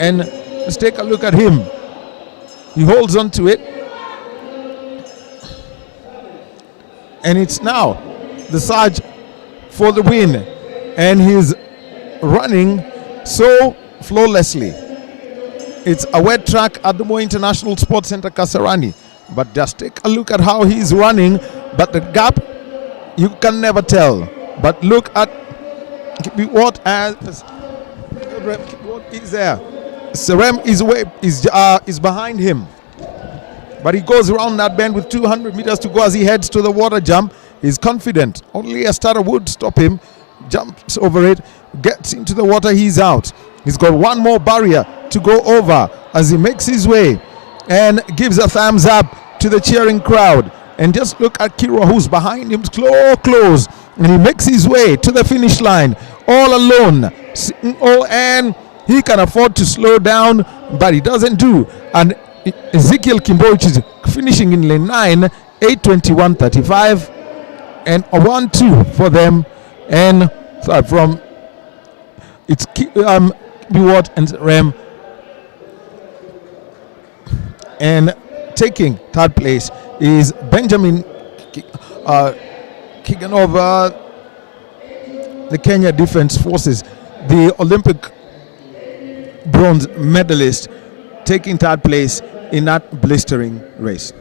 and let's take a look at him. He holds on to it, and it's now the Sarge for the win, and he's running so flawlessly. It's a wet track at the Moi International Sports Center, Kasarani, but just take a look at how he's running. But the gap, you can never tell. But look at what is there. Serem is behind him, but he goes around that bend with 200 meters to go as he heads to the water jump. He's confident. Only a starter would stop him. Jumps over it, gets into the water, he's out. He's got one more barrier to go over as he makes his way and gives a thumbs up to the cheering crowd. And just look at Kiro, who's behind him close, and he makes his way to the finish line all alone. And he can afford to slow down, but he doesn't do. And Ezekiel Kimboich is finishing in lane 9, 8:21.35, and a 1-2 for them. And from it's Biwott and Rem, and taking third place is Benjamin Keegan over the Kenya Defense Forces, the Olympic bronze medalist, taking third place in that blistering race.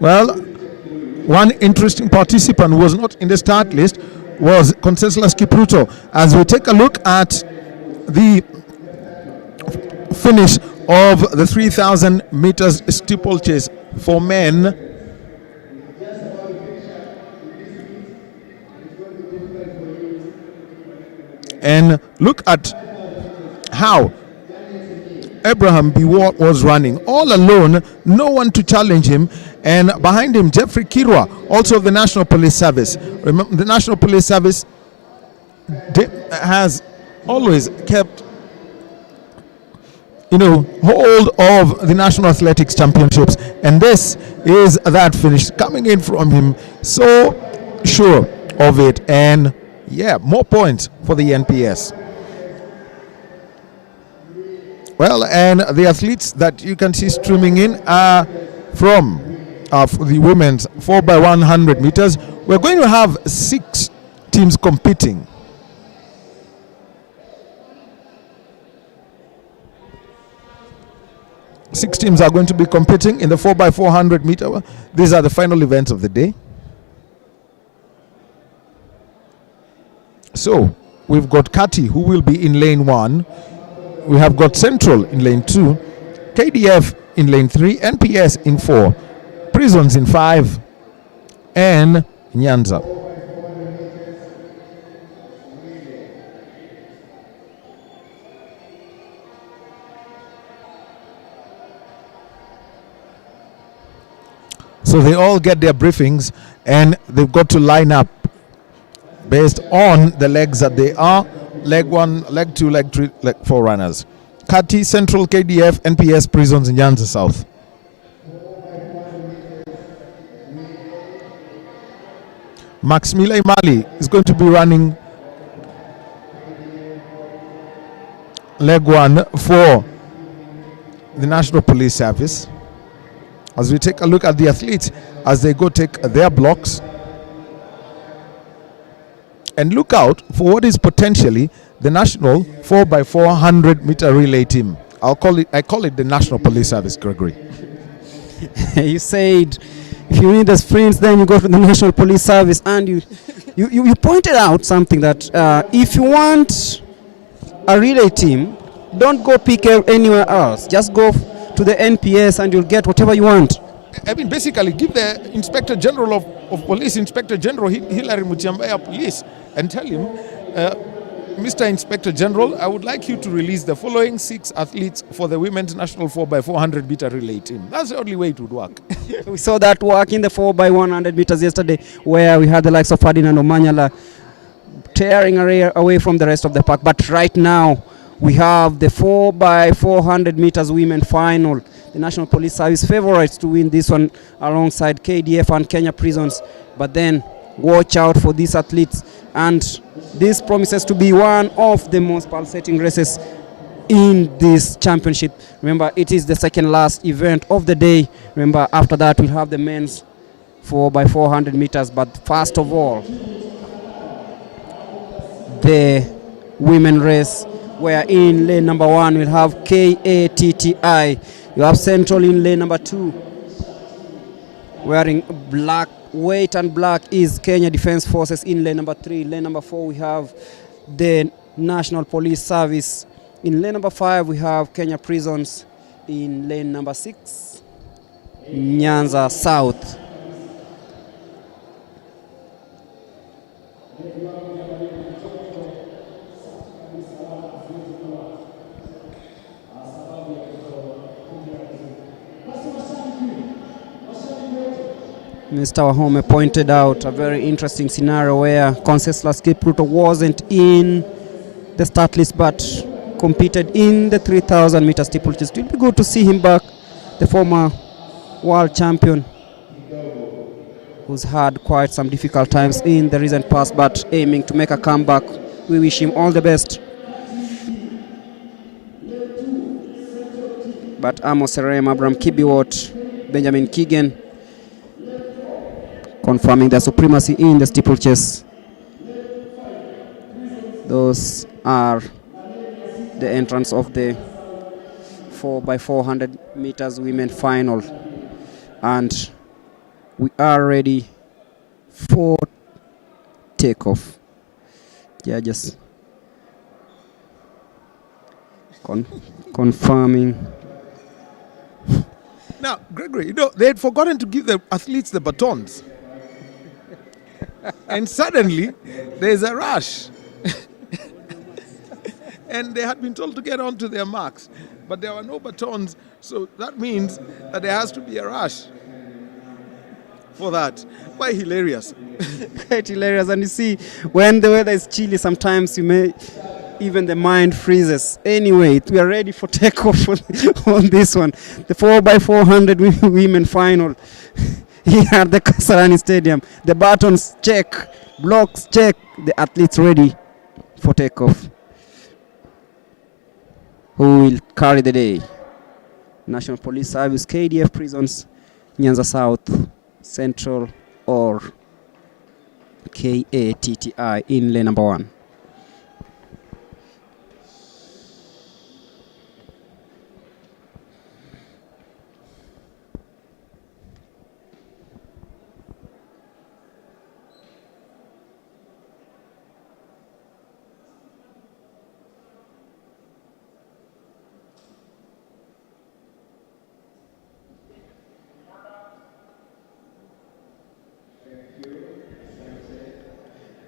Well, one interesting participant who was not in the start list was Conseslus Kipruto. As we take a look at the finish of the 3,000 meters steeplechase for men, and look at how Abraham Biwott was running all alone, no one to challenge him, and behind him Jeffrey Kirwa, also of the National Police Service. Remember, the National Police Service has always kept hold of the National Athletics Championships, and this is that finish coming in from him, so sure of it. And yeah, more points for the NPS. Well, and the athletes that you can see streaming in are from the women's 4x100 meters. We're going to have 6 teams competing. Six teams are going to be competing in the 4x400 meter. These are the final events of the day. So we've got Kati, who will be in lane 1. We have got Central in lane 2, KDF in lane 3, NPS in 4, Prisons in 5, and Nyanza. So they all get their briefings, and they've got to line up based on the legs that they are. Leg 1, leg 2, leg 3, leg 4 runners. Kati, Central, KDF, NPS, Prisons, and Nyanza South. Maximila Imali is going to be running leg 1 for the National Police Service. As we take a look at the athletes as they go take their blocks, and look out for what is potentially the national 4x400 meter relay team. I call it the National Police Service, Gregory. You said if you need the sprints, then you go to the National Police Service, and you pointed out something that if you want a relay team, don't go pick anywhere else. Just go to the NPS and you'll get whatever you want. I mean, basically, give the Inspector General of Police, Inspector General Hilary Mutyambaya Police, and tell him, Mr. Inspector General, I would like you to release the following 6 athletes for the Women's National 4x400 meter relay team. That's the only way it would work. We saw that work in the 4x100 meters yesterday, where we had the likes of Ferdinand Omanyala tearing away from the rest of the pack. But right now, we have the 4x400 meters women final. The National Police Service favorites to win this one alongside KDF and Kenya Prisons. But then watch out for these athletes, and this promises to be one of the most pulsating races in this championship. Remember, it is the second last event of the day. Remember, after that we'll have the men's 4x400 meters. But first of all, the women race, where in lane number 1 we'll have KATTI. You have Central in lane number 2, wearing black. White and black is Kenya Defence Forces in lane number 3. Lane number 4 we have the National Police Service. In lane number 5 we have Kenya Prisons. In lane number 6, Nyanza South. Mr. Wahome pointed out a very interesting scenario where Conseslus Kipruto wasn't in the start list but competed in the 3,000 meter steeplechase. It will be good to see him back, the former world champion who's had quite some difficult times in the recent past but aiming to make a comeback. We wish him all the best. But Amos Serem, Abraham Kibiwot, Benjamin Keegan confirming their supremacy in the steeplechase. Those are the entrance of the 4x400 meters women final, and we are ready for takeoff. Judges confirming. Now, Gregory, they had forgotten to give the athletes the batons. And suddenly, there's a rush. and they had been told to get onto their marks, but there were no batons, so that means that there has to be a rush for that. Quite hilarious. Quite hilarious. And you see, when the weather is chilly, sometimes you may even the mind freezes. Anyway, we are ready for takeoff on this one. The 4x400 women final here at the Kasarani Stadium. The buttons check, blocks check, the athletes ready for takeoff. Who will carry the day? National Police Service, KDF Prisons, Nyanza South, Central, or KATTI in lane number 1.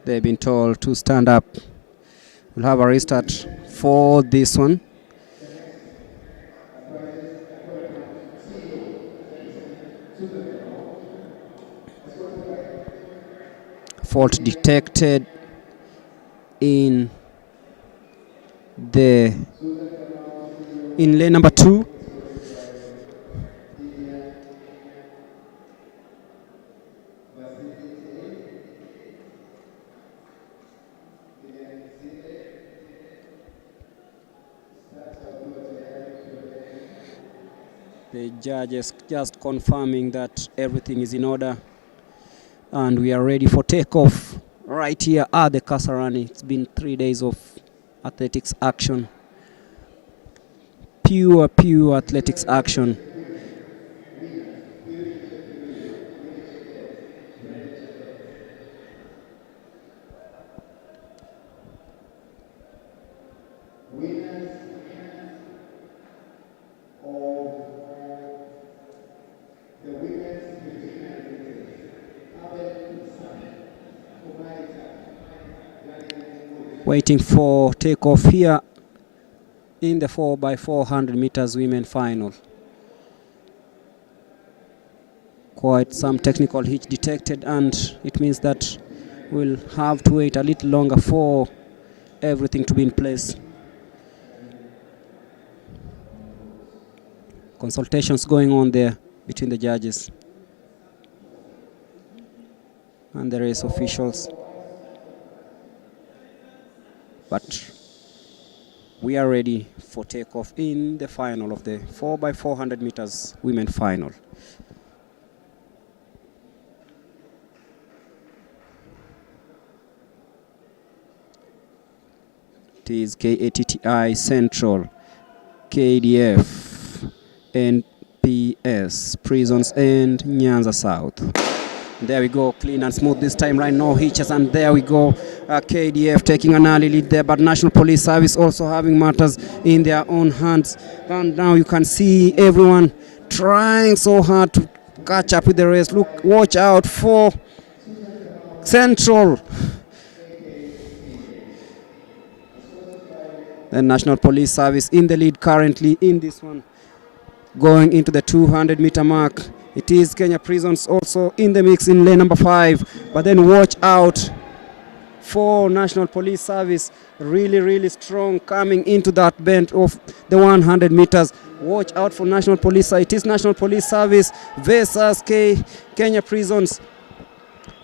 They've been told to stand up. We'll have a restart for this one. Fault detected in lane number 2. The judges just confirming that everything is in order and we are ready for takeoff right here at the Kasarani. It's been 3 days of athletics action. Pure athletics action. Waiting for takeoff here in the 4x400 meters women final. Quite some technical hitch detected, and it means that we'll have to wait a little longer for everything to be in place. Consultations going on there between the judges and the race officials. But we are ready for takeoff in the final of the 4x400 meters women final. It is KATTI Central, KDF, NPS, Prisons, and Nyanza South. There we go, clean and smooth this time, right? No hitches, and there we go. KDF taking an early lead there, but National Police Service also having matters in their own hands. And now you can see everyone trying so hard to catch up with the race. Look, watch out for Central. The National Police Service in the lead currently in this one, going into the 200-meter mark. It is Kenya Prisons also in the mix in lane number 5. But then watch out for National Police Service. Really strong coming into that bend of the 100 meters. Watch out for National Police. It is National Police Service versus Kenya Prisons.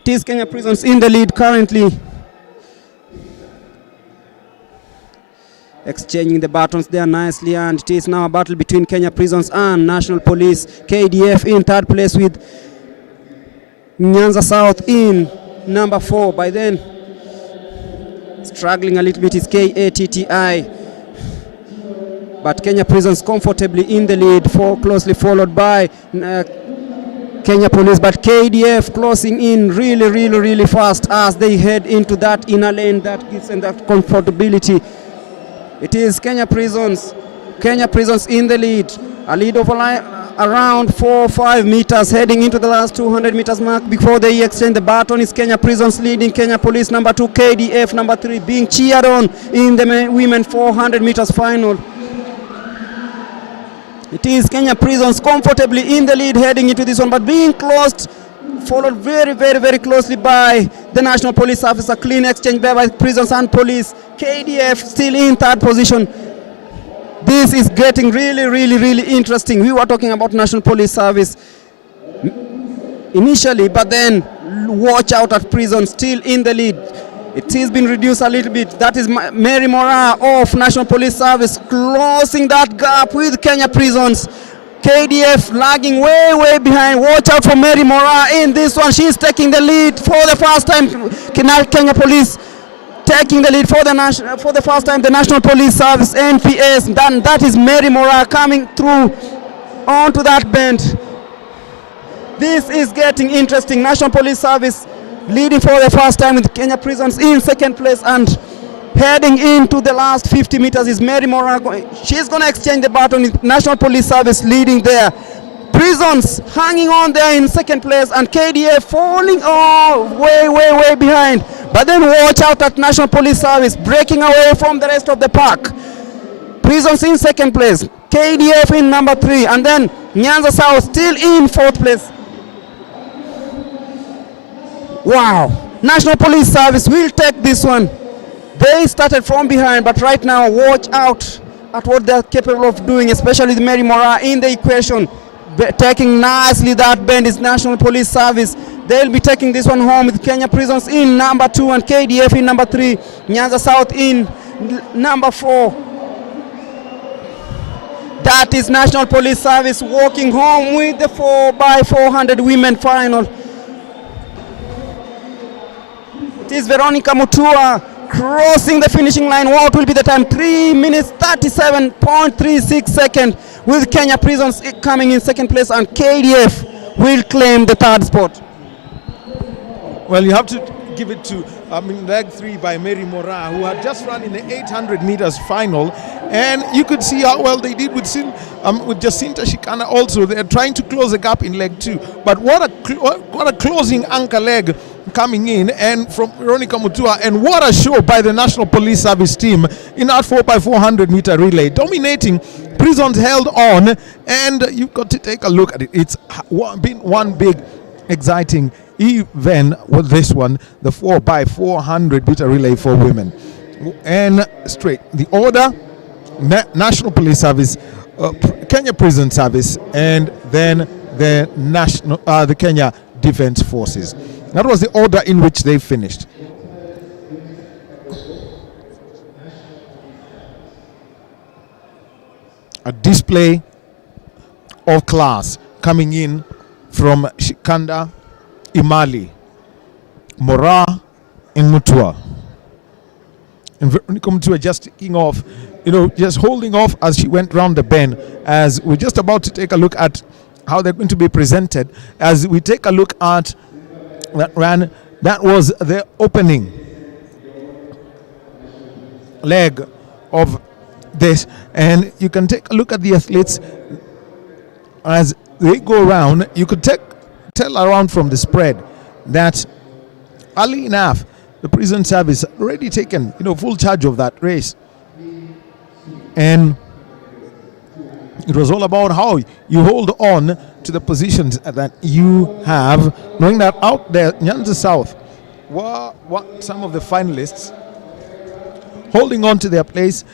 It is Kenya Prisons in the lead currently. Exchanging the batons there nicely, and it is now a battle between Kenya Prisons and National Police. KDF in third place with Nyanza South in number 4. By then, struggling a little bit is KATTI, but Kenya Prisons comfortably in the lead, closely followed by Kenya Police, but KDF closing in really fast as they head into that inner lane that gives them that comfortability. It is Kenya Prisons in the lead, a around 4-5 meters, heading into the last 200 meters mark before they exchange the baton. Is Kenya Prisons leading Kenya Police number 2, KDF number 3 being cheered on in the women 400 meters final. It is Kenya Prisons comfortably in the lead heading into this one, but being closed, followed very, very, very closely by the National Police Service. A clean exchange there by Prisons and Police. KDF still in third position. This is getting really, really, really interesting. We were talking about National Police Service initially, but then watch out at Prisons still in the lead. It has been reduced a little bit. That is Mary Mora of National Police Service closing that gap with Kenya Prisons. KDF lagging way, way behind. Watch out for Mary Mora in this one. She's taking the lead for the first time. Kenya Police taking the lead for the first time. The National Police Service, NPS. That is Mary Mora coming through onto that bend. This is getting interesting. National Police Service leading for the first time with Kenya Prisons in second place, and heading into the last 50 meters is Mary Mora. She's going to exchange the baton with National Police Service leading there. Prisons hanging on there in second place, and KDF falling way, way, way behind. But then watch out at National Police Service breaking away from the rest of the pack. Prisons in second place, KDF in number 3, and then Nyanza South still in fourth place. Wow, National Police Service will take this one. They started from behind, but right now watch out at what they're capable of doing, especially the Mary Mora in the equation. Taking nicely that bend is National Police Service. They'll be taking this one home with Kenya Prisons in number 2 and KDF in number 3. Nyanza South in number 4. That is National Police Service walking home with the 4x400 women final. It is Veronica Mutua crossing the finishing line. What will be the time? 3 minutes 37.36 seconds, with Kenya Prisons coming in second place, and KDF will claim the third spot. Well, you have to give it to leg 3 by Mary Mora, who had just run in the 800 meters final, and you could see how well they did with Jacinta Shikana also. They're trying to close the gap in leg 2, but what a closing anchor leg coming in, and from Veronica Mutua, and what a show by the National Police Service team in that 4x400 meter relay, dominating. Prisons held on, and you've got to take a look at it. It's been one big exciting event with this one, the 4x400 meter relay for women. And straight the order: National Police Service, Kenya Prison Service, and then the Kenya Defence Forces. That was the order in which they finished. A display of class coming in from Shikanda, Imali, Mora, and Mutua. And Veronica Mutua just taking off, just holding off as she went round the bend, as we're just about to take a look at how they're going to be presented. As we take a look at that was the opening leg of this, and you can take a look at the athletes as they go around. You could tell around from the spread that early enough the prison service already taken full charge of that race, and it was all about how you hold on to the positions that you have, knowing that out there Nyanza South were some of the finalists holding on to their place.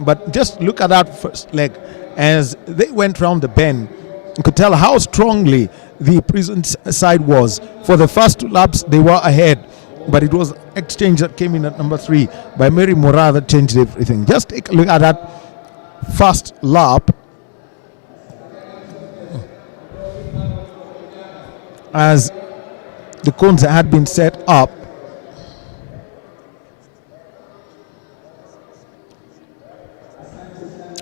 But just look at that first leg as they went round the bend. You could tell how strongly the prison side was. For the first 2 laps, they were ahead, but it was exchange that came in at number 3 by Mary Mora that changed everything. Just take a look at that first lap as the cones had been set up.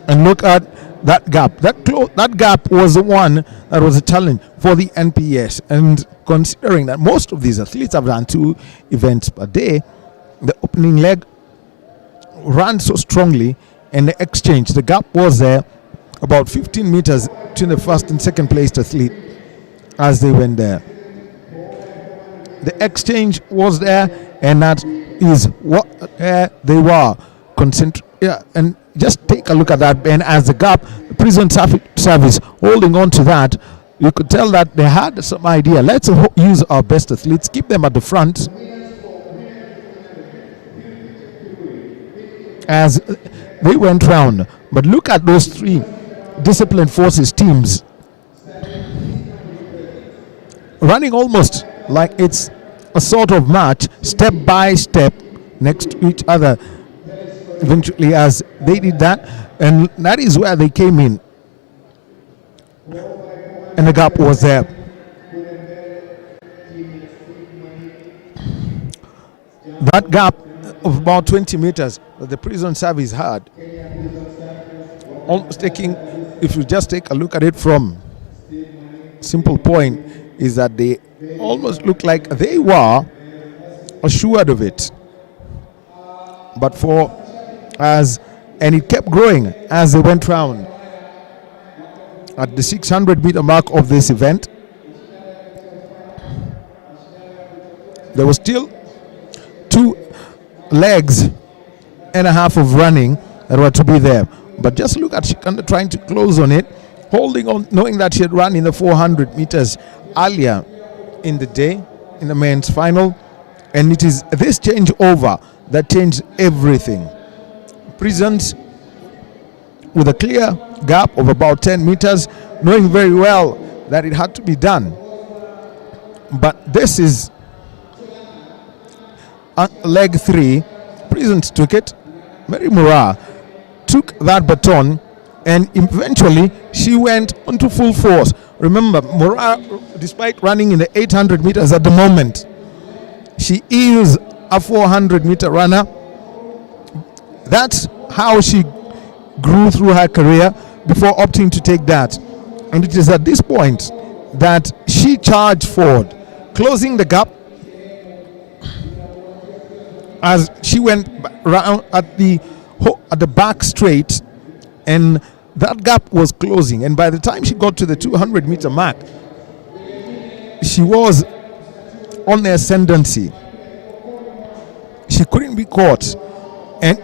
And look at that gap. That gap was the one that was a challenge for the NPS. And considering that most of these athletes have done 2 events per day, the opening leg ran so strongly, and the exchange, the gap was there, about 15 meters between the first and second placed athlete as they went there. The exchange was there, and that is what they were. And just take a look at that, and as the gap, the prison service holding on to that, you could tell that they had some idea. Let's use our best athletes, keep them at the front as they went round. But look at those three disciplined forces teams running almost like it's a sort of match, step by step, next to each other. Eventually, as they did that, and that is where they came in, and the gap was there. That gap of about 20 meters that the prison service had, almost taking, if you just take a look at it from simple point, is that they almost look like they were assured of it. But and it kept growing as they went round. At the 600 meter mark of this event, there was still 2 legs and a half of running that were to be there. But just look at Shikanda trying to close on it, holding on, knowing that she had run in the 400 meters earlier in the day in the men's final. And it is this changeover that changed everything. Prisons with a clear gap of about 10 meters, knowing very well that it had to be done. But this is leg 3. Prisons took it. Mary Murrah took that baton, and eventually she went onto full force. Remember, Murrah, despite running in the 800 meters at the moment, she is a 400 meter runner. That's how she grew through her career before opting to take that. And it is at this point that she charged forward, closing the gap as she went round at the back straight, and that gap was closing. And by the time she got to the 200 meter mark, she was on the ascendancy. She couldn't be caught. And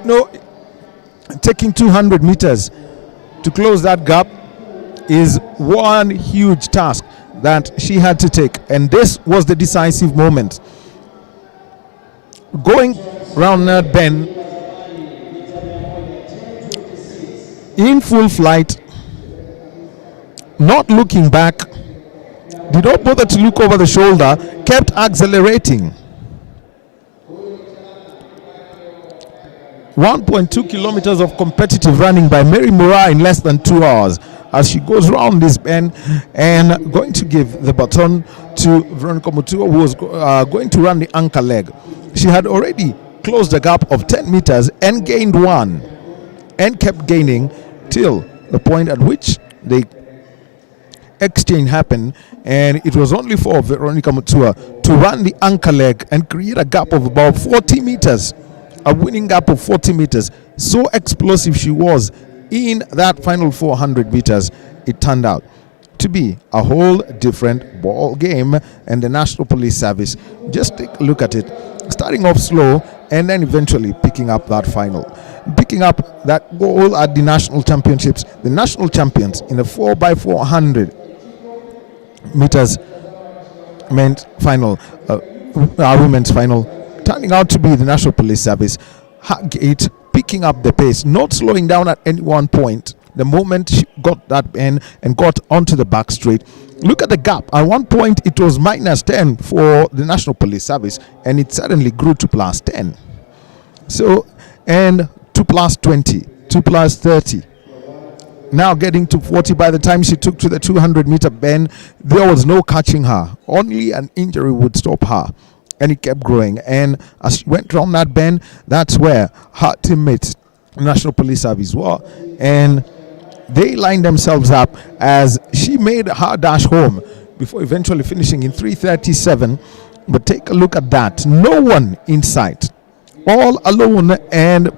taking 200 meters to close that gap is one huge task that she had to take. And this was the decisive moment. Going round that bend in full flight, not looking back, did not bother to look over the shoulder, kept accelerating. 1.2 kilometers of competitive running by Mary Murrah in less than 2 hours as she goes round this bend and going to give the baton to Veronica Mutua, who was going to run the anchor leg. She had already closed a gap of 10 meters and gained 1 and kept gaining till the point at which the exchange happened, and it was only for Veronica Mutua to run the anchor leg and create a gap of about 40 meters. A winning gap of 40 meters. So explosive she was in that final 400 meters. It turned out to be a whole different ball game, and the National Police Service, just take a look at it, starting off slow and then eventually picking up that final, picking up that goal at the national championships. The national champions in the 4x400 meters men's final, women's final, turning out to be the National Police Service. It picking up the pace, not slowing down at any one point. The moment she got that bend and got onto the back straight, look at the gap. At one point it was -10 for the National Police Service, and it suddenly grew to +10. So, and to +20, to +30. Now getting to 40. By the time she took to the 200 meter bend, there was no catching her. Only an injury would stop her. And it kept growing. And as she went around that bend, that's where her teammates, National Police Service, were. And they lined themselves up as she made her dash home before eventually finishing in 3:37. But take a look at that. No one in sight. All alone and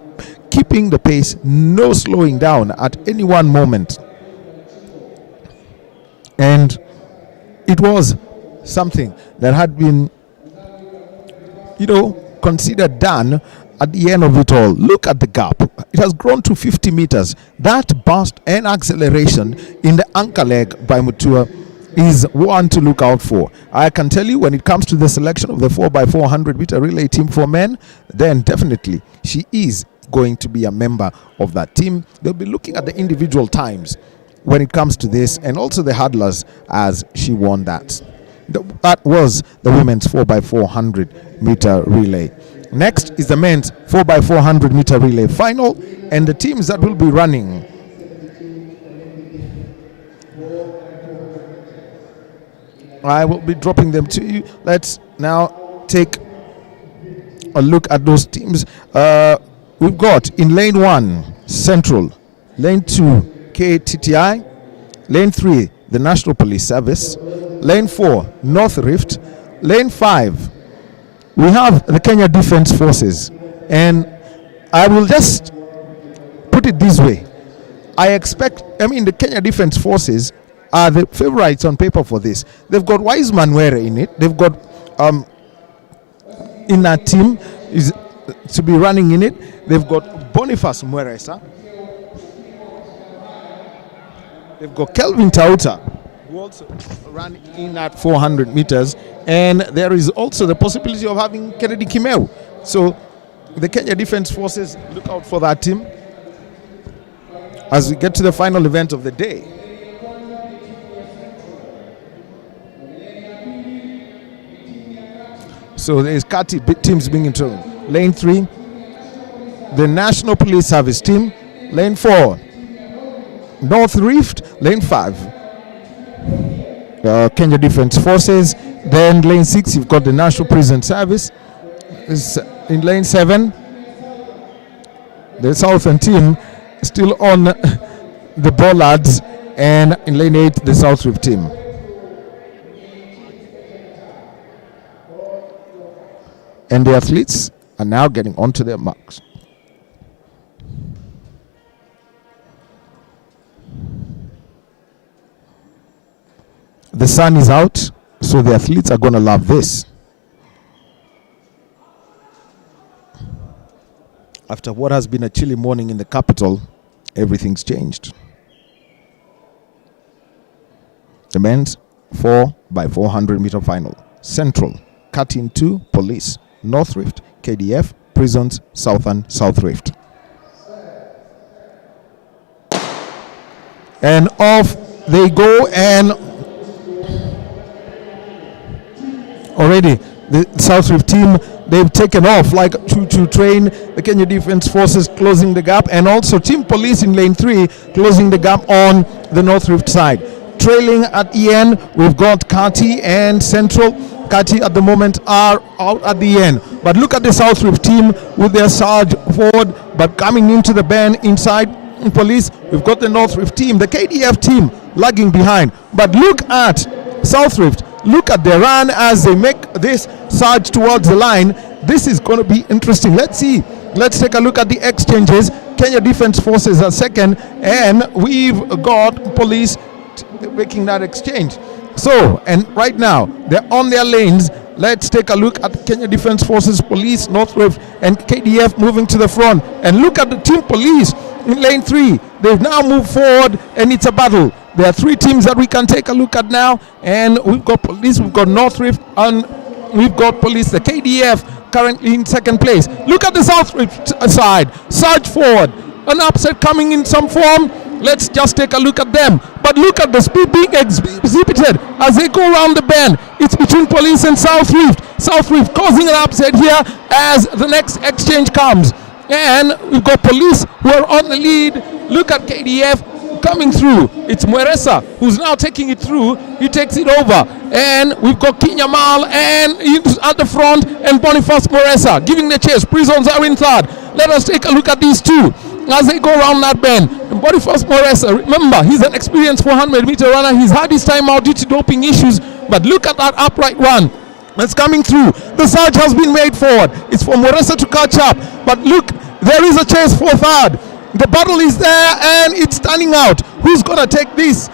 keeping the pace. No slowing down at any one moment. And it was something that had been, considered done at the end of it all. Look at the gap. It has grown to 50 meters. That burst and acceleration in the anchor leg by Mutua is one to look out for. I can tell you, when it comes to the selection of the 4x400 meter relay team for men, then definitely she is going to be a member of that team. They'll be looking at the individual times when it comes to this, and also the hurdlers, as she won that. That was the women's 4x400 meter relay. Next is the men's 4x400 meter relay final, and the teams that will be running. I will be dropping them to you. Let's now take a look at those teams. We've got in lane 1, Central. Lane 2, KTTI. Lane 3, the National Police Service. Lane 4, North Rift. Lane 5, we have the Kenya Defence Forces. And I will just put it this way. The Kenya Defence Forces are the favorites on paper for this. They've got Wiseman Were in it. They've got in that team is to be running in it. They've got Boniface Mweresa. They've got Kelvin Tauta, who also ran in at 400 meters. And there is also the possibility of having Kennedy Kimeu. So the Kenya Defence Forces, look out for that team as we get to the final event of the day. So there is Kati teams being into lane 3, the National Police Service team. Lane 4, North Rift. Lane 5, Kenya Defence Forces. Then lane 6, you've got the National Prison Service. In lane 7, the Southern team still on the bollards, and in lane 8, the South Rift team. And the athletes are now getting onto their marks. The sun is out, so the athletes are going to love this. After what has been a chilly morning in the capital, everything's changed. The men's 4x400 meter final. Central, Cutting 2, Police. North Rift, KDF, Prisons, Southern, South Rift. And off they go, and already the South Rift team, they've taken off like to train. The Kenya Defence Forces closing the gap, and also Team Police in lane 3 closing the gap on the North Rift side. Trailing at the end, we've got Kati and Central. Kati at the moment are out at the end. But look at the South Rift team with their surge forward, but coming into the bend inside Police. We've got the North Rift team, the KDF team lagging behind. But look at South Rift. Look at their run as they make this surge towards the line. This is going to be interesting. Let's see. Let's take a look at the exchanges. Kenya Defence Forces are second, and we've got Police making that exchange. So, and right now, they're on their lanes. Let's take a look at Kenya Defence Forces, Police, North Rift, and KDF moving to the front. And look at the Team Police in lane 3. They've now moved forward, and it's a battle. There are 3 teams that we can take a look at now. And we've got Police, we've got North Rift, and we've got Police. The KDF currently in second place. Look at the South Rift side. Surge forward. An upset coming in some form. Let's just take a look at them. But look at the speed being exhibited as they go around the bend. It's between Police and South Rift. South Rift causing an upset here as the next exchange comes. And we've got Police who are on the lead. Look at KDF coming through. It's Mweresa who's now taking it through. He takes it over. And we've got Kinyamal and he's at the front, and Boniface Mweresa giving the chase. Prisons are in third. Let us take a look at these two as they go around that bend. And Boniface Mweresa, remember, he's an experienced 400-meter runner. He's had his time out due to doping issues, but look at that upright run that's coming through. The surge has been made forward. It's for Mweresa to catch up, but look, there is a chase for third. The battle is there, and it's turning out. Who's going to take this?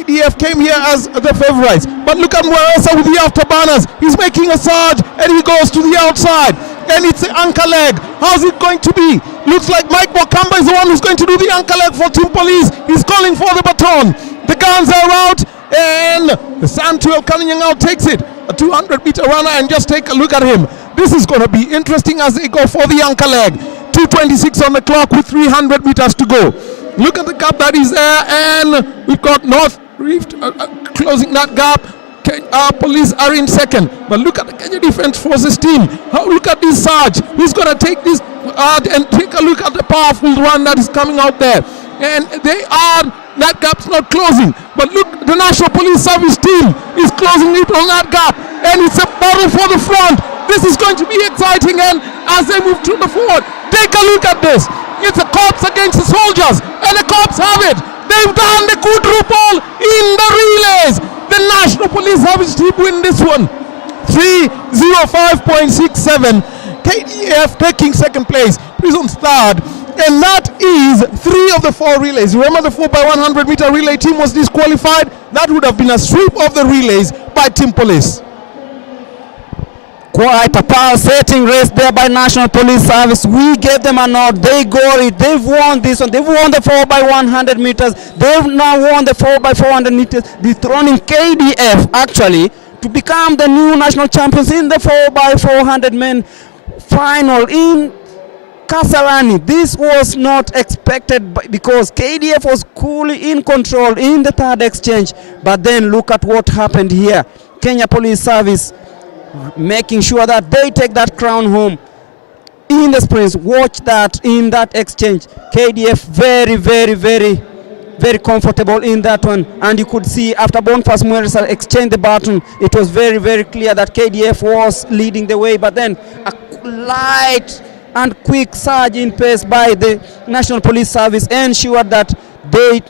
KDF came here as the favorites. But look at Mweresa with the afterburners. He's making a surge and he goes to the outside. And it's the anchor leg. How's it going to be? Looks like Mike Bokamba is the one who's going to do the anchor leg for Team Police. He's calling for the baton. The guns are out and the Santuel Kanyangao takes it. A 200-meter runner, and just take a look at him. This is going to be interesting as they go for the anchor leg. 2:26 on the clock with 300 meters to go. Look at the gap that is there, and we've got North Rift closing that gap. Police are in second, but look at the Kenya Defence Forces team. Look at this surge. Who's going to take this and take a look at the powerful run that is coming out there. And that gap's not closing. But look, the National Police Service team is closing it on that gap. And it's a battle for the front. This is going to be exciting, and as they move to the forward, take a look at this. It's the cops against the soldiers, and the cops have it. They've done the quadruple in the relays. The National Police Service team win this one. 3:05.67. KDF taking second place, Prison's third, and that is 3 of the 4 relays. Remember, the 4x100 meter relay team was disqualified. That would have been a sweep of the relays by Team Police. Quite a power-setting race there by National Police Service. We gave them a nod. They got it. They've won this one. They've won the 4x100 meters. They've now won the 4x400 meters, dethroning KDF actually to become the new national champions in the 4x400 men final in Kasarani. This was not expected because KDF was coolly in control in the third exchange. But then look at what happened here. Kenya Police Service making sure that they take that crown home in the sprints. Watch that in that exchange. KDF very comfortable in that one, and you could see after Boniface Mweresa exchanged the baton, it was very clear that KDF was leading the way, but then a light and quick surge in pace by the National Police Service ensured that they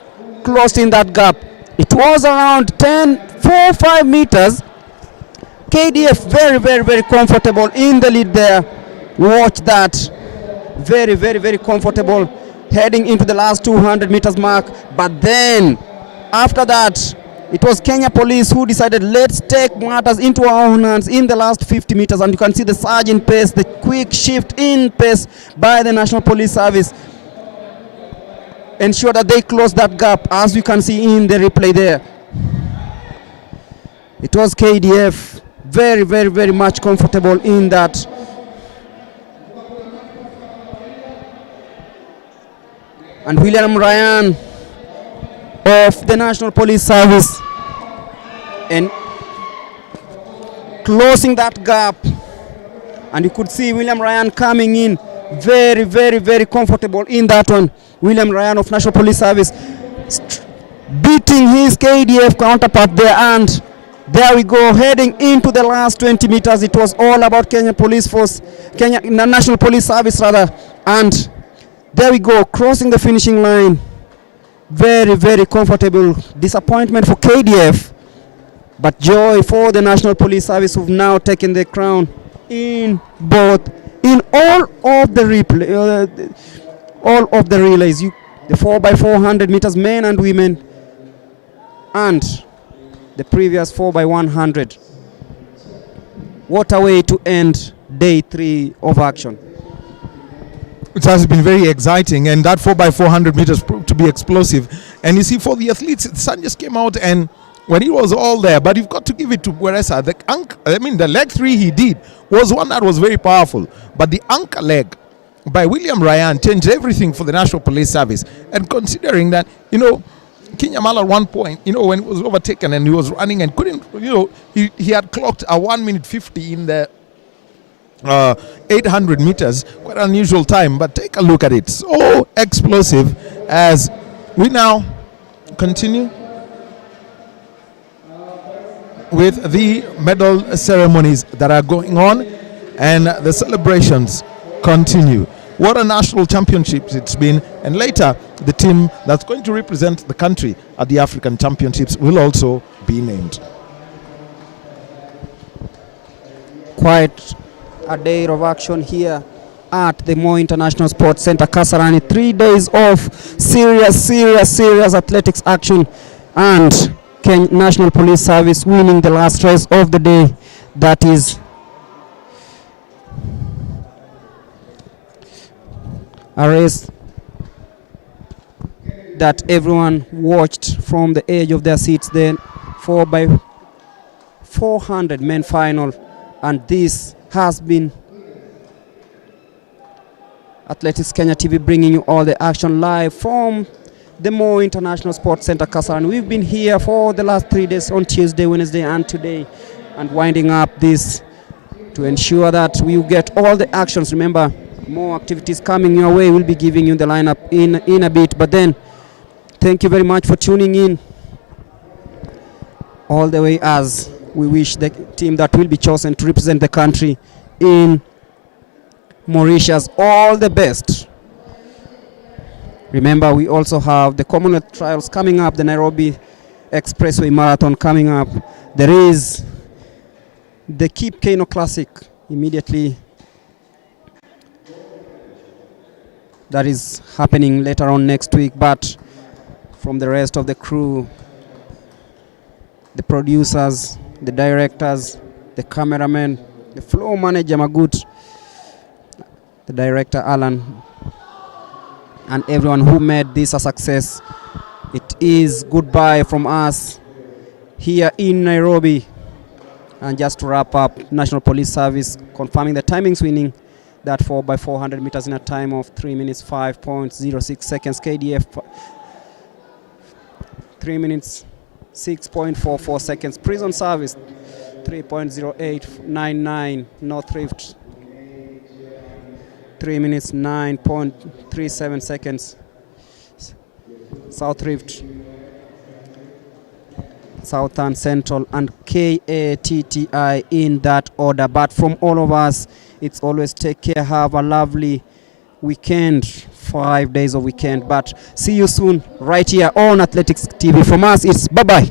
closed in that gap. It was around 4-5 meters. KDF very comfortable in the lead there. Watch that. Very comfortable heading into the last 200 meters mark. But then after that, it was Kenya Police who decided, let's take matters into our own hands in the last 50 meters. And you can see the surge in pace, the quick shift in pace by the National Police Service. Ensure that they close that gap, as you can see in the replay there. It was KDF very much comfortable in that. And William Ryan of the National Police Service and closing that gap, and you could see William Ryan coming in very comfortable in that one. William Ryan of National Police Service beating his KDF counterpart there, and there we go, heading into the last 20 meters. It was all about Kenya Police Force, National Police Service rather, and there we go, crossing the finishing line. Very comfortable. Disappointment for KDF, but joy for the National Police Service, who've now taken the crown in all of the relays, the 4x400 meters, men and women, and the previous 4x100. What a way to end day 3 of action. It has been very exciting, and that 4x400 meters proved to be explosive. And you see, for the athletes, the sun just came out, and when it was all there, but you've got to give it to Mweresa. The leg 3 he did was one that was very powerful, but the anchor leg by William Ryan changed everything for the National Police Service. And considering that, Kinyamala at one point, when he was overtaken and he was running and couldn't, he had clocked a 1:50 in the 800 meters, quite an unusual time, but take a look at it. So explosive as we now continue with the medal ceremonies that are going on, and the celebrations continue. What a national championships it's been, and later the team that's going to represent the country at the African Championships will also be named. Quite a day of action here at the Moi International Sports Center, Kasarani. 3 days of serious athletics action, and National Police Service winning the last race of the day. That is a race that everyone watched from the edge of their seats. Then 4x400 men final, and this has been Athletics Kenya TV bringing you all the action live from the Mo International Sports Center, Kasarani. We've been here for the last 3 days, on Tuesday, Wednesday, and today, and winding up this to ensure that we get all the actions. Remember, more activities coming your way. We'll be giving you the lineup in a bit. But then, thank you very much for tuning in all the way, as we wish the team that will be chosen to represent the country in Mauritius all the best. Remember, we also have the Commonwealth Trials coming up, the Nairobi Expressway Marathon coming up. There is the Keep Kano Classic immediately that is happening later on next week. But from the rest of the crew, the producers, the directors, the cameramen, the floor manager Magut, the director Alan, and everyone who made this a success, it is goodbye from us here in Nairobi. And just to wrap up, National Police Service confirming the timings, winning that 4x400 meters in a time of 3 minutes 5.06 seconds. KDF 3 minutes 6.44 seconds. Prison Service 3.0899. North Rift 3 minutes 9.37 seconds. South Rift, Southern, Central, and KATTI in that order. But from all of us, it's always take care, have a lovely weekend, 5 days of weekend. But see you soon right here on Athletics TV. From us, it's bye-bye.